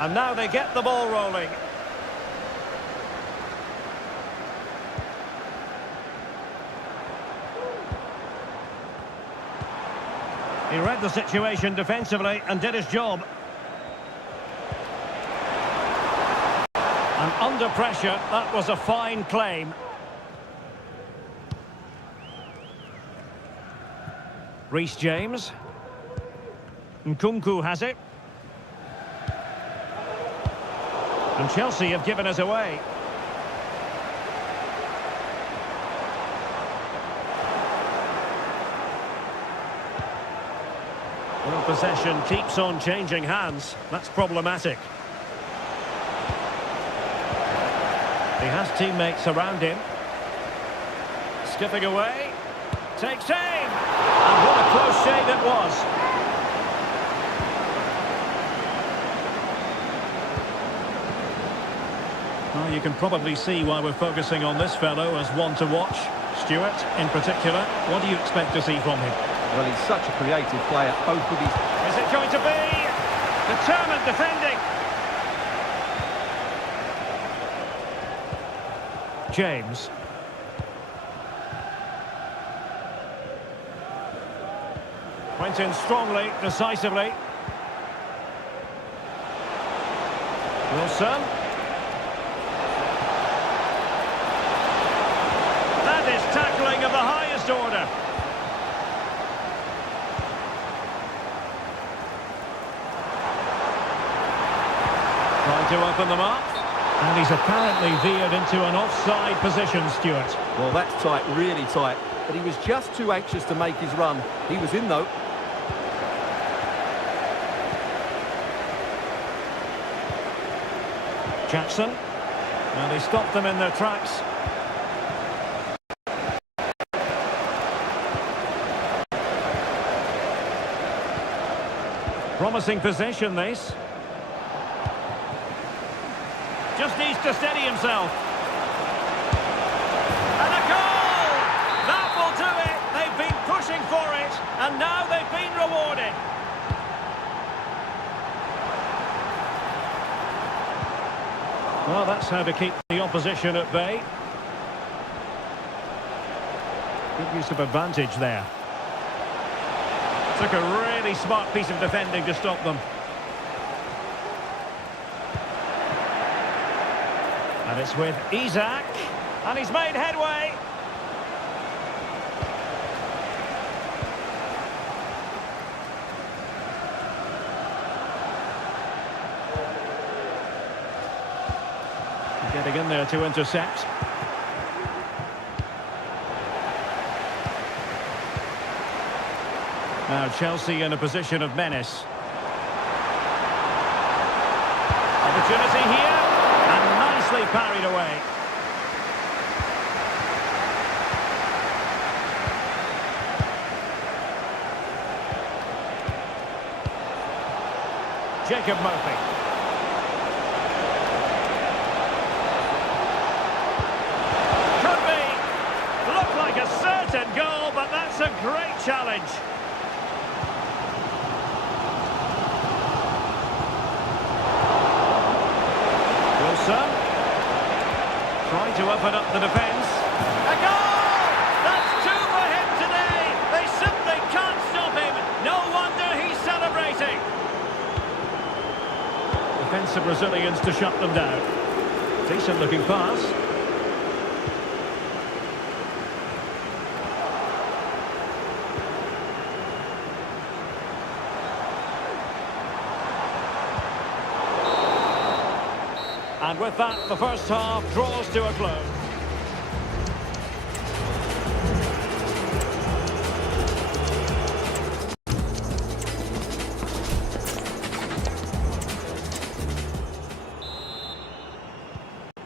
And now they get the ball rolling. He read the situation defensively and did his job. And under pressure, that was a fine claim. Reece James. Nkunku has it. And Chelsea have given us away. Well, possession keeps on changing hands. That's problematic. He has teammates around him. Skipping away. Takes aim! And what a close shave it was. Well, you can probably see why we're focusing on this fellow as one to watch. Stuart, in particular, what do you expect to see from him? Well, he's such a creative player, both with his... Is it going to be? Determined defending. James. Went in strongly, decisively. Wilson. That is tackling of the highest order. Trying to open them up. And he's apparently veered into an offside position, Stuart. Well, that's tight, really tight. But he was just too anxious to make his run. He was in, though. Jackson. And he stopped them in their tracks. Promising possession, this. Just needs to steady himself. And a goal! That will do it. They've been pushing for it, and now they've been rewarded. Well, that's how to keep the opposition at bay. Good use of advantage there. Took a really smart piece of defending to stop them. And it's with Isak. And he's made headway. Getting in there to intercept. Now Chelsea in a position of menace. Opportunity here, and nicely parried away. Jacob Murphy. Could be. Looked like a certain goal, but that's a great challenge. Trying to open up the defence. A goal! That's two for him today! They simply can't stop him! No wonder he's celebrating! Defensive Brazilians to shut them down. Decent looking pass. And with that, the first half draws to a close.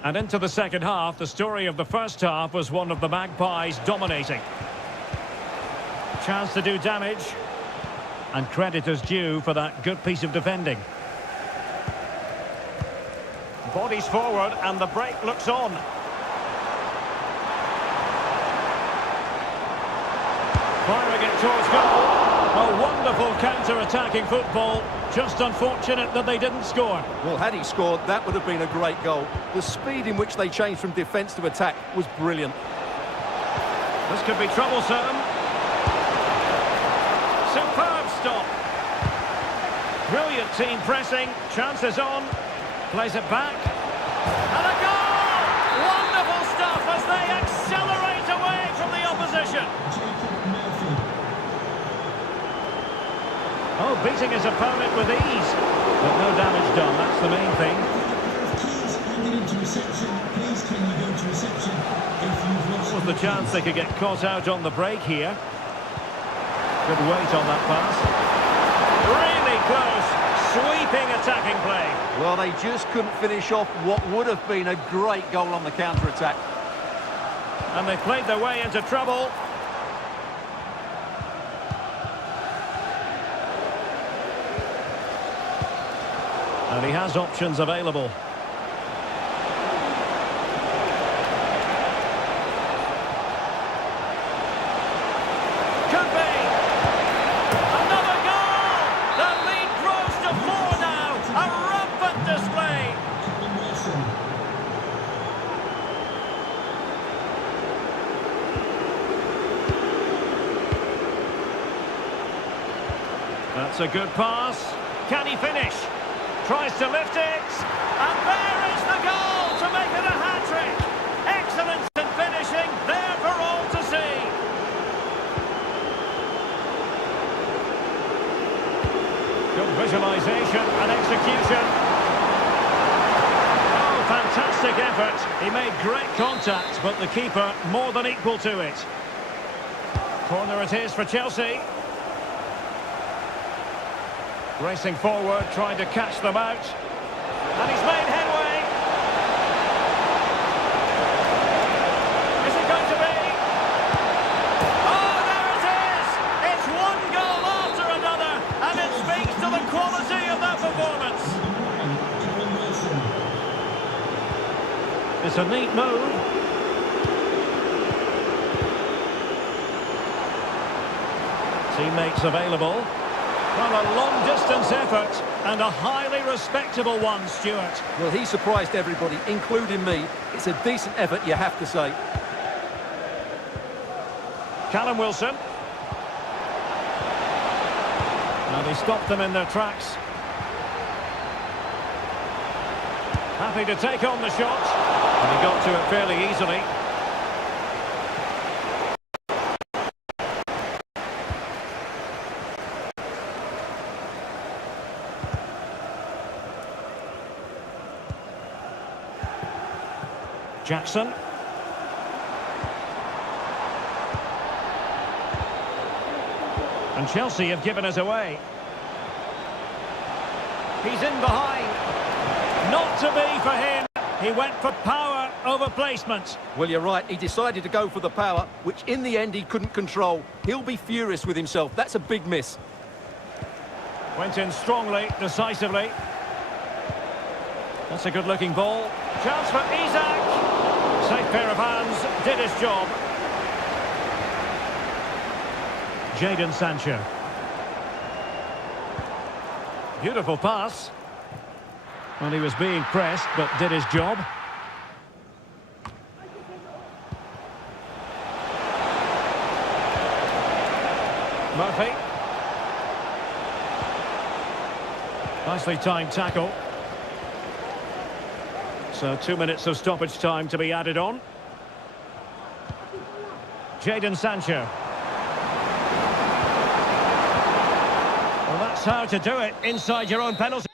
And into the second half, the story of the first half was one of the Magpies dominating. Chance to do damage. And credit is due for that good piece of defending. Bodies forward and the break looks on. Firing it towards goal. A wonderful counter-attacking football. Just unfortunate that they didn't score. Well, had he scored, that would have been a great goal. The speed in which they changed from defence to attack was brilliant. This could be troublesome. Superb stop. Brilliant team pressing. Chances on. Plays it back. And a goal! Wonderful stuff as they accelerate away from the opposition. Oh, beating his opponent with ease. But no damage done, that's the main thing. Keys handed into reception. Please can you go to reception if you've lost... Was the chance they could get caught out on the break here. Good weight on that pass. Really close. Sweeping attacking play. Well, they just couldn't finish off what would have been a great goal on the counter-attack. And they played their way into trouble. And he has options available. Could be! Another goal! The lead grows to 4 now. A rampant display. That's a good pass. Can he finish? Tries to lift it, and there is the goal to make it a hat-trick. Excellence in finishing, there for all to see. Good visualisation and execution. Oh, fantastic effort. He made great contact, but the keeper more than equal to it. Corner it is for Chelsea. Racing forward, trying to catch them out. And he's made headway. Is it going to be? Oh, there it is! It's one goal after another, and it speaks to the quality of that performance. It's a neat move. Teammates available. Well, a long-distance effort and a highly respectable one, Stuart. Well, he surprised everybody, including me. It's a decent effort, you have to say. Callum Wilson. And he stopped them in their tracks. Happy to take on the shot. And he got to it fairly easily. Jackson. And Chelsea have given us away. He's in behind. Not to be for him. He went for power over placement. Well, you're right. He decided to go for the power, which in the end he couldn't control. He'll be furious with himself. That's a big miss. Went in strongly, decisively. That's a good-looking ball. Chance for Isak. Safe pair of hands, did his job. Jadon Sancho. Beautiful pass. Well, he was being pressed, but did his job. Murphy. Nicely timed tackle. So 2 minutes of stoppage time to be added on. Jadon Sancho. Well, that's how to do it inside your own penalty.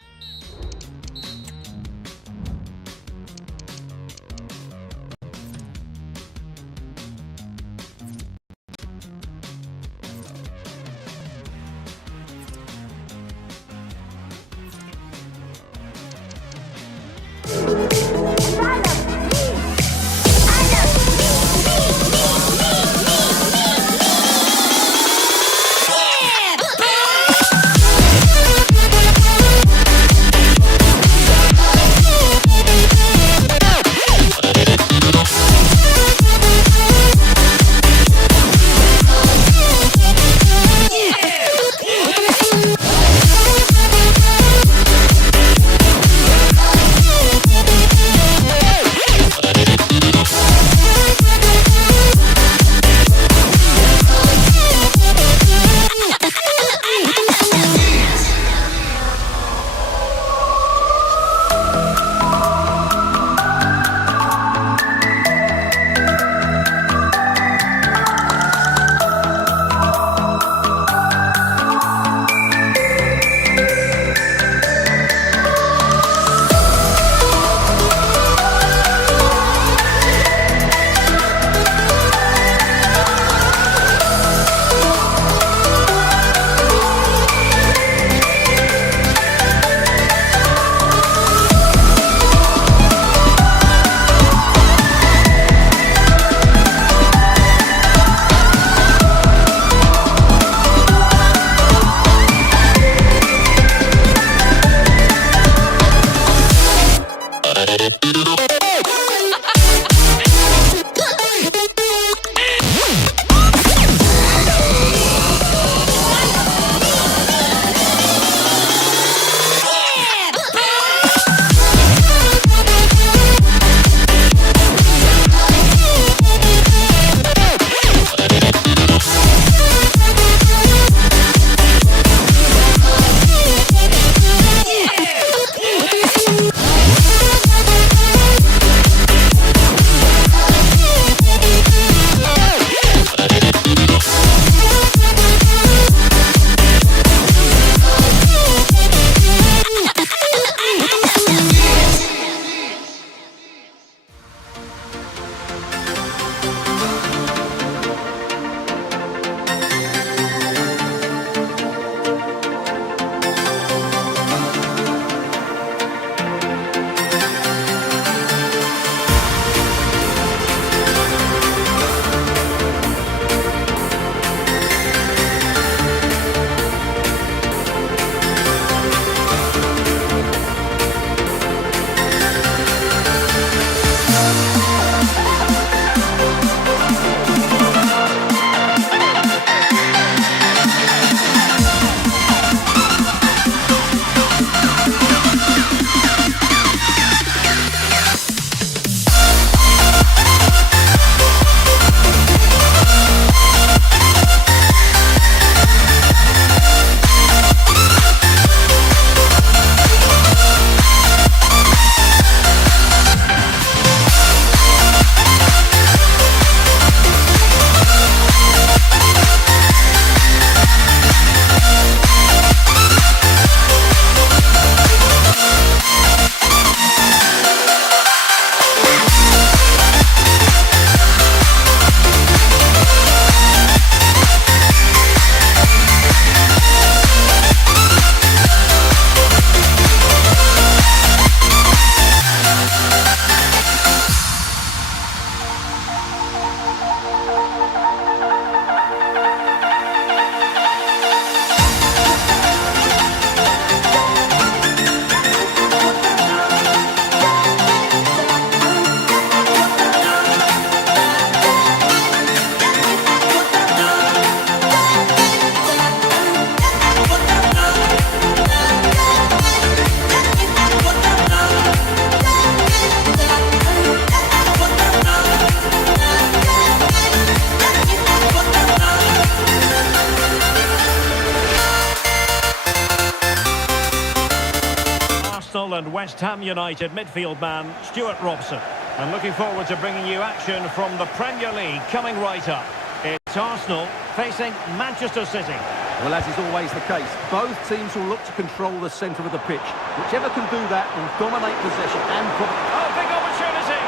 and West Ham United midfield man Stuart Robson. And looking forward to bringing you action from the Premier League coming right up. It's Arsenal facing Manchester City. Well, as is always the case, both teams will look to control the centre of the pitch. Whichever can do that will dominate possession and... Oh, big opportunity!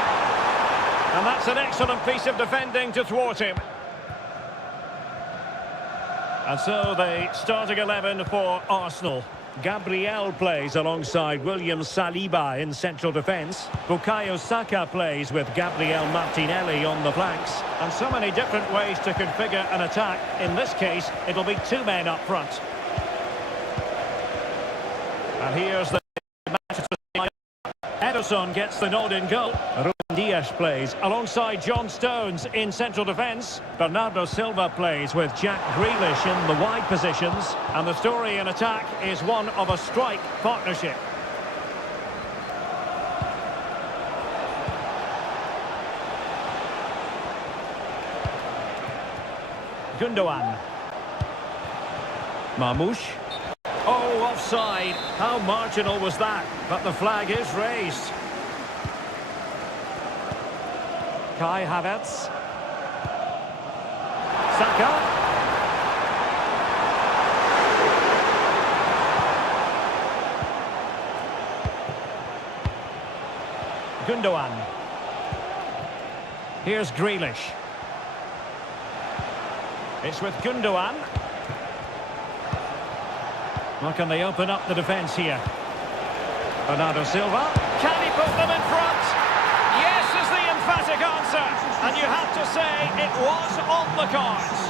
And that's an excellent piece of defending to thwart him. And so the starting 11 for Arsenal. Gabriel plays alongside William Saliba in central defence. Bukayo Saka plays with Gabriel Martinelli on the flanks. And so many different ways to configure an attack. In this case, it'll be two men up front. And here's the Manchester City. Ederson gets the nod in goal. Ruben Dias plays alongside John Stones in central defence. Bernardo Silva plays with Jack Grealish in the wide positions. And the story in attack is one of a strike partnership. Gundogan. Marmoush. Oh, offside. How marginal was that? But the flag is raised. Kai Havertz. Saka. Gundogan. Here's Grealish. It's with Gundogan. Well, can they open up the defence here? Bernardo Silva. Can he put them in front? Yes is the emphatic answer. And you have to say it was on the cards.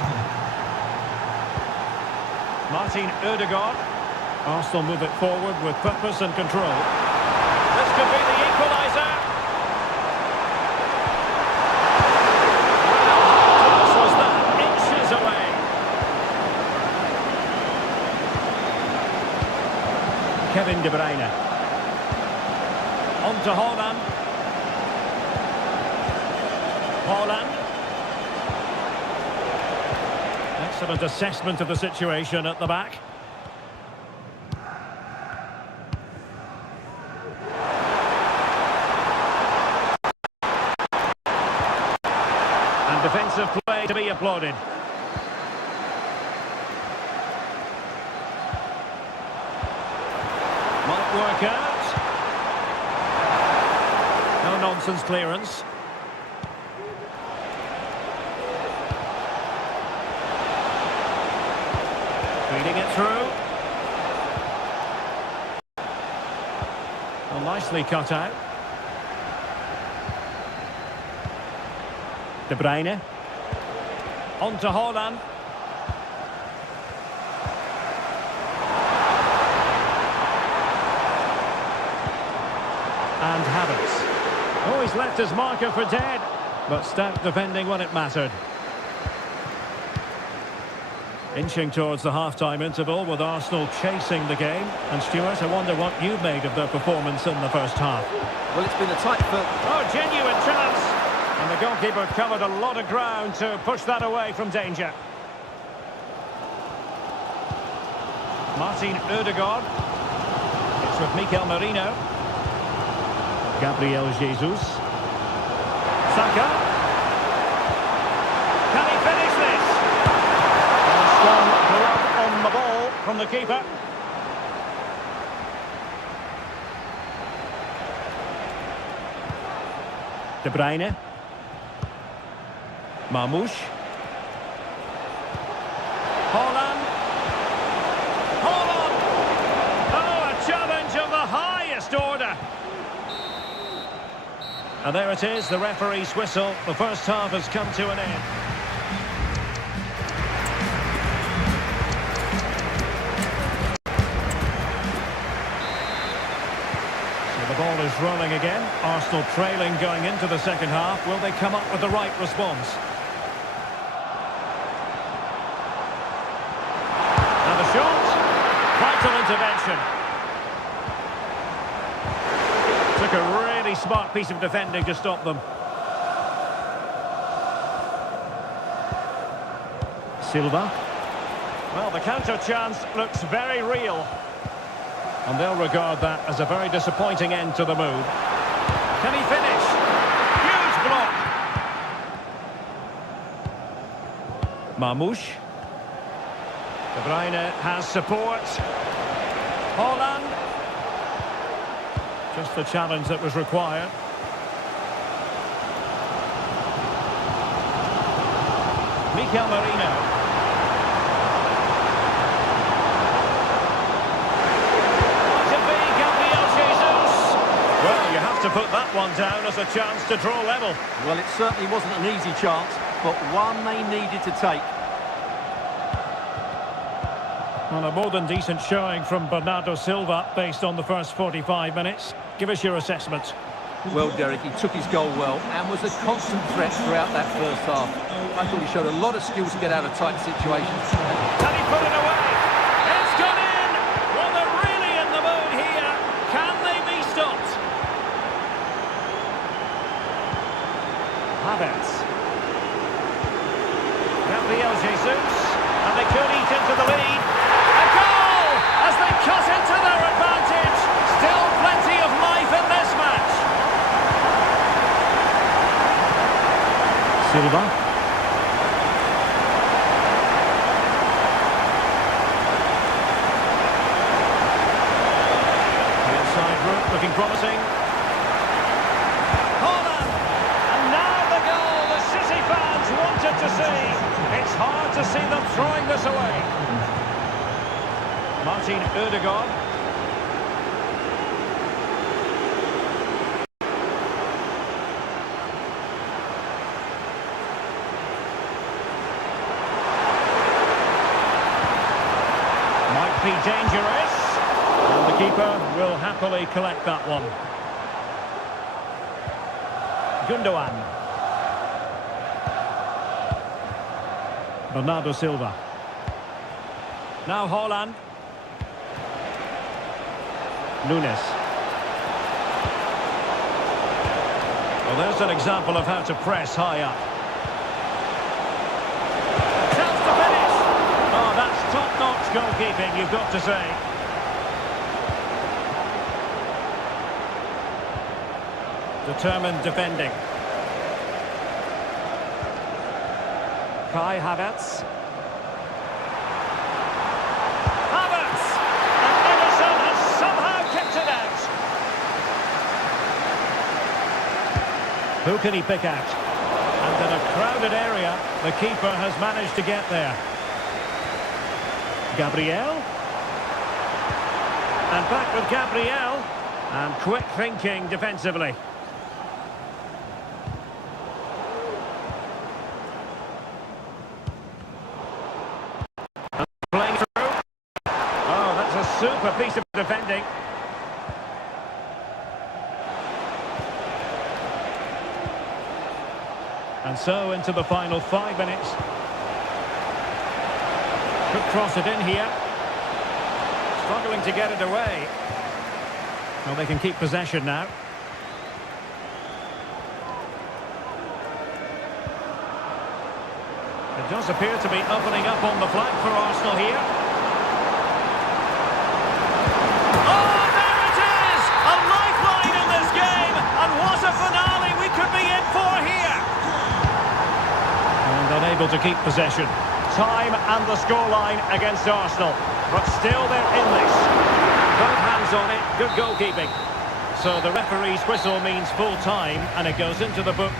Martin Ødegaard. Arsenal move it forward with purpose and control. This could be the equaliser. How close was that? Inches away. Kevin De Bruyne. On to Haaland. Haaland. Excellent assessment of the situation at the back. And defensive play to be applauded. Might work out. No nonsense clearance. Feeding it through. Well, nicely cut out. De Bruyne. On to Haaland. And Havertz. Oh, he's left his marker for dead. But stout defending when it mattered. Inching towards the half-time interval with Arsenal chasing the game. And Stuart, I wonder what you made of their performance in the first half. Well, it's been a tight fit. Oh, genuine chance. And the goalkeeper covered a lot of ground to push that away from danger. Martin Ødegaard. It's with Mikel Merino. Gabriel Jesus. Saka. Can he finish this? And a strong glove on the ball from the keeper. De Bruyne. Marmoush. Haaland. Haaland! Oh, a challenge of the highest order. And there it is, the referee's whistle. The first half has come to an end. So the ball is rolling again. Arsenal trailing going into the second half. Will they come up with the right response? And the shot. Vital intervention. Took a really smart piece of defending to stop them. Silva. Well, the counter chance looks very real. And they'll regard that as a very disappointing end to the move. Can he finish? Huge block. Marmoush. De Bruyne has support. Haaland. Just the challenge that was required. Mikel Merino. Might it be Gabriel Jesus? Well, you have to put that one down as a chance to draw level. Well, it certainly wasn't an easy chance, but one they needed to take. Well, a more than decent showing from Bernardo Silva based on the first 45 minutes. Give us your assessment. Well, Derek, he took his goal well and was a constant threat throughout that first half. I thought he showed a lot of skills to get out of tight situations. Can he put it away? It's gone in! Well, they're really in the mood here. Can they be stopped? Havertz. Gabriel Jesus. And they could eat into the lead. A goal! As they cut into their advantage. Still plenty of life in this match. Silva. The inside route looking promising. Haaland! And now the goal the City fans wanted to see. It's hard to see them throwing this away. Martin Ødegaard. Might be dangerous. And the keeper will happily collect that one. Gundogan. Bernardo Silva. Now Haaland. Nunes. Well, there's an example of how to press high up. Chance to finish. Oh, that's top-notch goalkeeping, you've got to say. Determined defending. Kai Havertz. Havertz! And Ederson has somehow kept it out. Who can he pick out? And in a crowded area, the keeper has managed to get there. Gabriel. And back with Gabriel. And quick thinking defensively. Playing through. Oh, that's a super piece of defending. And so into the final 5 minutes. Could cross it in here. Struggling to get it away. Well, they can keep possession now. It does appear to be opening up on the flank for Arsenal here. Oh, there it is! A lifeline in this game! And what a finale we could be in for here! And unable to keep possession. Time and the scoreline against Arsenal. But still they're in this. Both hands on it, good goalkeeping. So the referee's whistle means full time and it goes into the book.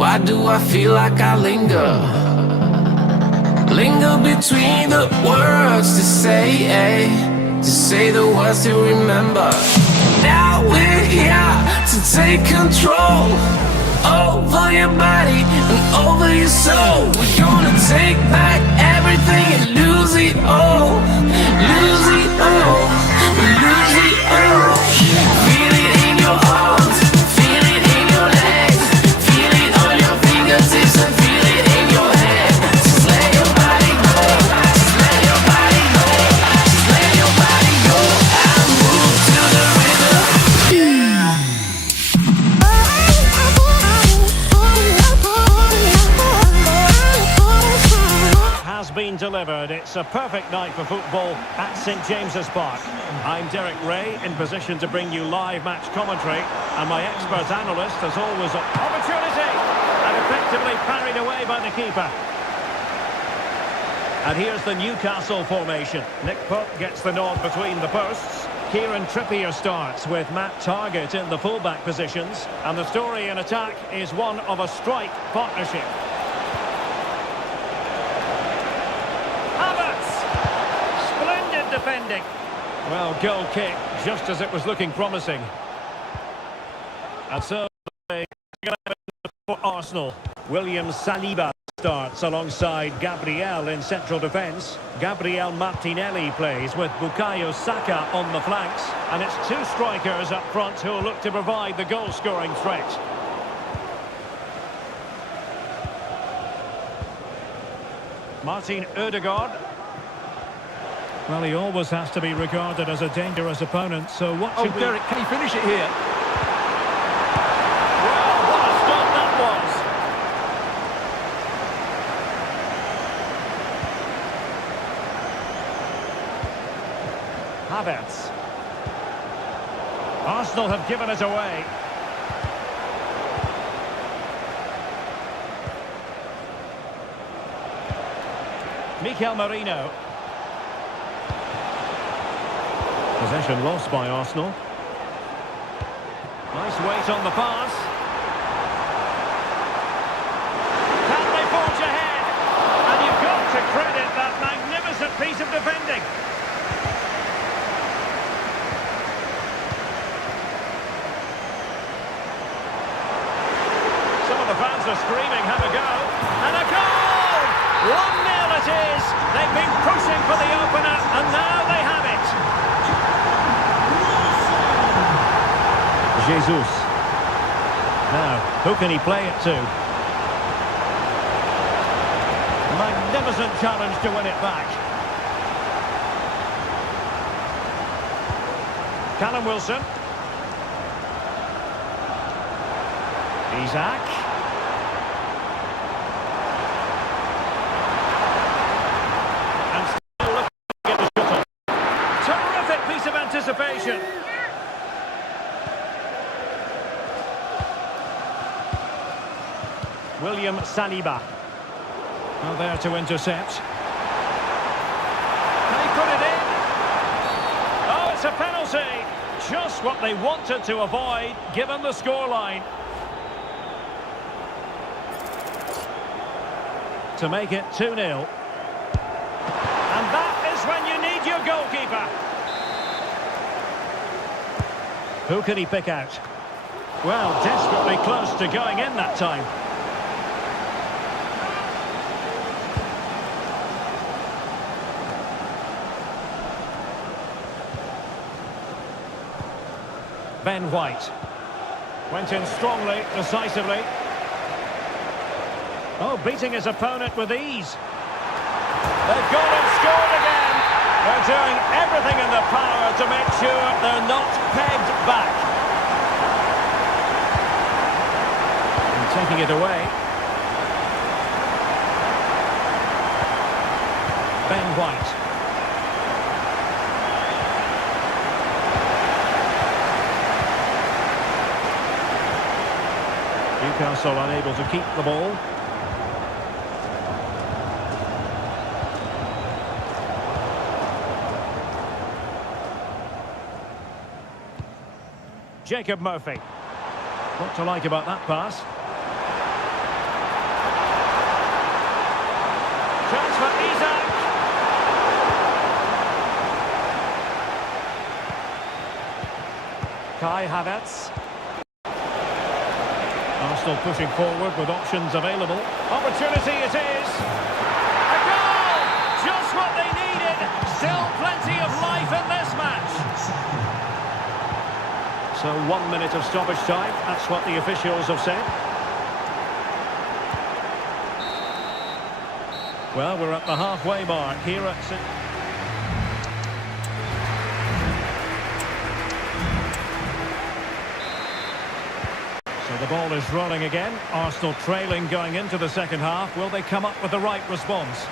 Why do I feel like I linger? Linger between the words to say the words to remember. Now we're here to take control over your body and over your soul. We're gonna take back everything and lose it all. Lose it all. Lose it all. Feel it in your arms, feel it in your legs, feel it on your fingertips and feel it in your head. Just let your body go, just let your body go, just let your body go and move to the rhythm. Has been delivered. It's a perfect night for football at St James's Park. I'm Derek Ray, in position to bring you live match commentary, and my expert analyst has always an opportunity and effectively parried away by the keeper. And here's the Newcastle formation. Nick Pope gets the nod between the posts. Kieran Trippier starts with Matt Targett in the fullback positions, and the story in attack is one of a strike partnership. Splendid defending. Well, goal kick, just as it was looking promising. And so, for Arsenal, William Saliba starts alongside Gabriel in central defence. Gabriel Martinelli plays with Bukayo Saka on the flanks. And it's two strikers up front who will look to provide the goal-scoring threat. Martin Ødegaard. Well, he always has to be regarded as a dangerous opponent, so what should we... Derek, can he finish it here? Well, what a stop that was! Havertz. Arsenal have given it away. Mikel Merino. Possession lost by Arsenal. Nice weight on the pass. Can they forge ahead? And you've got to credit that magnificent piece of defending. Some of the fans are screaming, have a go. And a goal! 1-0 it is. They've been pushing for the opener, and now they have it. Jesus. Now, who can he play it to? Magnificent challenge to win it back. Callum Wilson. Isaac. And still looking to get the shot off. Terrific piece of anticipation. William Saliba. Well, there to intercept. Can he put it in? Oh, it's a penalty. Just what they wanted to avoid, given the scoreline. To make it 2-0. And that is when you need your goalkeeper. Who can he pick out? Well, desperately close to going in that time. Ben White. Went in strongly, decisively. Oh, beating his opponent with ease. They've gone and scored again. They're doing everything in their power to make sure they're not pegged back. And taking it away. Ben White. Newcastle unable to keep the ball. Jacob Murphy. What to like about that pass? Chance for Isak. Kai Havertz. Arsenal pushing forward with options available. Opportunity it is. A goal! Just what they needed. Still plenty of life in this match. So 1 minute of stoppage time. That's what the officials have said. Well, we're at the halfway mark here at... So the ball is rolling again. Arsenal trailing going into the second half. Will they come up with the right response?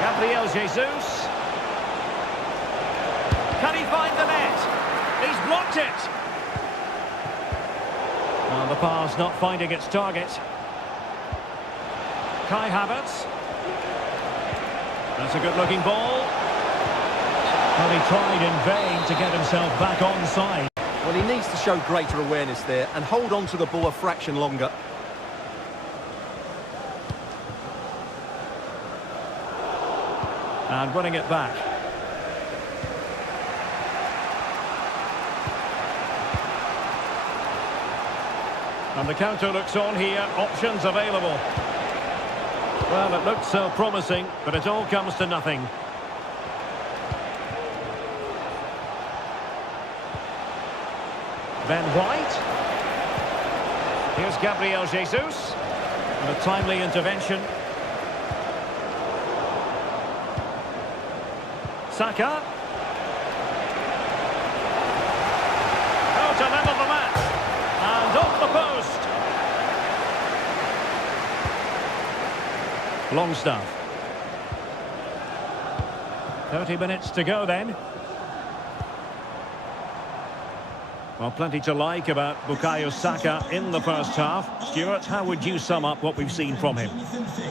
Gabriel Jesus. Can he find the net? He's blocked it. Well, the pass not finding its target. Kai Havertz. That's a good-looking ball. Well, he tried in vain to get himself back onside. Well, he needs to show greater awareness there and hold on to the ball a fraction longer. And winning it back. And the counter looks on here. Options available. Well, it looked so promising, but it all comes to nothing. Ben White. Here's Gabriel Jesus. And a timely intervention. Saka. Oh, to level the match. And off the post. Longstaff. 30 minutes to go then. Well, plenty to like about Bukayo Saka in the first half. Stuart, how would you sum up what we've seen from him?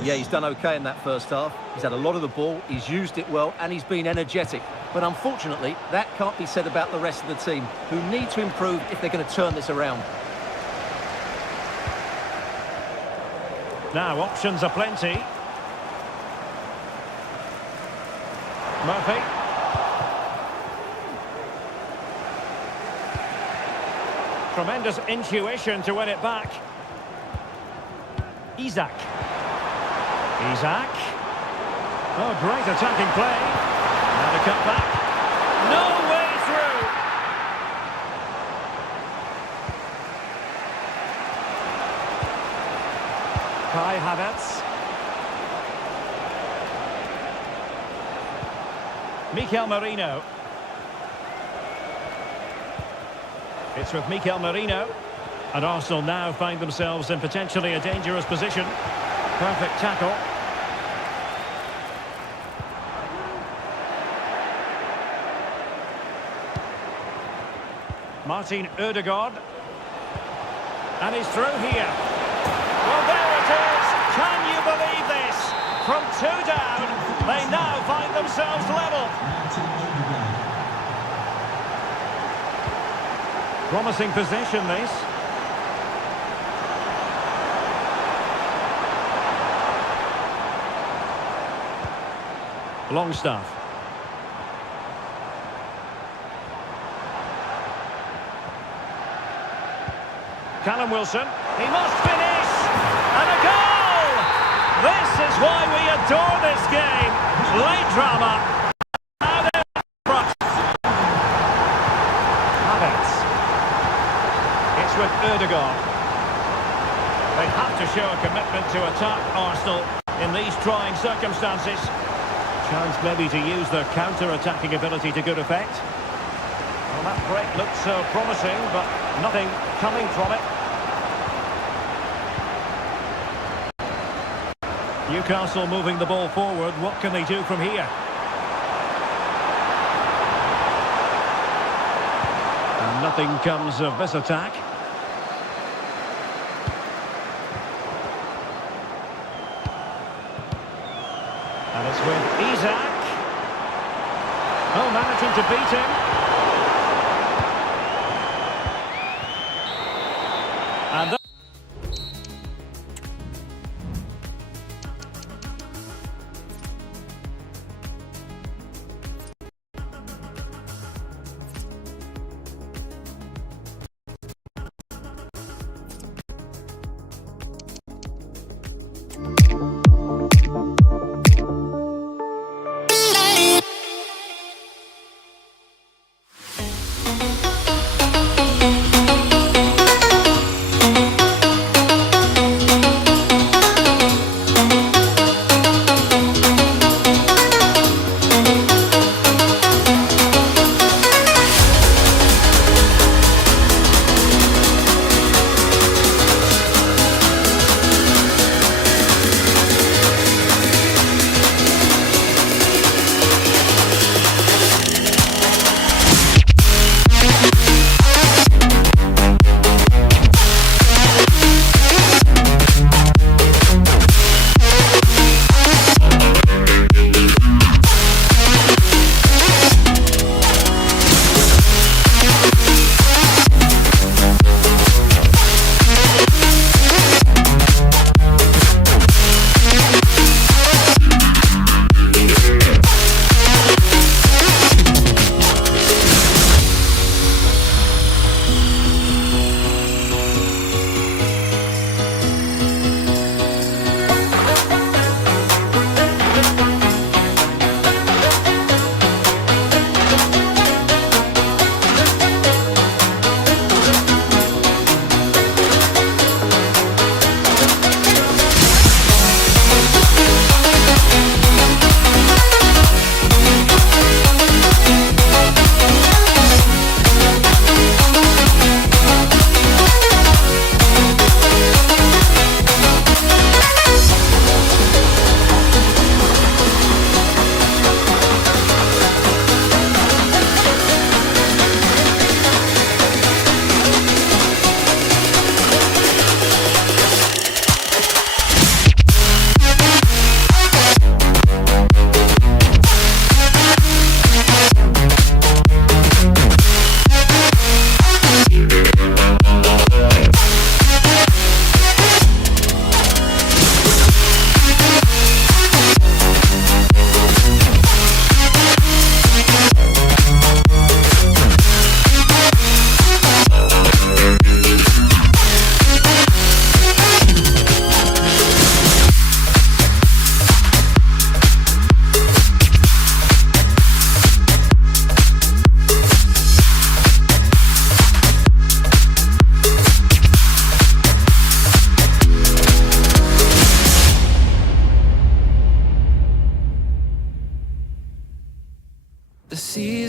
Yeah, he's done okay in that first half. He's had a lot of the ball, he's used it well, and he's been energetic. But unfortunately, that can't be said about the rest of the team, who need to improve if they're going to turn this around. Now, options are plenty. Murphy. Tremendous intuition to win it back. Isak. Isak. Oh, great attacking play. And a cut back. No way through. Kai Havertz. Mikel Merino. It's with Mikel Merino. And Arsenal now find themselves in potentially a dangerous position. Perfect tackle. Martin Ødegaard. And he's through here. Well, there it is. Can you believe this? From 2 down, they now find themselves level. Promising possession, this. Longstaff. Callum Wilson. He must finish. And a goal! This is why we adore this game. Late drama. Now they're in front. Havertz. It's with Ødegaard. They have to show a commitment to attack Arsenal in these trying circumstances. Chance maybe to use their counter-attacking ability to good effect. Well, that break looked so promising, but nothing coming from it. Newcastle moving the ball forward. What can they do from here? And nothing comes of this attack. And it's with Isak. Oh, managing to beat him. And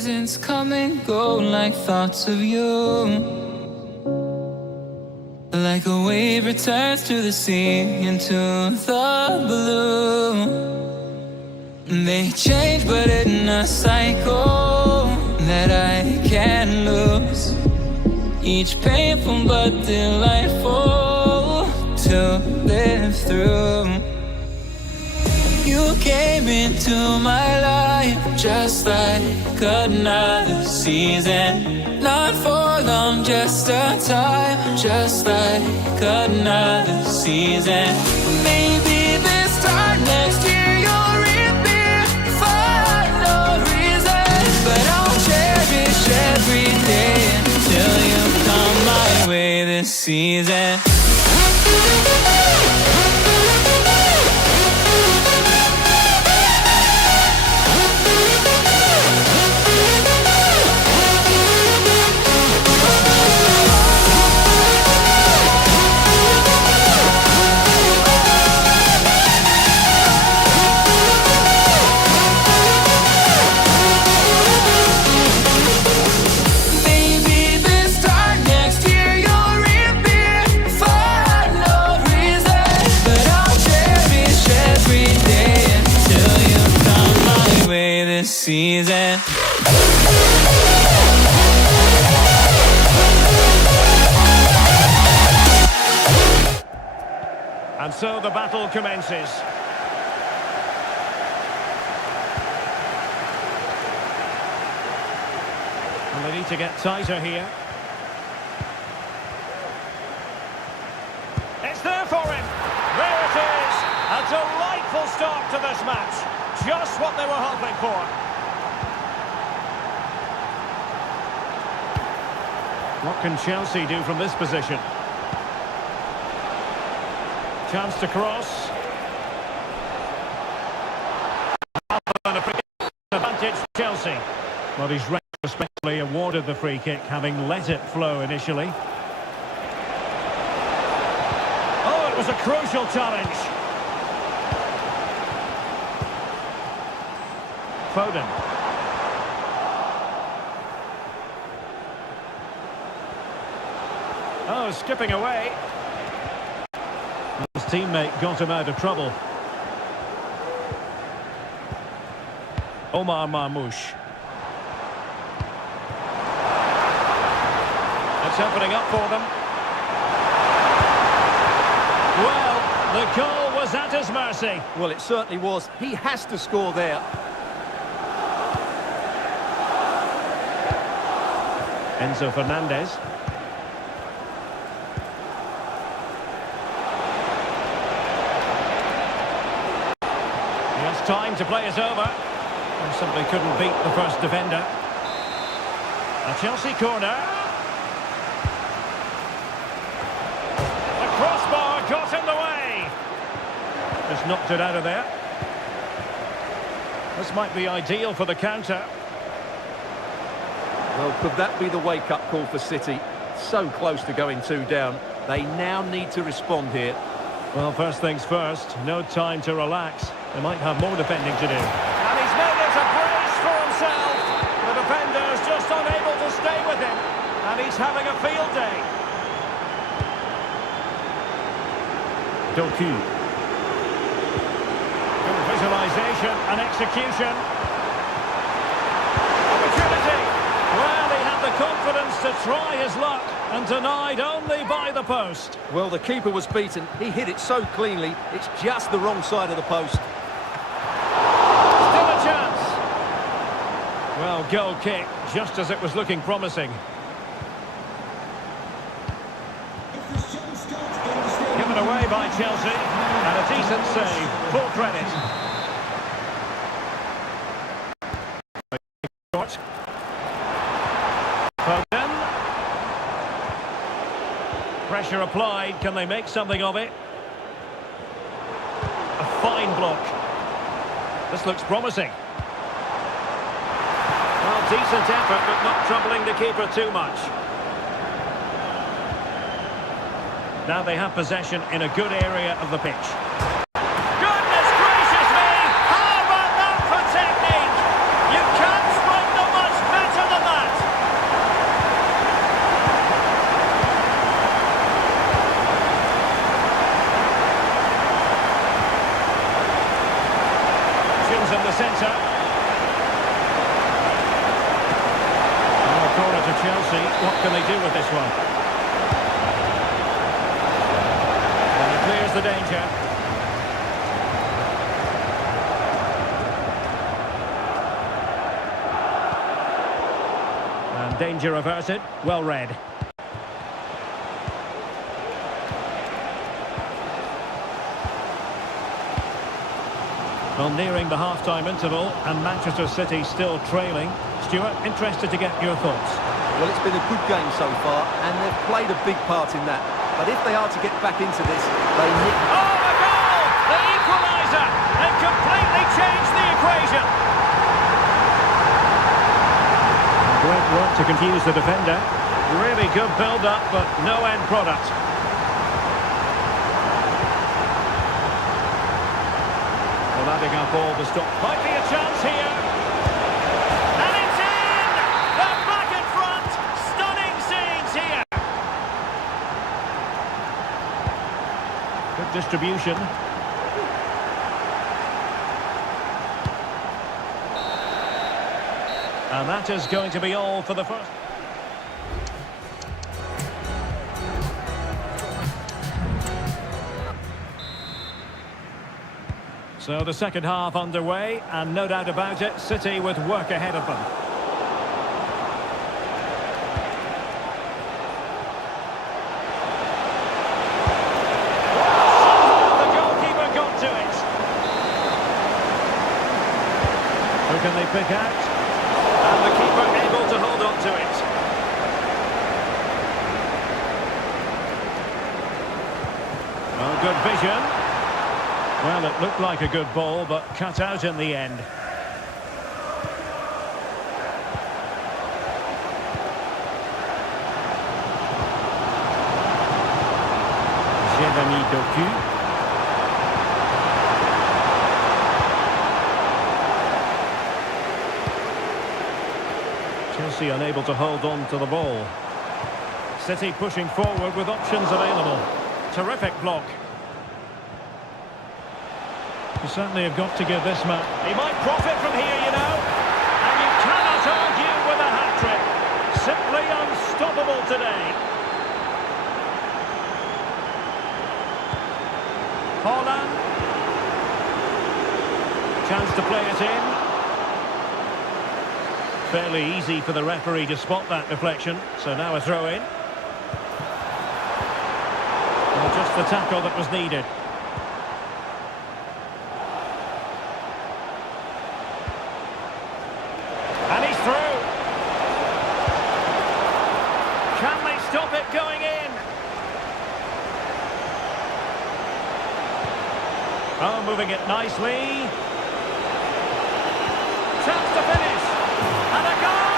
seasons come and go like thoughts of you. Like a wave returns to the sea into the blue. They change but in a cycle that I can't lose. Each painful but delightful to live through. You came into my life just like another season. Not for long, just a time, just like another season. Maybe this time next year you'll reappear for no reason. But I'll cherish every day until you come my way this season. Season. And so the battle commences. And they need to get tighter here. It's there for him. There it is. A delightful start to this match. Just what they were hoping for. What can Chelsea do from this position? Chance to cross. Advantage Chelsea. Well, he's retrospectively awarded the free kick, having let it flow initially. Oh, it was a crucial challenge. Foden. Oh, skipping away. His teammate got him out of trouble. Omar Marmoush. It's opening up for them. Well, the goal was at his mercy. Well, it certainly was. He has to score there. Enzo Fernandez. He has time to play it over. And simply couldn't beat the first defender. A Chelsea corner. The crossbar got in the way. Just knocked it out of there. This might be ideal for the counter. Well, could that be the wake-up call for City? So close to going 2 down. They now need to respond here. Well, first things first, no time to relax. They might have more defending to do. And he's made it a brace for himself. The defender's just unable to stay with him. And he's having a field day. Doku. Good visualisation and execution. Opportunity. Well, he had the confidence to try his luck and denied only by the post. Well, the keeper was beaten. He hit it so cleanly, it's just the wrong side of the post. Still a chance. Well, goal kick, just as it was looking promising. Given away by Chelsea, and a decent save, full credit. Foden. Pressure applied, can they make something of it? A fine block. This looks promising. Well, decent effort, but not troubling the keeper too much. Now they have possession in a good area of the pitch. Goodness gracious me! How about that for technique? You can't find them much better. Chelsea. What can they do with this one? And he clears the danger. And danger averted. Well read. Well, nearing the half-time interval, and Manchester City still trailing. Stuart, interested to get your thoughts. Well, it's been a good game so far, and they've played a big part in that. But if they are to get back into this, they need... Oh, the goal! The equaliser! They've completely changed the equation! Great work to confuse the defender. Really good build-up, but no end product. Well, adding up all the stuff. Might be a chance here. And it's in! They're back in front! Stunning scenes here! Good distribution. And that is going to be all for the first. So the second half underway, and no doubt about it, City with work ahead of them. Somehow the goalkeeper got to it. Who can they pick out? And the keeper able to hold on to it. Oh, good vision. Well, it looked like a good ball, but cut out in the end. Jérémy Doku. Chelsea unable to hold on to the ball. City pushing forward with options available. Terrific block. You certainly have got to give this man. He might profit from here, you know. And you cannot argue with a hat-trick. Simply unstoppable today. Haaland. Chance to play it in. Fairly easy for the referee to spot that deflection. So now a throw-in. Well, just the tackle that was needed. And he's through. Can they stop it going in? Oh, moving it nicely. Chance to finish. And a goal!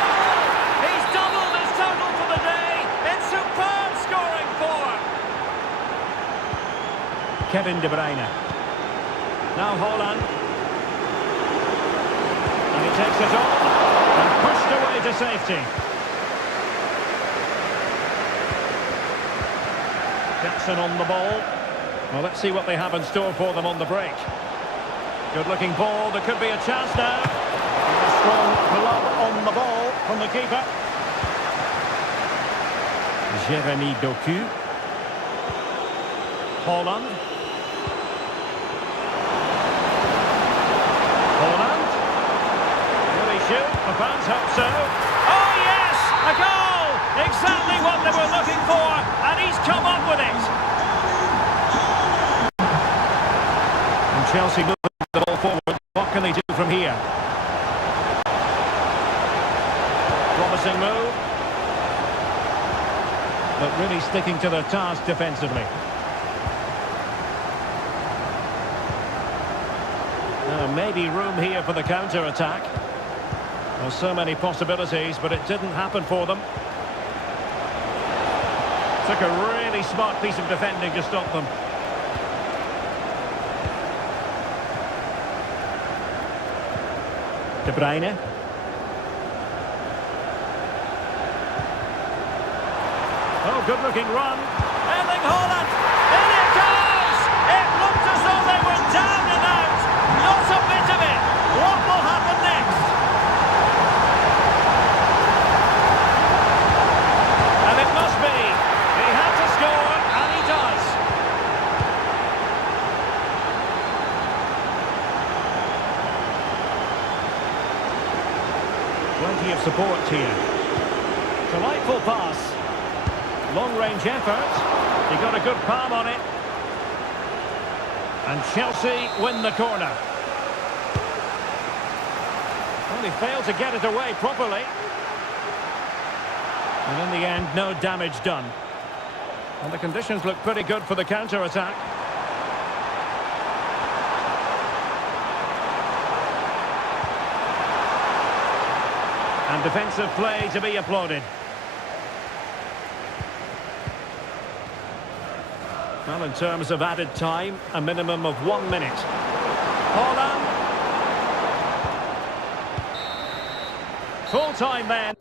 He's doubled his total for the day in superb scoring form. Kevin De Bruyne. Now Haaland. And he takes it on. And pushed away to safety. Jackson on the ball. Well, let's see what they have in store for them on the break. Good-looking ball. There could be a chance now. A strong glove on the ball from the keeper. Jérémy Doku. Haaland. Haaland. Will he shoot? The fans hope so. Oh yes! A goal! Exactly what they were looking for, and he's come up with it. And Chelsea moving the ball forward. What can they do from here? Promising move. But really sticking to their task defensively. Maybe room here for the counter-attack. Well, so many possibilities, but it didn't happen for them. Took a really smart piece of defending to stop them. De Bruyne. Oh, good-looking run. Erling Haaland. In it goes! It looked as though they were down and out. Not a bit of it. What will happen next? support here. Delightful pass. Long-range effort. He got a good palm on it. And Chelsea win the corner. Well, he failed to get it away properly. And in the end, no damage done. And the conditions look pretty good for the counter-attack. And defensive play to be applauded. Well, in terms of added time, a minimum of 1 minute. Holland. Full time then.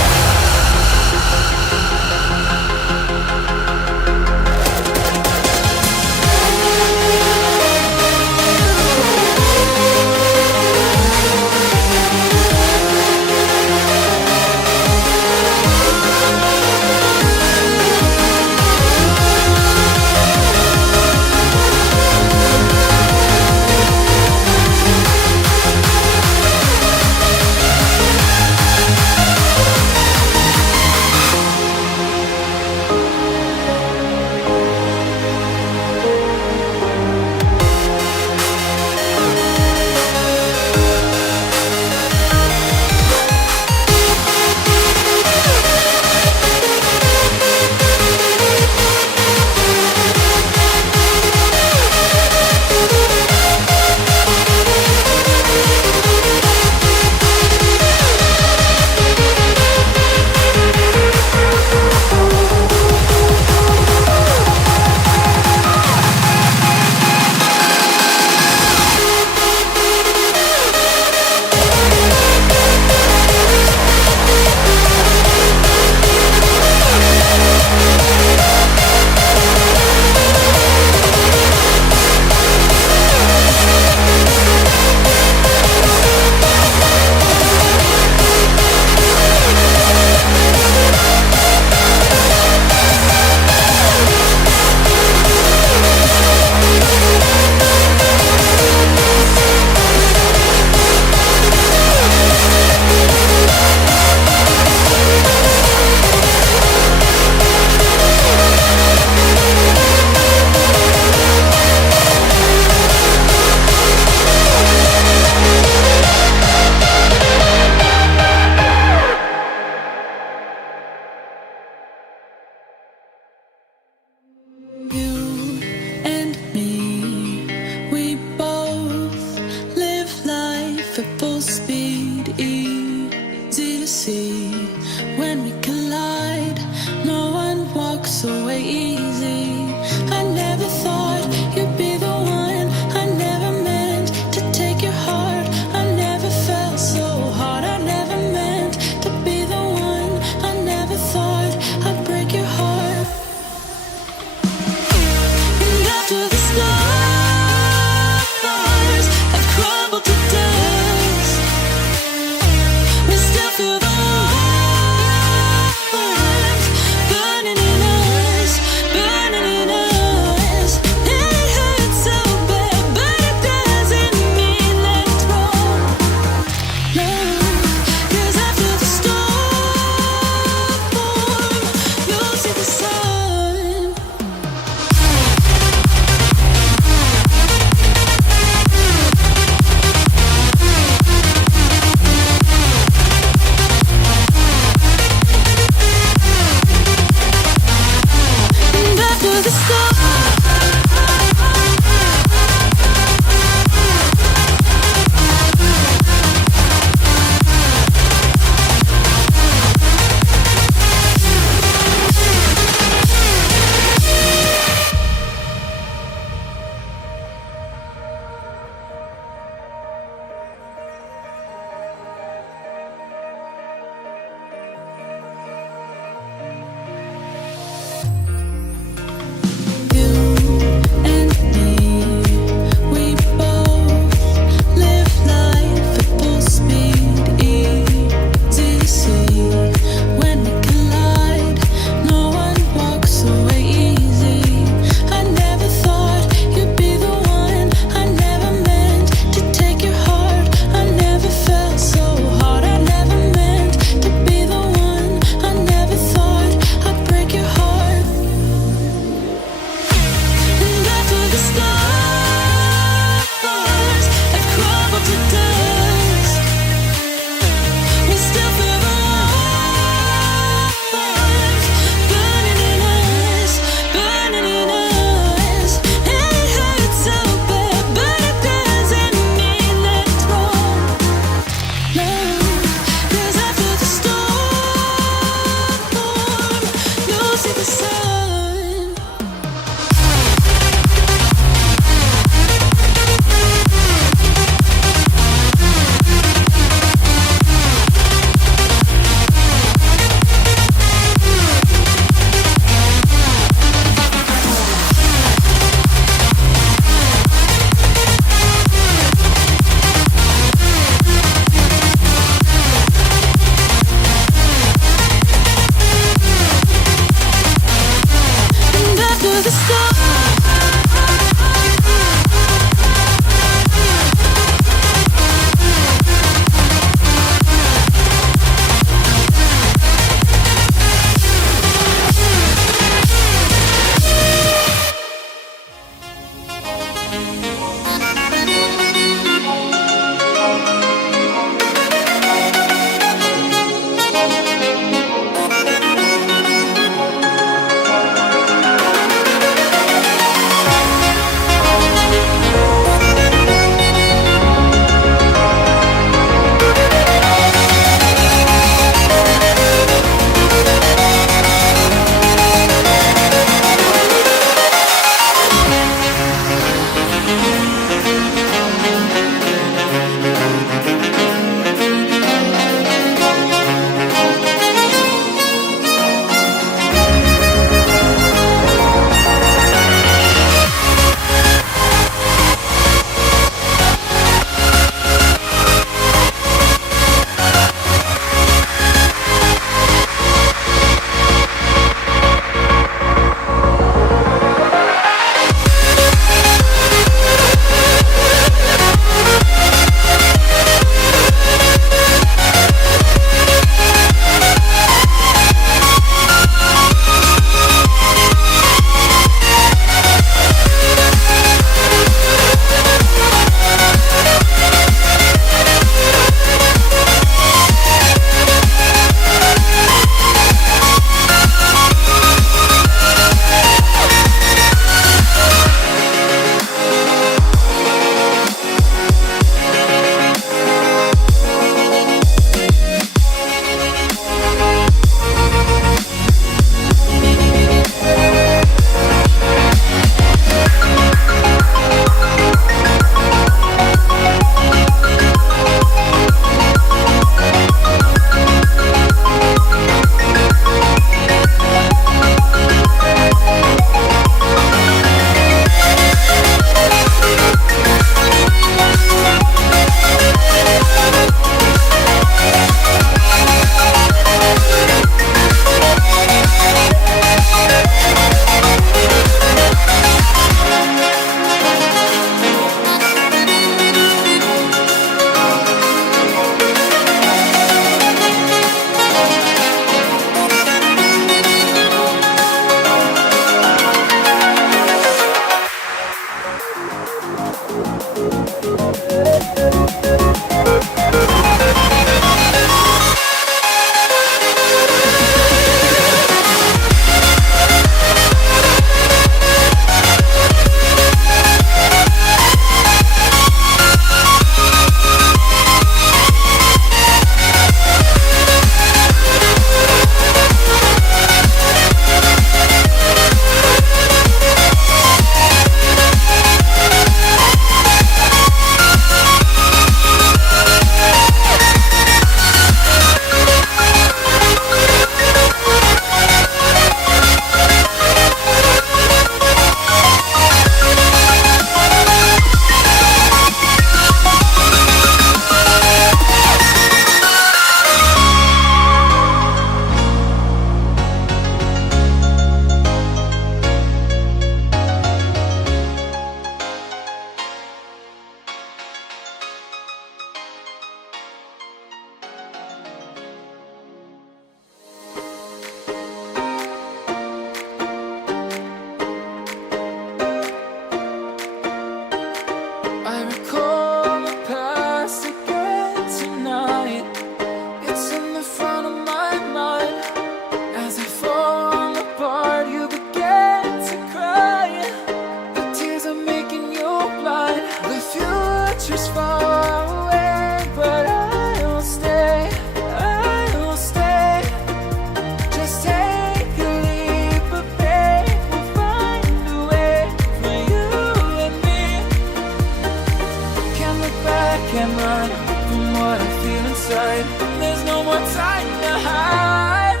run from what I feel inside. There's no more time to hide,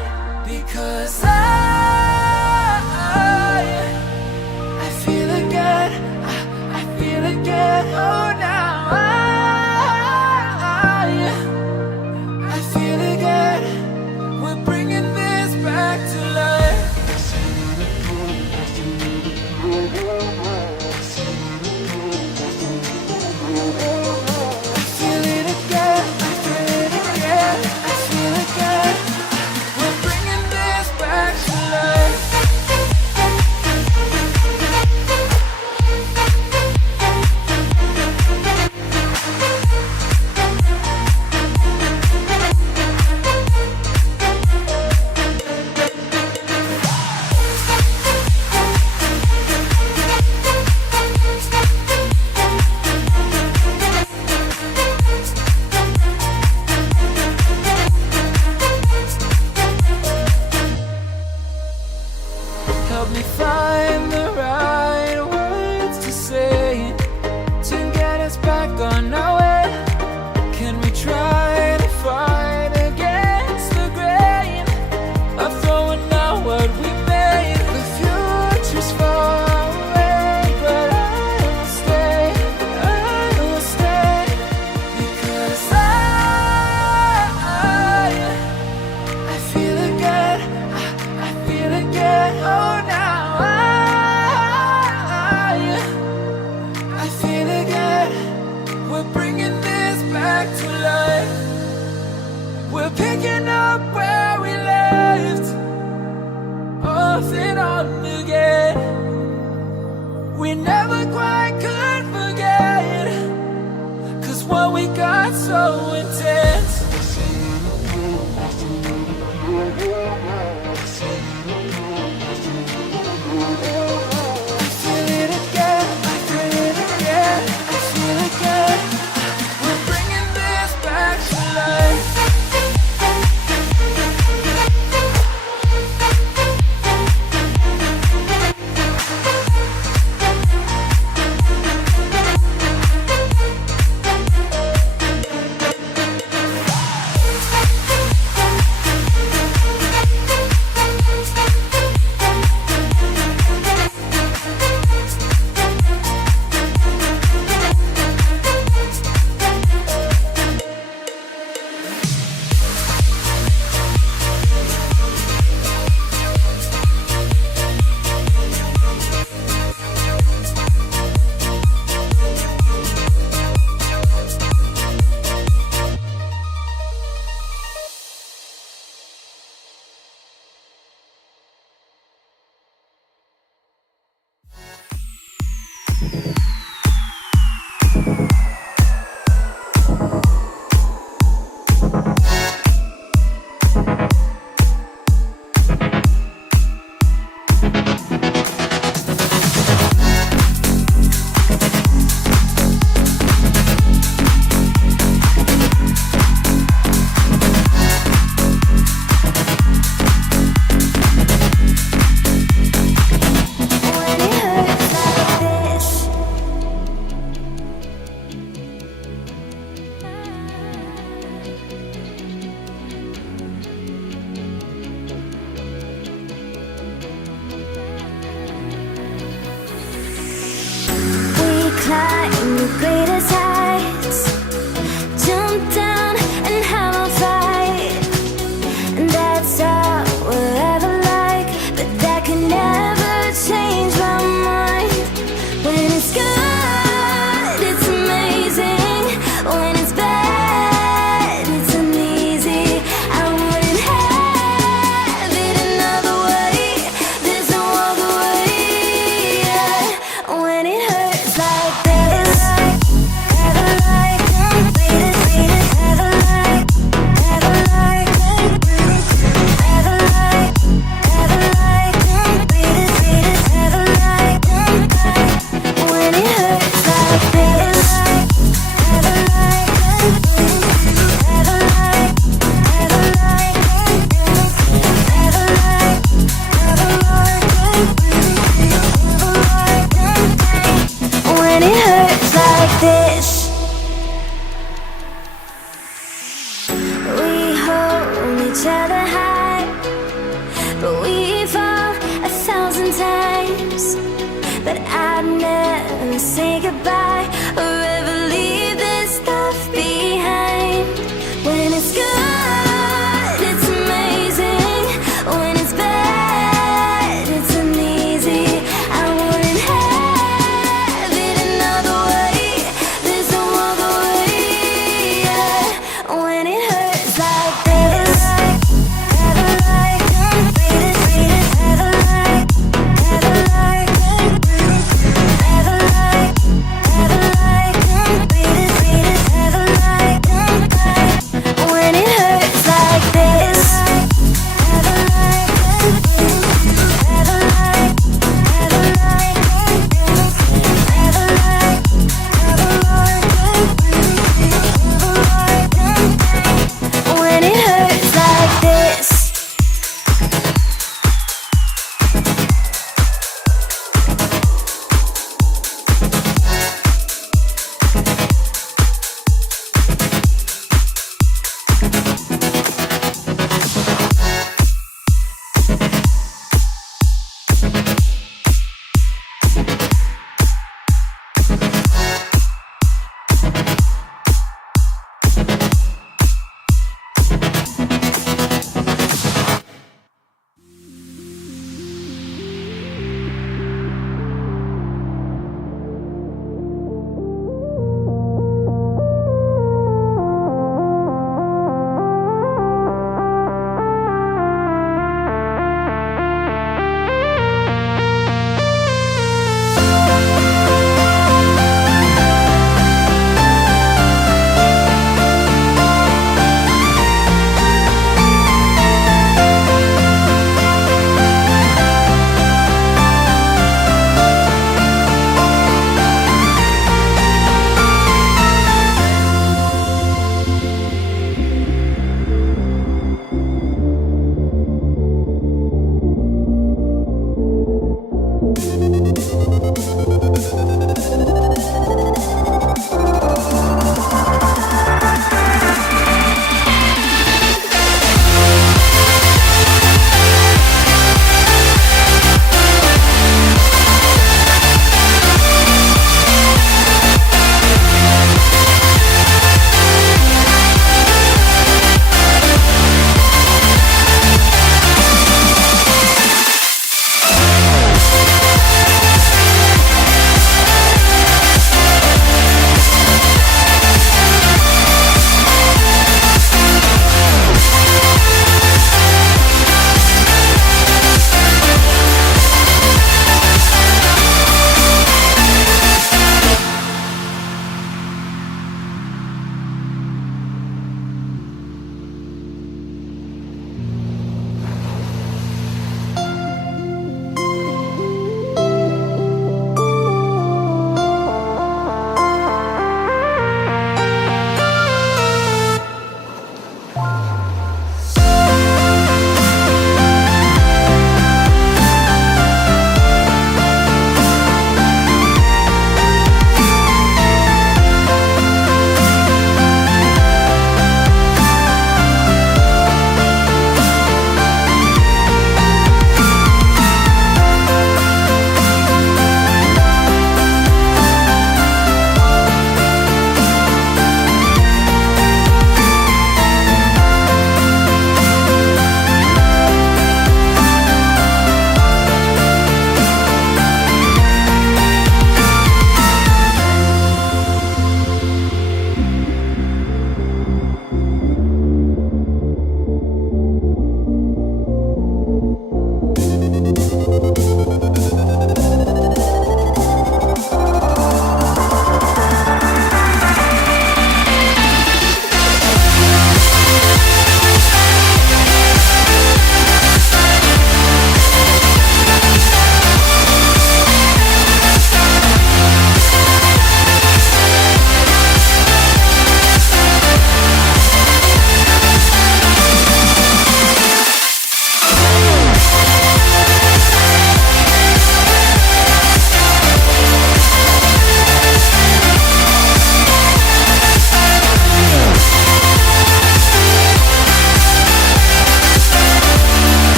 because I feel again, I feel again. Oh, now I feel again. We're bringing this back to life. Help me find the right words to say to get us back on our way. Can we try to fight against the grain of throwing out what we made? The future's far away, but I will stay, because I feel again, I feel again. Oh, now I feel again. We're bringing this back to life. We're picking up where we left off and on again. We never quite could forget, 'cause what we got so intense. each other high, but we fall 1,000 times. But I'd never say goodbye or ever leave this stuff behind. When it's good, it's amazing. When it's bad, it's uneasy. I wouldn't have it another way. There's no other way. Yeah. When it hurts like this.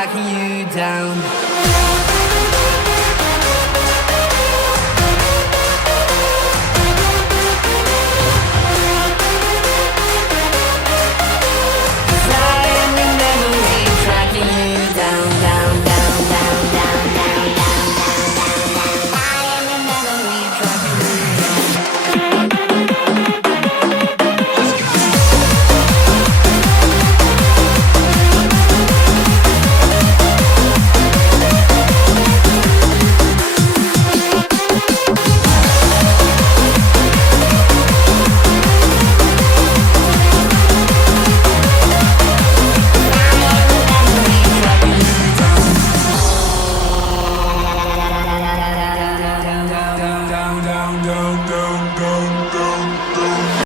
tracking you down. down, down, down, down.